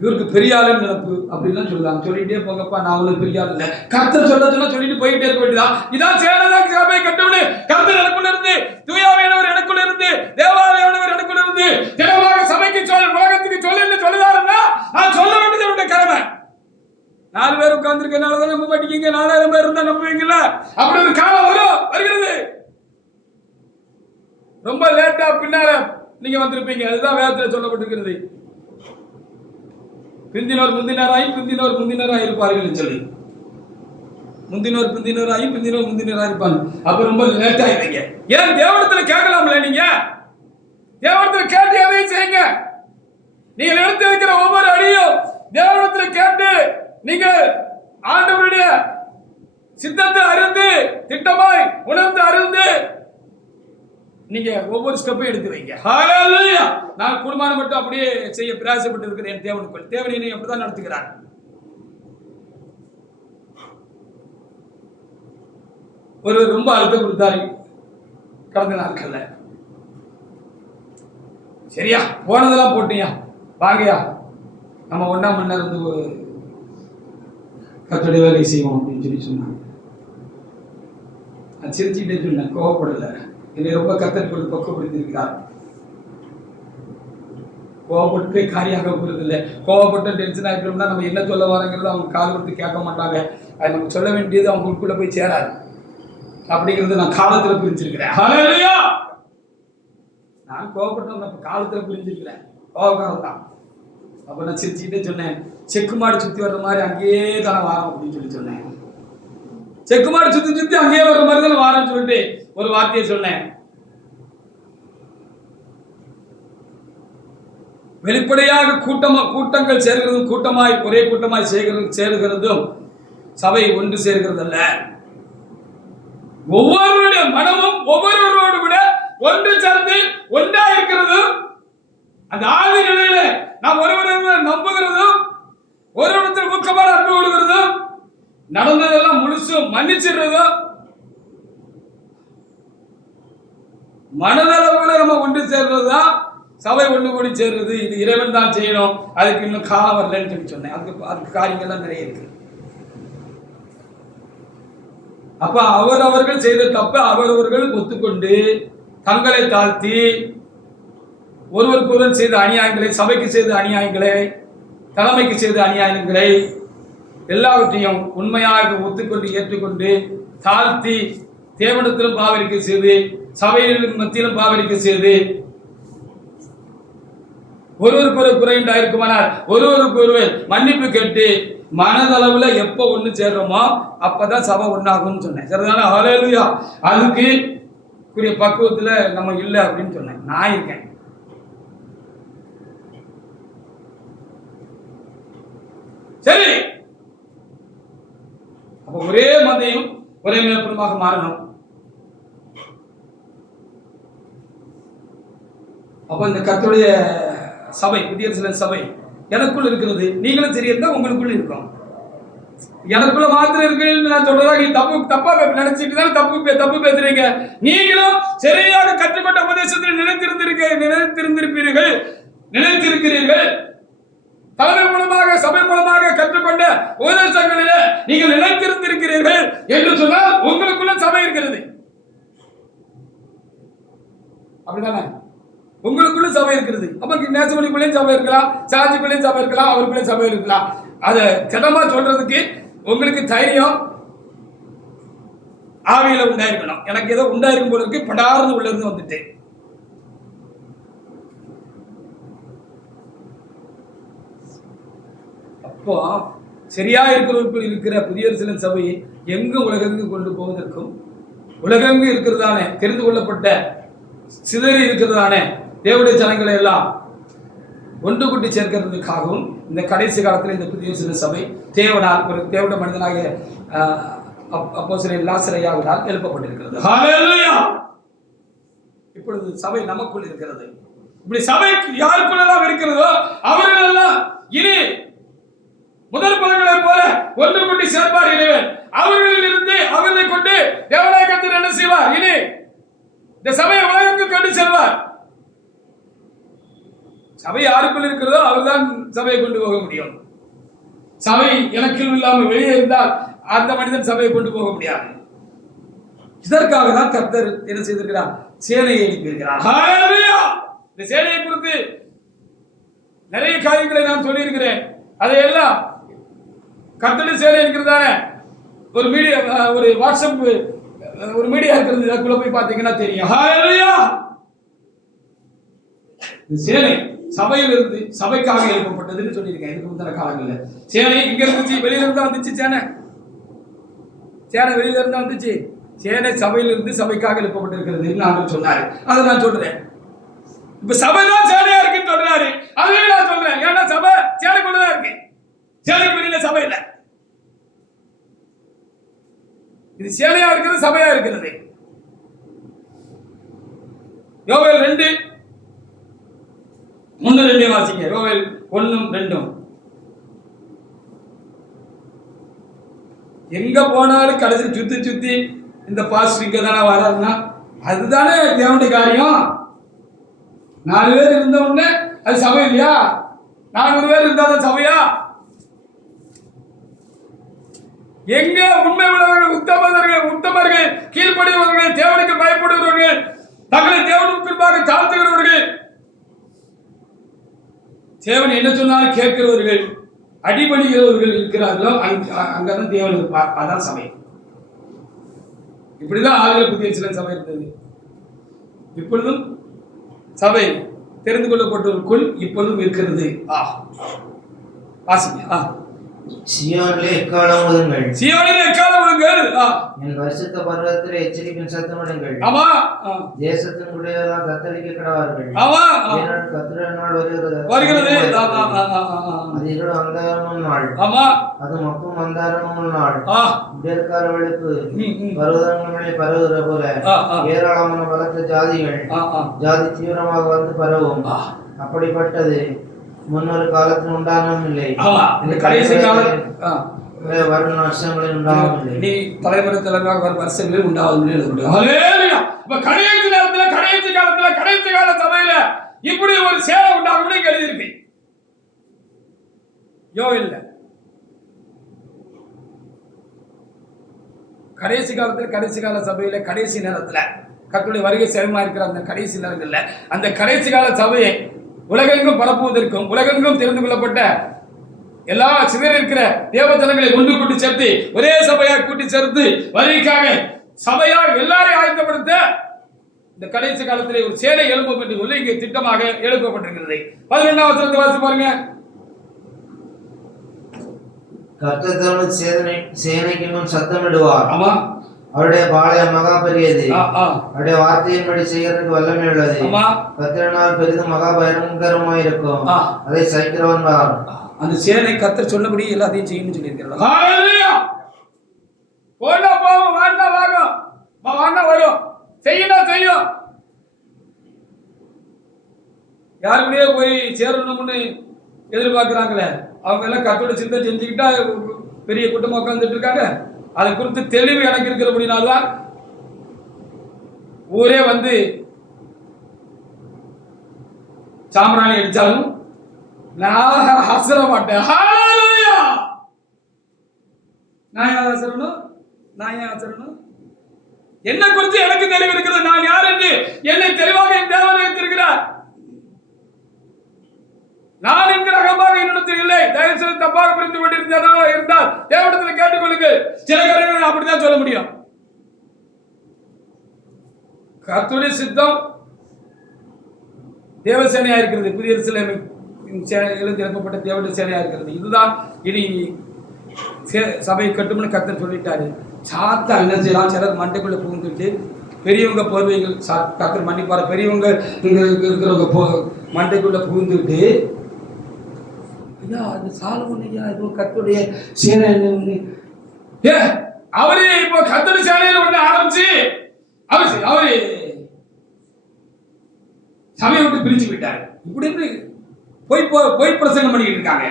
இவருக்கு பெரிய ஆளுன்னு நினைப்பு அப்படின்னு சொல்லலாம். சொல்லிட்டே போங்கப்பா, நான் உங்களுக்கு பெரிய ஆள் இல்லை. கர்த்தர் சொல்லிட்டு போயிட்டே இருக்க வேண்டியதான். இதான் சேனதான் சபையை கட்டுவிடு. கர்த்தர் எனக்குள்ள இருந்து, தூயாவியானவர் எனக்குள்ள இருந்து, தேவாவியானவர் எனக்குள்ள இருந்து தினமாக சபைக்கு சொல், உலகத்துக்கு சொல்லு சொல்லுதாருன்னா நான் சொல்ல வேண்டியது என்னுடைய கடமை. 4 பேர் உட்கார்ந்துருக்கனாலதான் நம்ப மாட்டேங்க. 4000 பேர் இருந்தா நம்புவீங்கல்ல. அப்படி ஒரு காலம் வருகிறது. ரொம்ப லேட்டா பின்னால நீங்க வந்திருப்பீங்க. அதுதான் வேதத்தில் சொல்லப்பட்டிருக்கிறது. பிந்தினோர் முந்தினராய் இருப்பார்கள் சொல்லி, முந்தினோர் இருப்பாங்க. அப்ப ரொம்ப லேட் ஆயிடுவீங்க. ஏன் தேவனத்துல கேட்கலாம்ல? நீங்க தேவனத்துல கேட்டு எதையும் செய்யுங்க. நீங்க எடுத்து வைக்கிற ஒவ்வொரு அடியும் தேவனத்துல கேட்டு நீங்க ஆண்டவருடைய சித்தத்தை அறிந்து திட்டமாய் உணர்ந்து அறிந்து நீங்க ஒவ்வொரு ஸ்டெப்பையும் எடுத்து வைங்க. ஹல்லேலூயா. நான் குடும்பம் மட்டும் அப்படியே செய்ய பிரயாசப்பட்டு இருக்கிறேன். தேவனுக்குள் தேவன் என்னை அப்படிதான் நடத்துகிறார். ஒருவர் ரொம்ப அழுத்தம் கொடுத்தாரு கடந்த நாட்கள்ல. சரியா போனதெல்லாம் போட்டியா, வாங்கயா நம்ம 1ஆம் மணி நேரம் இருந்து கர்த்தருடைய வேலையை செய்வோம் அப்படின்னு சொன்னாங்க. நான் சிரிச்சுட்டே சொன்னேன், கோவப்படல. என்னை ரொம்ப கர்த்தருக்குள் பக்குவப்படுத்தியிருக்கிறார். கோவப்பட்டு காரியாக போறது இல்லை. கோவப்பட்டு டென்ஷன் ஆகிட்டோம்னா நம்ம என்ன சொல்ல வரோங்கிறது அவங்க காது கொடுத்து கேட்க மாட்டாங்க. அது நம்ம சொல்ல வேண்டியது அவங்களுக்குள்ள போய் சேராது. அப்படிங்கிறது நான் காலத்துல புரிஞ்சிருக்கிறேன். ஹல்லேலூயா. நான் கோவப்பட்டவங்க காலத்துல புரிஞ்சிருக்கிறேன். கோவக்காரன் தான். அப்ப நான் சிரிச்சுக்கிட்டே சொன்னேன், செக்கு மாடு சுத்தி வர்ற மாதிரி அங்கேயே தானே வாரம் அப்படின்னு சொன்னேன். செக்கு மாடு சுத்தி அங்கேயே வர்ற மாதிரி தானே வாரம்னு சொல்லிட்டு ஒரு வார்த்தையை சொன்னேன். வெளிப்படையாக கூட்டங்கள் சேர்கிறதும் கூட்டமாய் ஒரே கூட்டமாய் சேருகிறதும் சபை ஒன்று சேர்கிறது அல்ல. ஒவ்வொருவருடைய மனமும் ஒவ்வொருவரோடு கூட ஒன்று சேர்ந்து ஒன்றா இருக்கிறதும், அந்த ஆதி நிலையில நாம் ஒருவரை நம்புகிறதும், ஒருவரத்தில் முக்கியமான அன்பு கொள்கிறதும், நடந்ததெல்லாம் முழுசும் மன்னிச்சிடுறதும், மனதளவுல நம்ம ஒன்று சேர்றதுதான் சபை ஒன்று கூடி சேர்றது. இது இறைவன் தான் செய்யணும். அதுக்கு இன்னும் காலம் வரலன்னு சொல்லி சொன்னேன். அதுக்கு காரியங்கள்லாம் நிறைய இருக்கு. அப்ப அவர்கள் செய்த தப்ப அவரவர்கள் ஒத்துக்கொண்டு தங்களை தாழ்த்தி ஒருவருக்கு செய்த அநியாயங்களை, சபைக்கு செய்த அநியாயங்களை, தலைமைக்கு செய்த அநியாயங்களை எல்லாவற்றையும் உண்மையாக ஒத்துக்கொண்டு ஏற்றுக்கொண்டு தாழ்த்தி தேவனிடத்திலும் பாவரிக்க செய்து சபையின் மத்தியிலும் பாவரிக்க செய்து ஒருவருக்கு குறை உண்டாயிருக்குமானால் ஒருவருக்கு ஒருவர் மன்னிப்பு கேட்டு மனதளவுல எப்ப ஒண்ணு சேர்றோமோ அப்பதான் சபை ஒண்ணாகும்னு சொன்னேன். சரிதான? ஹல்லேலூயா. அதுக்கு கூடிய பக்குவத்துல நம்ம இல்லை அப்படின்னு சொன்னேன். நான் இருக்கேன். சரி, அப்ப ஒரே மதையும் ஒரே மேற்புறமாக மாறணும். அப்ப இந்த கர்த்தருடைய சபை, புதிய சபை எனக்குள்ள இருக்கிறது. நீங்களும் சரி இருந்தா உங்களுக்குள்ள இருக்கும். எனக்குள்ள மாத்திரம் இருக்குன்னு நான் சொல்றதா நீ தப்பா நினைச்சிட்டு தான் தப்பு பேசுறீங்க. நீங்களும் சரியாக கற்றுக்கொண்ட உபதேசத்தில் நினைத்திருக்கிறீர்கள். தலைமை மூலமாக சபை மூலமாக கற்றுக்கொண்ட உபதேசங்களிலே நீங்கள் நினைத்திருந்திருக்கிறீர்கள் என்று சொன்னால் உங்களுக்குள்ள சபை இருக்கிறது. அப்படிதானே? உங்களுக்குள்ள சபை இருக்கிறது. அப்ப நேசமணிக்குள்ளேயும் சபை இருக்கலாம், சாட்சிக்குள்ளேயும் சபை இருக்கலாம், அவருக்குள்ளே சபை இருக்கலாம். அதை திடமா சொல்றதுக்கு உங்களுக்கு தைரியம் ஆவியில உண்டாயிருக்கணும். எனக்கு ஏதோ உண்டாயிருக்கும் போல இருக்கு, படார்னு உள்ள இருந்து வந்துட்டு. அப்போ சரியா இருக்கிறவர்கள் இருக்கிற புதிய எருசலேம் சபையை எங்கும் உலகெங்கும் கொண்டு போவதற்கும் உலகெங்கும் இருக்கிறதானே தெரிந்து கொள்ளப்பட்ட சிதறி இருக்கிறதானே தேவனுடைய ஜனங்களை எல்லாம் ஒன்று கூட்டி சேர்க்கிறதுக்காகவும் இந்த கடைசி காலத்தில் இந்த புதிய எருசலேம் சபை தேவனால் ஒரு தேவனுடைய மனிதனாகிய அப்போஸ்தலன் லாசரையாவினால் எழுப்பப்பட்டிருக்கிறது. ஹல்லேலூயா. இப்பொழுது சபை நமக்குள் இருக்கிறது. இப்படி சபை யாருக்குள்ளெல்லாம் இருக்கிறதோ அவர்கள் எல்லாம் இனி முதல் பலன்களை போல ஒன்று கூட்டி சேர்ப்பார் இறைவன். அவர்களில் இருந்து அவர்களை கொண்டு தேவனாய கர்த்தர் என்ன செய்வார்? இனி இந்த சபையை உலகத்துக்கு கொண்டு செல்வார். சபை யாருக்குள் இருக்கிறதோ அவர்தான் சபையை கொண்டு போக முடியும். சபை எனக்குள் இல்லாமல் வெளியே இருந்தால் அந்த மனிதன் சபையை கொண்டு போக முடியாது. இதற்காக தான் கர்த்தர் என்ன செய்திருக்கிறார்? சேனையை எழுப்பியிருக்கிறார். இந்த சேனையை குறித்து நிறைய காரியங்களை நான் சொல்லியிருக்கிறேன். அதையெல்லாம் கர்த்தருடைய சேனை இருக்கிறதான ஒரு மீடியா, ஒரு வாட்ஸ்அப் ஒரு மீடியா இருக்கிறது, அதுக்குள்ள போய் பார்த்தீங்கன்னா தெரியும். இந்த சேனை சபையிலிருந்து சபைக்காக எழுப்பப்பட்டதுன்னு சொல்லியிருக்கேன் இதுக்கு முந்தின காலங்களில். சேனை இங்க இருந்துச்சு, வெளியில இருந்தா வந்துச்சு. சேனை வெளியில இருந்தா வந்துச்சு. சேனை சபையிலிருந்து சபைக்காக எழுப்பப்பட்டிருக்கிறது நான் சொன்னாரு. அதை நான் சொல்றேன். இப்ப சபை தான் சேனையா இருக்குன்னு சொல்றாரு. அதுவே நான் சொல்றேன். ஏன்னா சபை சேனைக்குள்ளதான் இருக்கு, சேனைக்கு வெளியில சபை இல்லை. இது சேனையா இருக்கிறது, சபையா இருக்கிறது. யோவேல் 2:1-2 வாசிங்க. யோவேல் 1:2. எங்க போனாலும் கடைசி சுத்தி இந்த பாஸ்டர் இங்க தானே வராதுன்னா அதுதானே தேவனுடைய காரியம். 4 பேர் இருந்த உடனே அது சபை இல்லையா? 400 பேர் இருந்தாதான் சபையா? எங்க உண்மை உள்ளவர்கள், உத்தமர்கள், கீழ்ப்படியவர்கள், தேவனுக்கு பயப்படுகிறவர்கள், தங்களை தேவனுக்கு முன்பாக தாழ்த்துகிறவர்கள், தேவன் என்ன சொன்னாலும் கேட்கிறவர்கள், அடிபணிகிறவர்கள் இருக்கிறார்களோ அங்கதான் தேவன் இருப்பார். அதான் சபை. இப்படிதான் ஆளுநர் புதிய எருசலேம் சபை இருந்தது. இப்பொழுதும் சபை தெரிந்து கொள்ளப்பட்டவருக்குள் இப்பொழுதும் இருக்கிறது. வாசிங்க. சீயோனிலே எக்காலம் ஊதுங்கள். சீயோனிலே எக்காலம் ஊதுங்கள். என் பரிசுத்த பர்வதத்திலே எச்சரிப்பின் சத்தமிடுங்கள். ஆமா. தேசத்தின் குடியெல்லாம் தத்தளிக்க கடவார்கள். ஆமா. ஏனென்றால் கர்த்தருடைய நாள் வருகிறது. அது இருள் அந்தகாரமும் நாள். ஆமா. அது மப்பும் அந்தாரமும் நாள். விடியற்கால வெளுப்பு பர்வதங்களை பரவுகிற போல ஏராளமான பலத்த ஜாதிகள் ஜாதி தீவிரமாக வந்து பரவும். அப்படிப்பட்டது முன்னொரு காலத்தில் உண்டானதும் இல்லை. இந்த கடைசி காலம் வரும் வருஷங்களில் உண்டாகவும் இல்லை. நீ தலைமுறையாக வரும் வருஷங்களில் உண்டாவதும் இல்லை. கடைசி நேரத்துல, கடைசி காலத்துல, கடைசி கால சபையில இப்படி ஒரு சேவை உண்டாகும் எழுதியிருக்கு. இல்ல கடைசி காலத்தில், கடைசி கால சபையில, கடைசி நேரத்துல கர்த்தருடைய வருகை சேவமா இருக்கிற அந்த கடைசி நேரங்கள்ல அந்த கடைசி கால சபையை உலகெங்கும் பரப்புவதற்கும் உலகெங்கும் தெரிந்து கொள்ளப்பட்ட எல்லா சிதறி இருக்கிற தேவ ஜனங்களை ஒன்று கூட்டி சேர்த்து ஒரே சபையாக கூட்டி சேர்த்து வருகைக்காக சபையாக எல்லாரையும் ஆயத்தப்படுத்த இந்த கடைசி காலத்திலே ஒரு சேனை எழுப்பும் என்று சொல்லி இங்கே திட்டமாக எழுப்பப்பட்டிருக்கிறது. 11ஆம் வசனத்தை வாசித்து பாருங்க. கர்த்தர் தமது சேனைக்கு முன் சத்தமிடுவார். ஆமா. அவருடைய பாளையம் மகா பெரியது. அவருடைய வார்த்தையின்படி செய்யறதுக்கு வல்லமை உள்ளது. கர்த்தரினால் பெரிதும் மகா பயங்கரமாயிருக்கும். அதை சகிக்கிறவன் யார்? அந்த சேனை கர்த்தர் சொன்னபடி எல்லாத்தையும் செய்யணும்னு சொல்லியிருக்கிறார். ஹல்லேலூயா. போனா போகும், வாண்ணா வாகும், வாண்ணா வரும், செய்யணும் செய்யும். யாருக்குள்ளேயே போய் சேரணும்னு எதிர்பார்க்கிறாங்களே அவங்க எல்லாம் கர்த்தரோட சிந்தை செஞ்சுக்கிட்டா பெரிய கூட்டமாக உட்கார்ந்துட்டு இருக்காங்க. அதை குறித்து தெளிவு எனக்கு இருக்கிறபடினால்தான் ஊரே வந்து சாம்பிராணி அடிச்சாலும் நான் அசர மாட்டேன். நான் ஏன் அசரணும்? என்ன குறித்து எனக்கு தெளிவு இருக்கிறது. நான் யார் என்று என்னை தெளிவாக என் தேவன் வைத்திருக்கிறார். நான் என்கிற அகம்பாக என்னிடத்தில் இல்லை. தயவு செய்து தப்பாக புரிந்து கொண்டிருந்தால் தேவனிடத்தில் கேட்டுக்கொள்ளுங்கள். சில காரியங்களை அப்படித்தான் சொல்ல முடியும். கர்த்தருடைய சித்தம் தேவசேனையா இருக்கிறது. புதிய எருசலேமில் எழுப்பப்பட்ட தேவனுடைய சேனையா இருக்கிறது. இதுதான் இனி சபையை கட்டும்னு கர்த்தர் சொல்லிட்டாரு. சாத்தா என்ன செய்யலாம், சிலர் மண்டைக்குள்ள புகுந்துட்டு பெரியவங்க போர்வைகள் கர்த்தர் மன்னிப்பாரு, பெரியவங்க இங்க இருக்கிறவங்க மண்டைக்குள்ள புகுந்துட்டு ஐயா அந்த சாலமோன் ஐயா ஏதோ கர்த்தருடைய சேனை அவரு இப்போ கர்த்தர் சேனையில ஒண்ணு ஆரம்பிச்சு அவரு சபையை விட்டு பிரிச்சு விட்டாரு. இப்படி போய் பிரசங்கம் பண்ணிக்கிட்டு இருக்காங்க.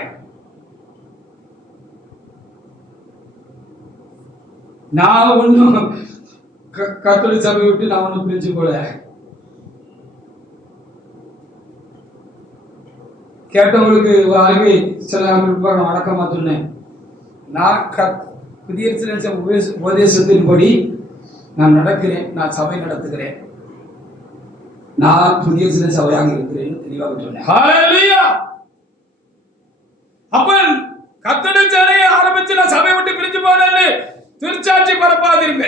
நான் ஒன்றும் கத்தோலிக்க சபையை விட்டு நான் ஒன்றும் பிரிச்சு போல. கேட்டவங்களுக்கு ஒரு அறிவை சில வணக்கமா சொன்னேன். நான் புதிய உபதேசத்தின்படி நான் நடக்கிறேன், நான் சபை நடத்துகிறேன், நான் புதிய சபையாக இருக்கிறேன் தெளிவாக சொன்னேன். அப்ப கத்தோலிக்க சேனையை ஆரம்பிச்சு நான் சபையை விட்டு பிரிஞ்சு போனேன்னு திருச்சாட்சி பரப்பாதிருங்க.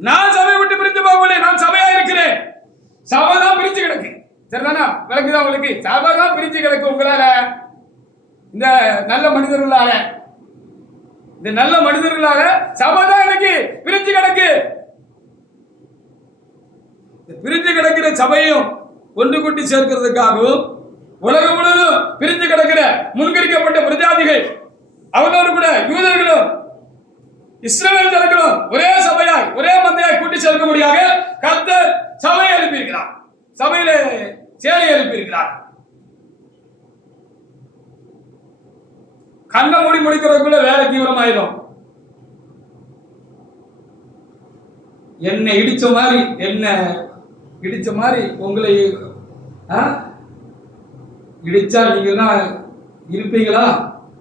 நான் சபையை விட்டு பிரிந்து போகவில்லை, நான் சபையா இருக்கிறேன். சபை தான் பிரிஞ்சு கிடக்கு. சரிதானா? விளக்குதான் உங்களுக்கு? சபை தான் பிரிஞ்சு கிடக்கு. உங்களால இந்த நல்ல மனிதர்களால சபை தான் இன்னைக்கு பிரிஞ்சு கிடக்கு. பிரிஞ்சு கிடக்கிற சபையும் ஒன்று கூட்டி சேர்க்கிறதுக்காகவும் உலகம் முழுவதும் பிரிஞ்சு கிடக்கிற முன்கரிக்கப்பட்ட பிரஜாதிகள் அவர்களோடு கூட யூதர்களும் இஸ்ரவேல் ஜனங்களும் ஒரே சபையாய் ஒரே மந்தையாய் கூட்டி சேர்க்க முடியாக கர்த்தர் சபையை எழுப்பியிருக்கிறார், சபையில சேலை எழுப்பியிருக்கிறார். கண்ணை மூடி முடிக்கிறதுக்குள்ள வேலை தீவிரமாயிடும். என்ன இடிச்ச மாதிரி உங்களை இடிச்சா நீங்க இருப்பீங்களா?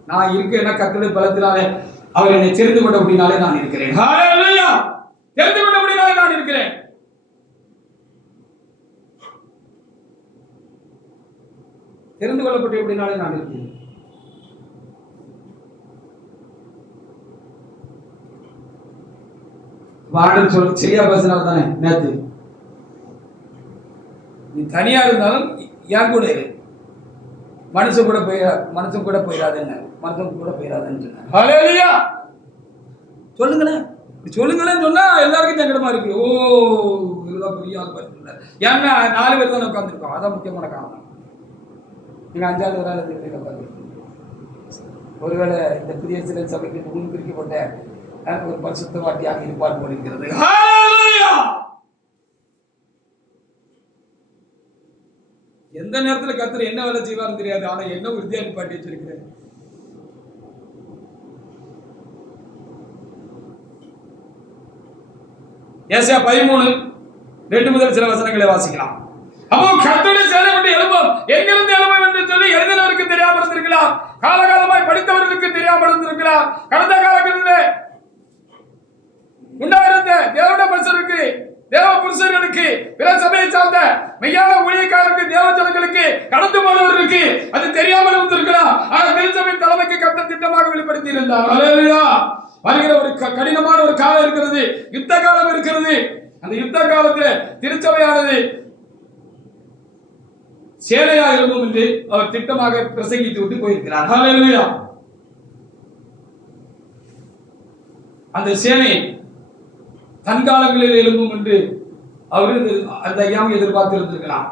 நான் இருக்கேன்னா கர்த்தருடைய பலத்தினாலே அவர் என்னை தெரிந்து கொண்ட அப்படினாலே நான் இருக்கிறேன். ஹல்லேலூயா! தெரிந்து கொண்ட அப்படினாலே நான் இருக்கிறேன். தெரிந்து கொள்ளப்பட்ட அப்படினாலே நான் இருக்கிறேன். வார்டன் சொல்ல சரியா பேசினார் தானே நேத்து. நீ தனியா இருந்தாலும் என் கூட இரு, மனுஷன் கூட போயிடாதுன்னு சொன்னார். ஹல்லேலூயா! சொல்லுங்களேன் சொன்னா எல்லாருக்கும் சங்கடமா இருக்கு. ஓ இதுதான் பெரிய ஆள் பாரு. ஏன்னா 4 பேர் தான் உட்காந்துருக்கோம், அதான் முக்கியமான காரணம். நீங்க 5வது ஒரு ஆள் உட்காந்து ஒருவேளை இந்த புதிய சிலை சபைக்கு முன்பிரிக்கப்பட்ட ஒரு பரிசுத்தவாட்டியாக இருப்பார் போலிருக்கிறது. எந்த நேரத்தில் கர்த்தர் என்ன வேலை செய்வார்னு தெரியாது. ஆனா என்ன உறுதியா நிப்பாட்டி வச்சிருக்கிறேன். ஏசாயா 13:2 முதல் சில வசனங்களை வாசிக்கலாம். அப்போ கர்த்தருடைய சேனை விட்டு எழும்பும், எங்கிருந்து எழும்பும் என்று சொல்லி எழுதினவருக்கு தெரியாமல் இருந்திருக்கலாம், காலகாலமாய் படித்தவர்களுக்கு தெரியாமல் இருந்திருக்கலாம். கடந்த காலங்களிலே உண்டாயிருந்த தேவனுடைய மனுஷருக்கு, தேவ புருஷர்களுக்கு, பிற சபையை சார்ந்த மெய்யான ஊழியக்காரருக்கு, தேவ ஜனங்களுக்கு, கடந்து போனவர்களுக்கு அது தெரியாமல் இருந்திருக்கலாம். ஆனால் திருச்சபை தலைமைக்கு கர்த்தர் திட்டமாக வெளிப்படுத்தி இருந்தார். ஹல்லேலூயா! வருகிற ஒரு கடினமான ஒரு காலம் இருக்கிறது, யுத்த காலம் இருக்கிறது. அந்த யுத்த காலத்தில் திருச்சபையானது சேனையா எழும்பும் என்று அவர் திட்டமாக பிரசங்கித்து விட்டு போயிருக்கிறார். ஹல்லேலூயா! அந்த சேனை தன்காலங்களில் எழும்பும் என்று அவர் அந்த ஐயாவும் எதிர்பார்த்து இருந்திருக்கலாம்.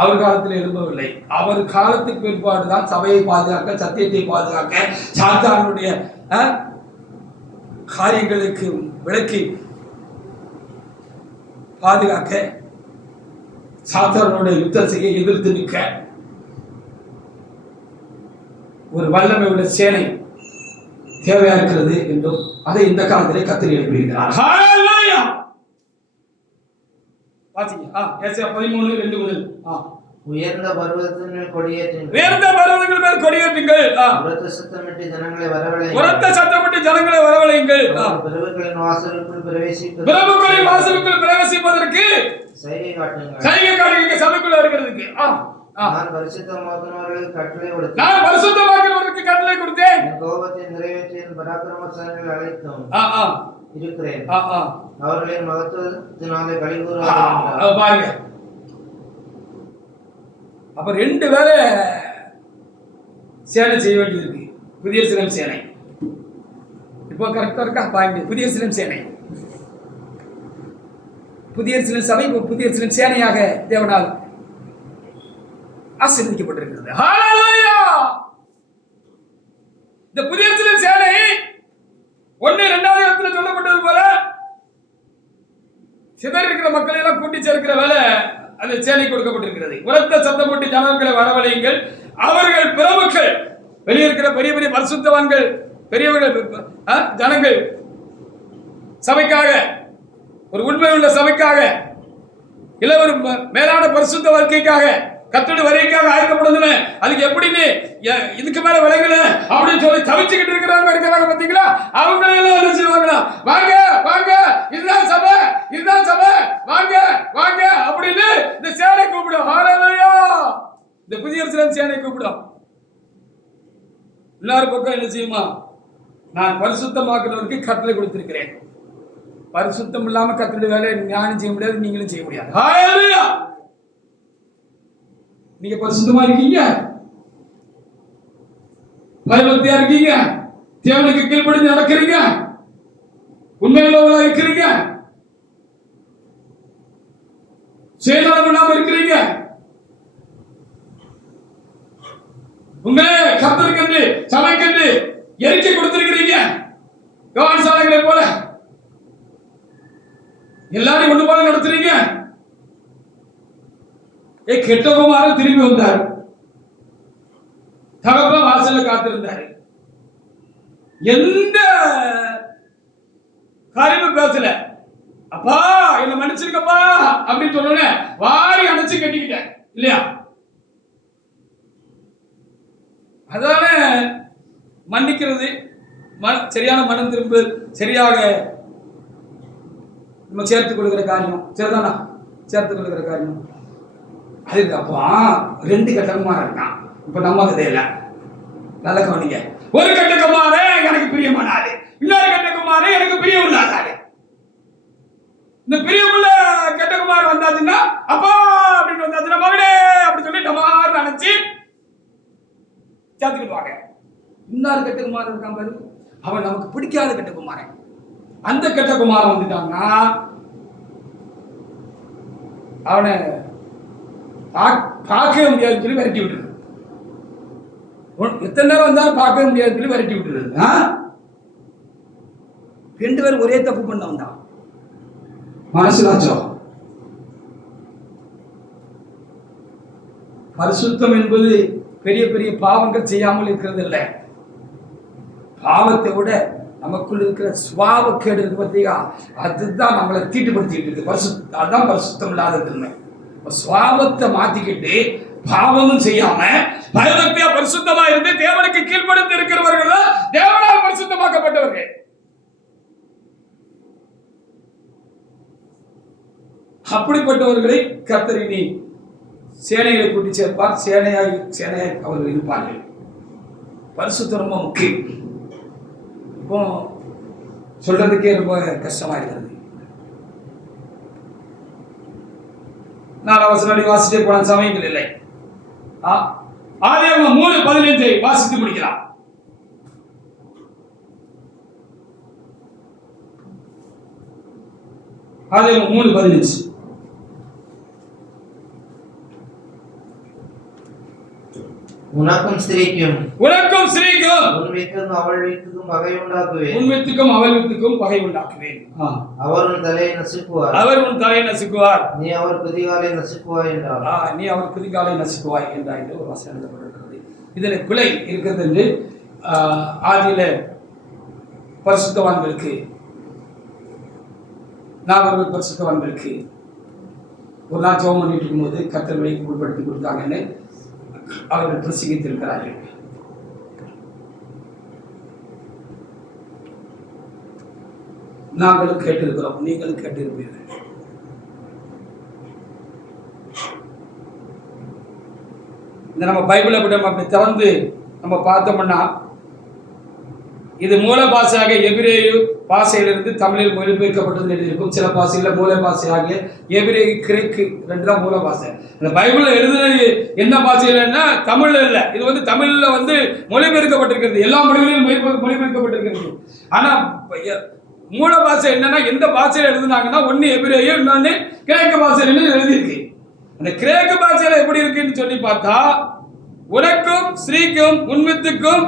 அவர் காலத்தில் எழும்பவில்லை. அவர் காலத்துக்கு பிற்பாடுதான் சபையை பாதுகாக்க, சத்தியத்தை பாதுகாக்க, சாத்தானுடைய காரியங்களுக்கு விளக்கி பாதுகாக்க, சாத்தானுடைய யுத்தம் செய்ய எதிர்த்து நிற்க ஒரு வல்லமை உள்ள சேனை தேவையா இருக்கிறது என்றும் அதை இந்த காலத்திலே கர்த்தர் எழுப்பியிருக்கிறார். ஹல்லேலூயா! வாசிங்க. ஏசாயா 13:2 முதல். உயர்ந்த பர்வதத்தின் மேல் கொடியேற்றுங்கள், உயர்ந்த பர்வதங்கள் மேல் கொடியேற்றுங்கள், உரத்த சத்தமிட்டு ஜனங்களை வரவழையுங்கள், உரத்த சத்தமிட்டு ஜனங்களை வரவழையுங்கள், பிரபுக்களின் வாசலுக்குள் பிரவேசிப்பதற்கு சைகை காட்டுங்கள், சைகை காட்டுங்க சபைக்குள்ள இருக்கிறதுக்கு. நான் பரிசுத்தமாக்குனவர்களுக்கு கட்டளை கொடுத்தேன், நான் பரிசுத்தமாக்குனவர்களுக்கு கட்டளை கொடுத்தேன், என் கோபத்தை நிறைவேற்றி என் பராக்கிரமசாலிகளை அழைத்தும் இருக்கிறேன், அவர்களின் மகத்துவத்தினாலே களிகூறுவார்கள். பாருங்க, அப்ப 2 வேலை சேனை செய்ய வேண்டியது இருக்கு. புதிய எருசலேம் சேனை. இப்போ கரெக்டா இருக்கா பாயிண்ட்? புதிய எருசலேம் சேனை, புதிய எருசலேம் சபை புதிய எருசலேம் சேனையாக தேவனால் ஆசீர்வதிக்கப்பட்டிருக்கிறது. ஹalleluya! இந்த புதிய எருசலேம் சேனை 1-2 இடத்துல சொல்லப்பட்டது போல சிதறி இருக்கிற மக்களை எல்லாம் கூட்டி சேர்க்கிற வேலை அந்த சேனை கொடுக்கப்பட்டிருக்கிறது. உரத்த சத்தம் போட்டு ஜனங்களை வரவழையுங்கள், அவர்கள் பிரபுக்கள், வெளியே இருக்கிற பெரிய பெரிய பரிசுத்தவான்கள், பெரியவர்கள், ஜனங்கள் சபைக்காக, ஒரு உண்மை உள்ள சபைக்காக, இல்ல ஒரு மேலான பரிசுத்த வாழ்க்கைக்காக, கர்த்தருடைய வருகைக்காக ஆயத்தப்படுதுன்னு அதுக்கு எப்படின்னு இதுக்கு மேல விளங்கல அப்படின்னு சொல்லி தவிச்சுக்கிட்டு இருக்கிறாங்க பாத்தீங்களா? அவங்க எல்லாம் என்ன செய்வாங்களா? வாங்க வாங்க, இதுதான் சபை, இதுதான் சபை, வாங்க வாங்க அப்படின்னு இந்த சேனை கூப்பிடும். ஹalleluya! இந்த புதிய எருசலேம் சேனை கூப்பிடும். எல்லாரும் பக்கம் என்ன செய்யுமா? நான் பரிசுத்தமாக்குறவருக்கு கட்டளை கொடுத்திருக்கிறேன். பரிசுத்தம் இல்லாம கர்த்தருடைய வேலையை ஞானம் செய்ய முடியாது, நீங்களும் செய்ய முடியாது. ஹalleluya! நீங்க பரிசுத்தமா இருக்கீங்க, பயபக்தியா இருக்கீங்க, தேவனுக்கு கீழ்ப்படிந்து நடக்கிறீங்க, உண்மையுள்ளவர்களா இருக்கிறீங்க, சுயநலம் இல்லாம இருக்கிறீங்க, உங்களே கர்த்தருக்கென்று சபைக்கென்று எரிக்கை கொடுத்திருக்கிறீங்க. யோவான் சாலைகளை போல எல்லாரும் ஒன்று போல நடத்துறீங்க. கெட்ட குமாரன் திரும்பி வந்தார். தகப்பன் வாசல்ல காத்திருந்தாரு. எந்த காரியமும் பேசல. அப்பா என்ன மன்னிச்சிருக்கப்பா அப்படின்னு சொன்னோன்னே வாரி அணைச்சு கட்டிக்கிட்டேன் இல்லையா? அதான மன்னிக்கிறது, சரியான மனம் திரும்பு, சரியாக நம்ம சேர்த்துக் கொள்கிற காரியம். சரிதானா? சேர்த்துக் கொள்கிற காரியம். அதுக்கு அப்போ 2 கட்டகுமாரன் இருக்கான். இப்ப நம்ம கதையில நல்ல கவனிங்க. ஒரு கட்டகுமாரன் எனக்கு பிரியமான ஆளு, இன்னொரு கட்டகுமாரன் எனக்கு பிரியம் இல்லாத ஆளு. இந்த பிரியமுள்ள கட்டகுமாரன் வந்தாச்சுன்னா அப்பா அப்படின்னு வந்தாச்சுன்னா மகனே அப்படி சொல்லி டமார் நினைச்சு சேர்த்துக்கிடுவாங்க. இன்னொரு கட்டகுமாரன் இருக்கான் பாரு, அவன் நமக்கு பிடிக்காத கட்டகுமாரன். அந்த கட்டகுமாரன் வந்துட்டான்னா அவனை பார்க்கவே முடியாதுன்னு சொல்லி விரட்டி விட்டுருது. எத்தனை நேரம் வந்தாலும் பார்க்கவே முடியாதுன்னு சொல்லி விரட்டி விட்டுருது. 2 பேரும் ஒரே தப்பு பண்ண வந்தான். மனசுலாச்சம். பரிசுத்தம் என்பது பெரிய பெரிய பாவங்கள் செய்யாமல் இருக்கிறது இல்லை. பாவத்தை விட நமக்குள்ள இருக்கிற சுபாவக்கேடு இருக்கு பார்த்தீங்களா, அதுதான் நம்மளை தீட்டுப்படுத்திட்டு இருக்கு. அதுதான் பரிசுத்தம் இல்லாத தன்மை. சுவாபத்தை மாத்திக்கிட்டு பாவமும் செய்யாம பயபக்தியா பரிசுத்தமா இருந்து தேவனுக்கு கீழ்ப்படுத்தி இருக்கிறவர்கள் தான் தேவனால் பரிசுத்தமாக்கப்பட்டவர்கள். அப்படிப்பட்டவர்களை கர்த்தர் இனி சேனைகளை கூட்டி சேர்ப்பார். சேனையாய் அவர்கள் இருப்பார்கள். பரிசுத்தம் ரொம்ப முக்கியம். இப்போ சொல்றதுக்கே ரொம்ப கஷ்டமா இருக்கிறது. 4 வசனம் வாசிட்டே போன சமயங்கள் இல்லை. ஆதியாகமம் 3:15 வாசித்து முடிக்கலாம். ஆதியாகமம் 3:15. உனக்கும் ஸ்திரீக்கும் உன்வித்துக்கும் அவள் வித்துக்கும் பகை உண்டாக்குவேன். உன்வித்துக்கும் அவள் வித்துக்கும் பகை உண்டாக்குவேன். அவர் உன் தலையை நசுக்குவார். நீ அவர் குதிகாலை நசுக்குவாய் என்றார் என்று ஒரு வசனம் எழுதப்பட்டிருக்கிறது. இதுல பிழை இருக்கிறது என்று ஆதியில பரிசுத்தவான்களுக்கு, நாகர்கள் பரிசுத்தவான்களுக்கு ஒரு நாள் ஜெபம் பண்ணிட்டு இருக்கும்போது கர்த்தர் வழிக்கு உட்படுத்தி கொடுத்தாங்கன்னு அவர்கள் பிரசங்கித்திருக்கிறார்கள். நாங்களும் கேட்டிருக்கிறோம், நீங்களும் கேட்டிருப்பீர்கள். இந்த நம்ம பைபிளை அப்படி திறந்து நம்ம பார்த்தோம்னா இது மூல பாஷையாக எபிரேயு பாஷையிலிருந்து தமிழில் மொழிபெயர்க்கப்பட்டது எழுதியிருக்கும். சில பாஷையில் மூல பாஷையாக எபிரேயு, கிரேக்கு ரெண்டுதான் மூல பாஷை. அந்த பைபிளில் எழுதுனது என்ன பாஷையிலன்னா தமிழ்ல இல்லை. இது வந்து தமிழ்ல வந்து மொழிபெயர்க்கப்பட்டிருக்கிறது. எல்லா மொழிகளிலும் மொழிபெயர்க்கப்பட்டிருக்கிறது. ஆனா மூல பாஷை என்னன்னா எந்த பாஷையில எழுதுனாங்கன்னா ஒன்னு எபிரேயு, இன்னொன்னு கிரேக்க பாஷையில எழுதியிருக்கு. அந்த கிரேக்க பாஷையில எப்படி இருக்குன்னு சொல்லி பார்த்தா, உனக்கும் ஸ்ரீக்கும் உன் வித்துக்கும்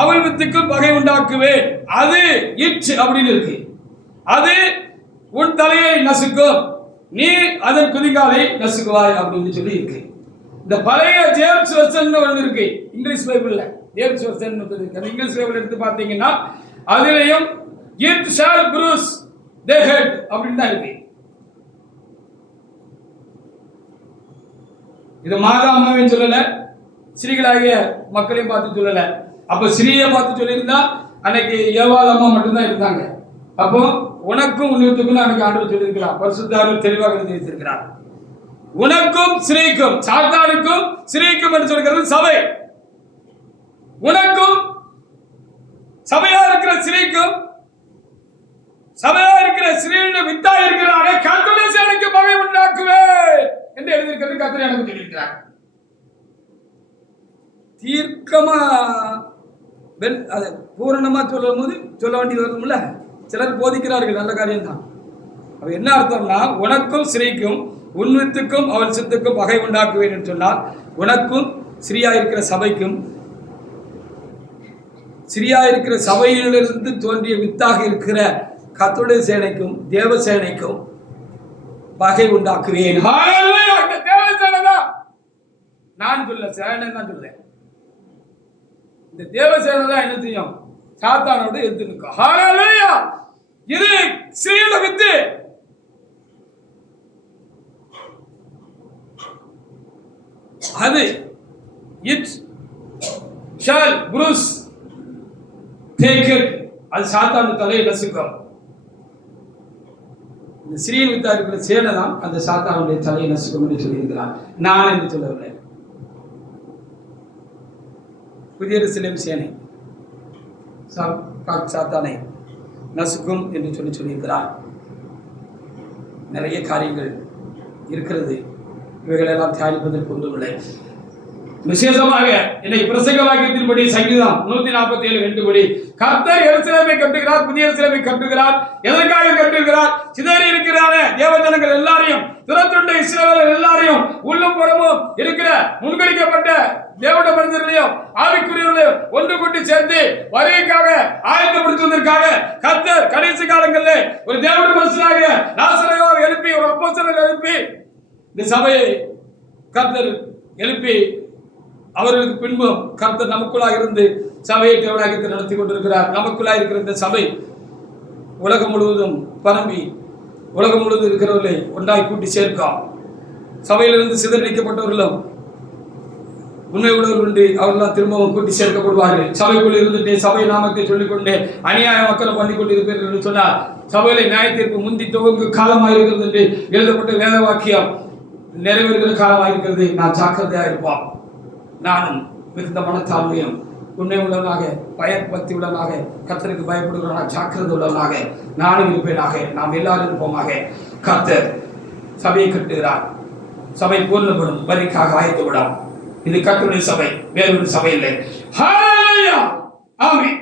அவள் வித்துக்கும் பகை உண்டாக்குவேன், அது இட் அப்படின்னு இருக்கு. அது உன் தலையை நசுக்கும், நீ அதன் குதிகாலை நசுக்குவாய் அப்படின்னு சொல்லி இருக்கு. இந்த பழைய ஜேம்ஸ் வெர்சன் ஒன்று இருக்கு இங்கிலீஷ் பைபிள்ல. ஜேம்ஸ் வெர்சன் இருக்கு. அந்த இங்கிலீஷ் பைபிள் எடுத்து பார்த்தீங்கன்னா அதிலேயும் it shall bruise their head அப்படின்னு தான் இருக்கு. இது மாதா அம்மாவையும் சொல்லல, ஸ்ரீகளாகிய மக்களையும் பார்த்து சொல்லல. அப்ப ஸ்ரீயை பார்த்து சொல்லியிருந்தா அன்னைக்கு ஏவாள் அம்மா மட்டும்தான் இருந்தாங்க. அப்போ உனக்கும் உன்னிடத்துக்கும் அன்னைக்கு ஆண்டவர் சொல்லியிருக்கிறார். பரிசுத்தாவின் தெளிவாக எழுதி வைத்திருக்கிறார். உனக்கும் ஸ்ரீக்கும், சாத்தானுக்கும் ஸ்ரீக்கும் என்று சொல்கிறது சபை. உனக்கும் சபையா இருக்கிற ஸ்ரீக்கும், சபையா இருக்கிற ஸ்ரீன்னு வித்தா இருக்கிறாரே கர்த்தருடைய சேனைக்கு பகை உண்டாக்குவேன் என்று எழுதியிருக்கிறது கர்த்தர் எனக்கு சொல்லியிருக்கிறார். தீர்க்கமா அதை பூரணமா சொல்லும் போது சொல்ல வேண்டியது வரும்ல. சிலர் போதிக்கிறார்கள், நல்ல காரியம் தான். அது என்ன அர்த்தம்னா, உனக்கும் ஸ்ரீக்கும் உன் வித்துக்கும் அவள் சித்துக்கும் பகை உண்டாக்குவேன் என்று சொன்னால், உனக்கும் ஸ்ரீயா இருக்கிற சபைக்கும், ஸ்ரீயா இருக்கிற சபையிலிருந்து தோன்றிய வித்தாக இருக்கிற கர்த்தருடைய சேனைக்கும் தேவ சேனைக்கும் பகை உண்டாக்குவேன். தேவ சேனை தான் நான் சொல்ல, சேனை தான் சொல்றேன். இந்த தேவ சேனை தான் என்ன செய்யும்? சாத்தானோடு எதிர்த்து நிற்கும். ஹல்லேலூயா! இது ஸ்ரீயோட வித்து. அது it shawl Bruce take it, அது சாத்தானு தலையை நசுக்கும். இந்த ஸ்ரீயின் வித்தா இருக்கிற சேனை தான் அந்த சாத்தானுடைய தலையை நசுக்கும் என்று சொல்லியிருக்கிறார். நான் என்று சொல்லவில்லை. புதிய எருசலேம் சேனை சாத்தானை நசுக்கும் என்று சொல்லியிருக்கிறார். நிறைய காரியங்கள் இருக்கிறது, இவைகளெல்லாம் தியானிப்பதற்கு ஒன்றுமில்லை. விசேஷமாக இன்னைக்கு பிரசங்க வாக்கியத்தின்படி சங்கீதம் 147:2 படி கர்த்தர் எருசலேமை கட்டுகிறார், புதிய எருசலேமை கட்டுகிறார். எதற்காக கட்டுகிறார்? சிதறி இருக்கிறான தேவஜனங்கள் எல்லாரையும், துரத்துண்ட இஸ்ரவேலர் எல்லாரையும், உள்ளும் புறமும் இருக்கிற முன்கடிக்கப்பட்ட தேவனுடைய மனிதர்களையும் ஆவிக்குரியவர்களையும் ஒன்று கூட்டி சேர்த்து வருகைக்காக ஆயத்தப்படுத்துவதற்காக கர்த்தர் கடைசி காலங்களில் ஒரு தேவனுடைய மனுஷனாக லாசருவை எழுப்பி, ஒரு அப்போஸ்தலரை எழுப்பி, இந்த சபையை கர்த்தர் எழுப்பி அவர்களுக்கு பின்பு கர்த்தர் நமக்குள்ளாக இருந்து சபையை தேவனாக நடத்தி கொண்டிருக்கிறார். நமக்குள்ளாக இருக்கிற இந்த சபை உலகம் முழுவதும் பரம்பி உலகம் முழுவதும் இருக்கிறவர்களை ஒன்றாய் கூட்டி சேர்க்கும். சபையிலிருந்து சிதறடிக்கப்பட்டவர்களும் உண்மை உணர்வு உண்டு, அவர்களாம் திரும்பவும் கூட்டி சேர்க்கப்படுவார்கள். சபைக்குள் இருந்துட்டு சபை நாமத்தை சொல்லிக்கொண்டு அநியாய மக்களை பண்ணி கொண்டு இருப்பீர்கள் என்று சொன்னார். சபையில நியாயத்திற்கு முந்தி துவங்கு காலமாக இருக்கிறது என்று எழுதப்பட்ட வேத வாக்கியம் நிறைவேறுகிற காலமாக இருக்கிறது. நான் ஜாக்கிரதையாக இருப்போம். நானும் மிகுந்த மனத்தாழ்மையும் உண்மை உள்ளவனாக, பயபக்தி உள்ளவனாக, கர்த்தருக்கு பயப்படுகிறவனாக, ஜாக்கிரதை உள்ளவனாக நானும் இருப்பேனாக. நாம் எல்லாரும் இருப்போமாக. கர்த்தர் சபையை கட்டுகிறார். சபை பூர்ணப்படும், வரிக்காக ஆயத்தப்படும். இது கர்த்தருடைய சபை, வேறொரு சபை இல்லை. ஹல்லேலூயா! ஆமென்.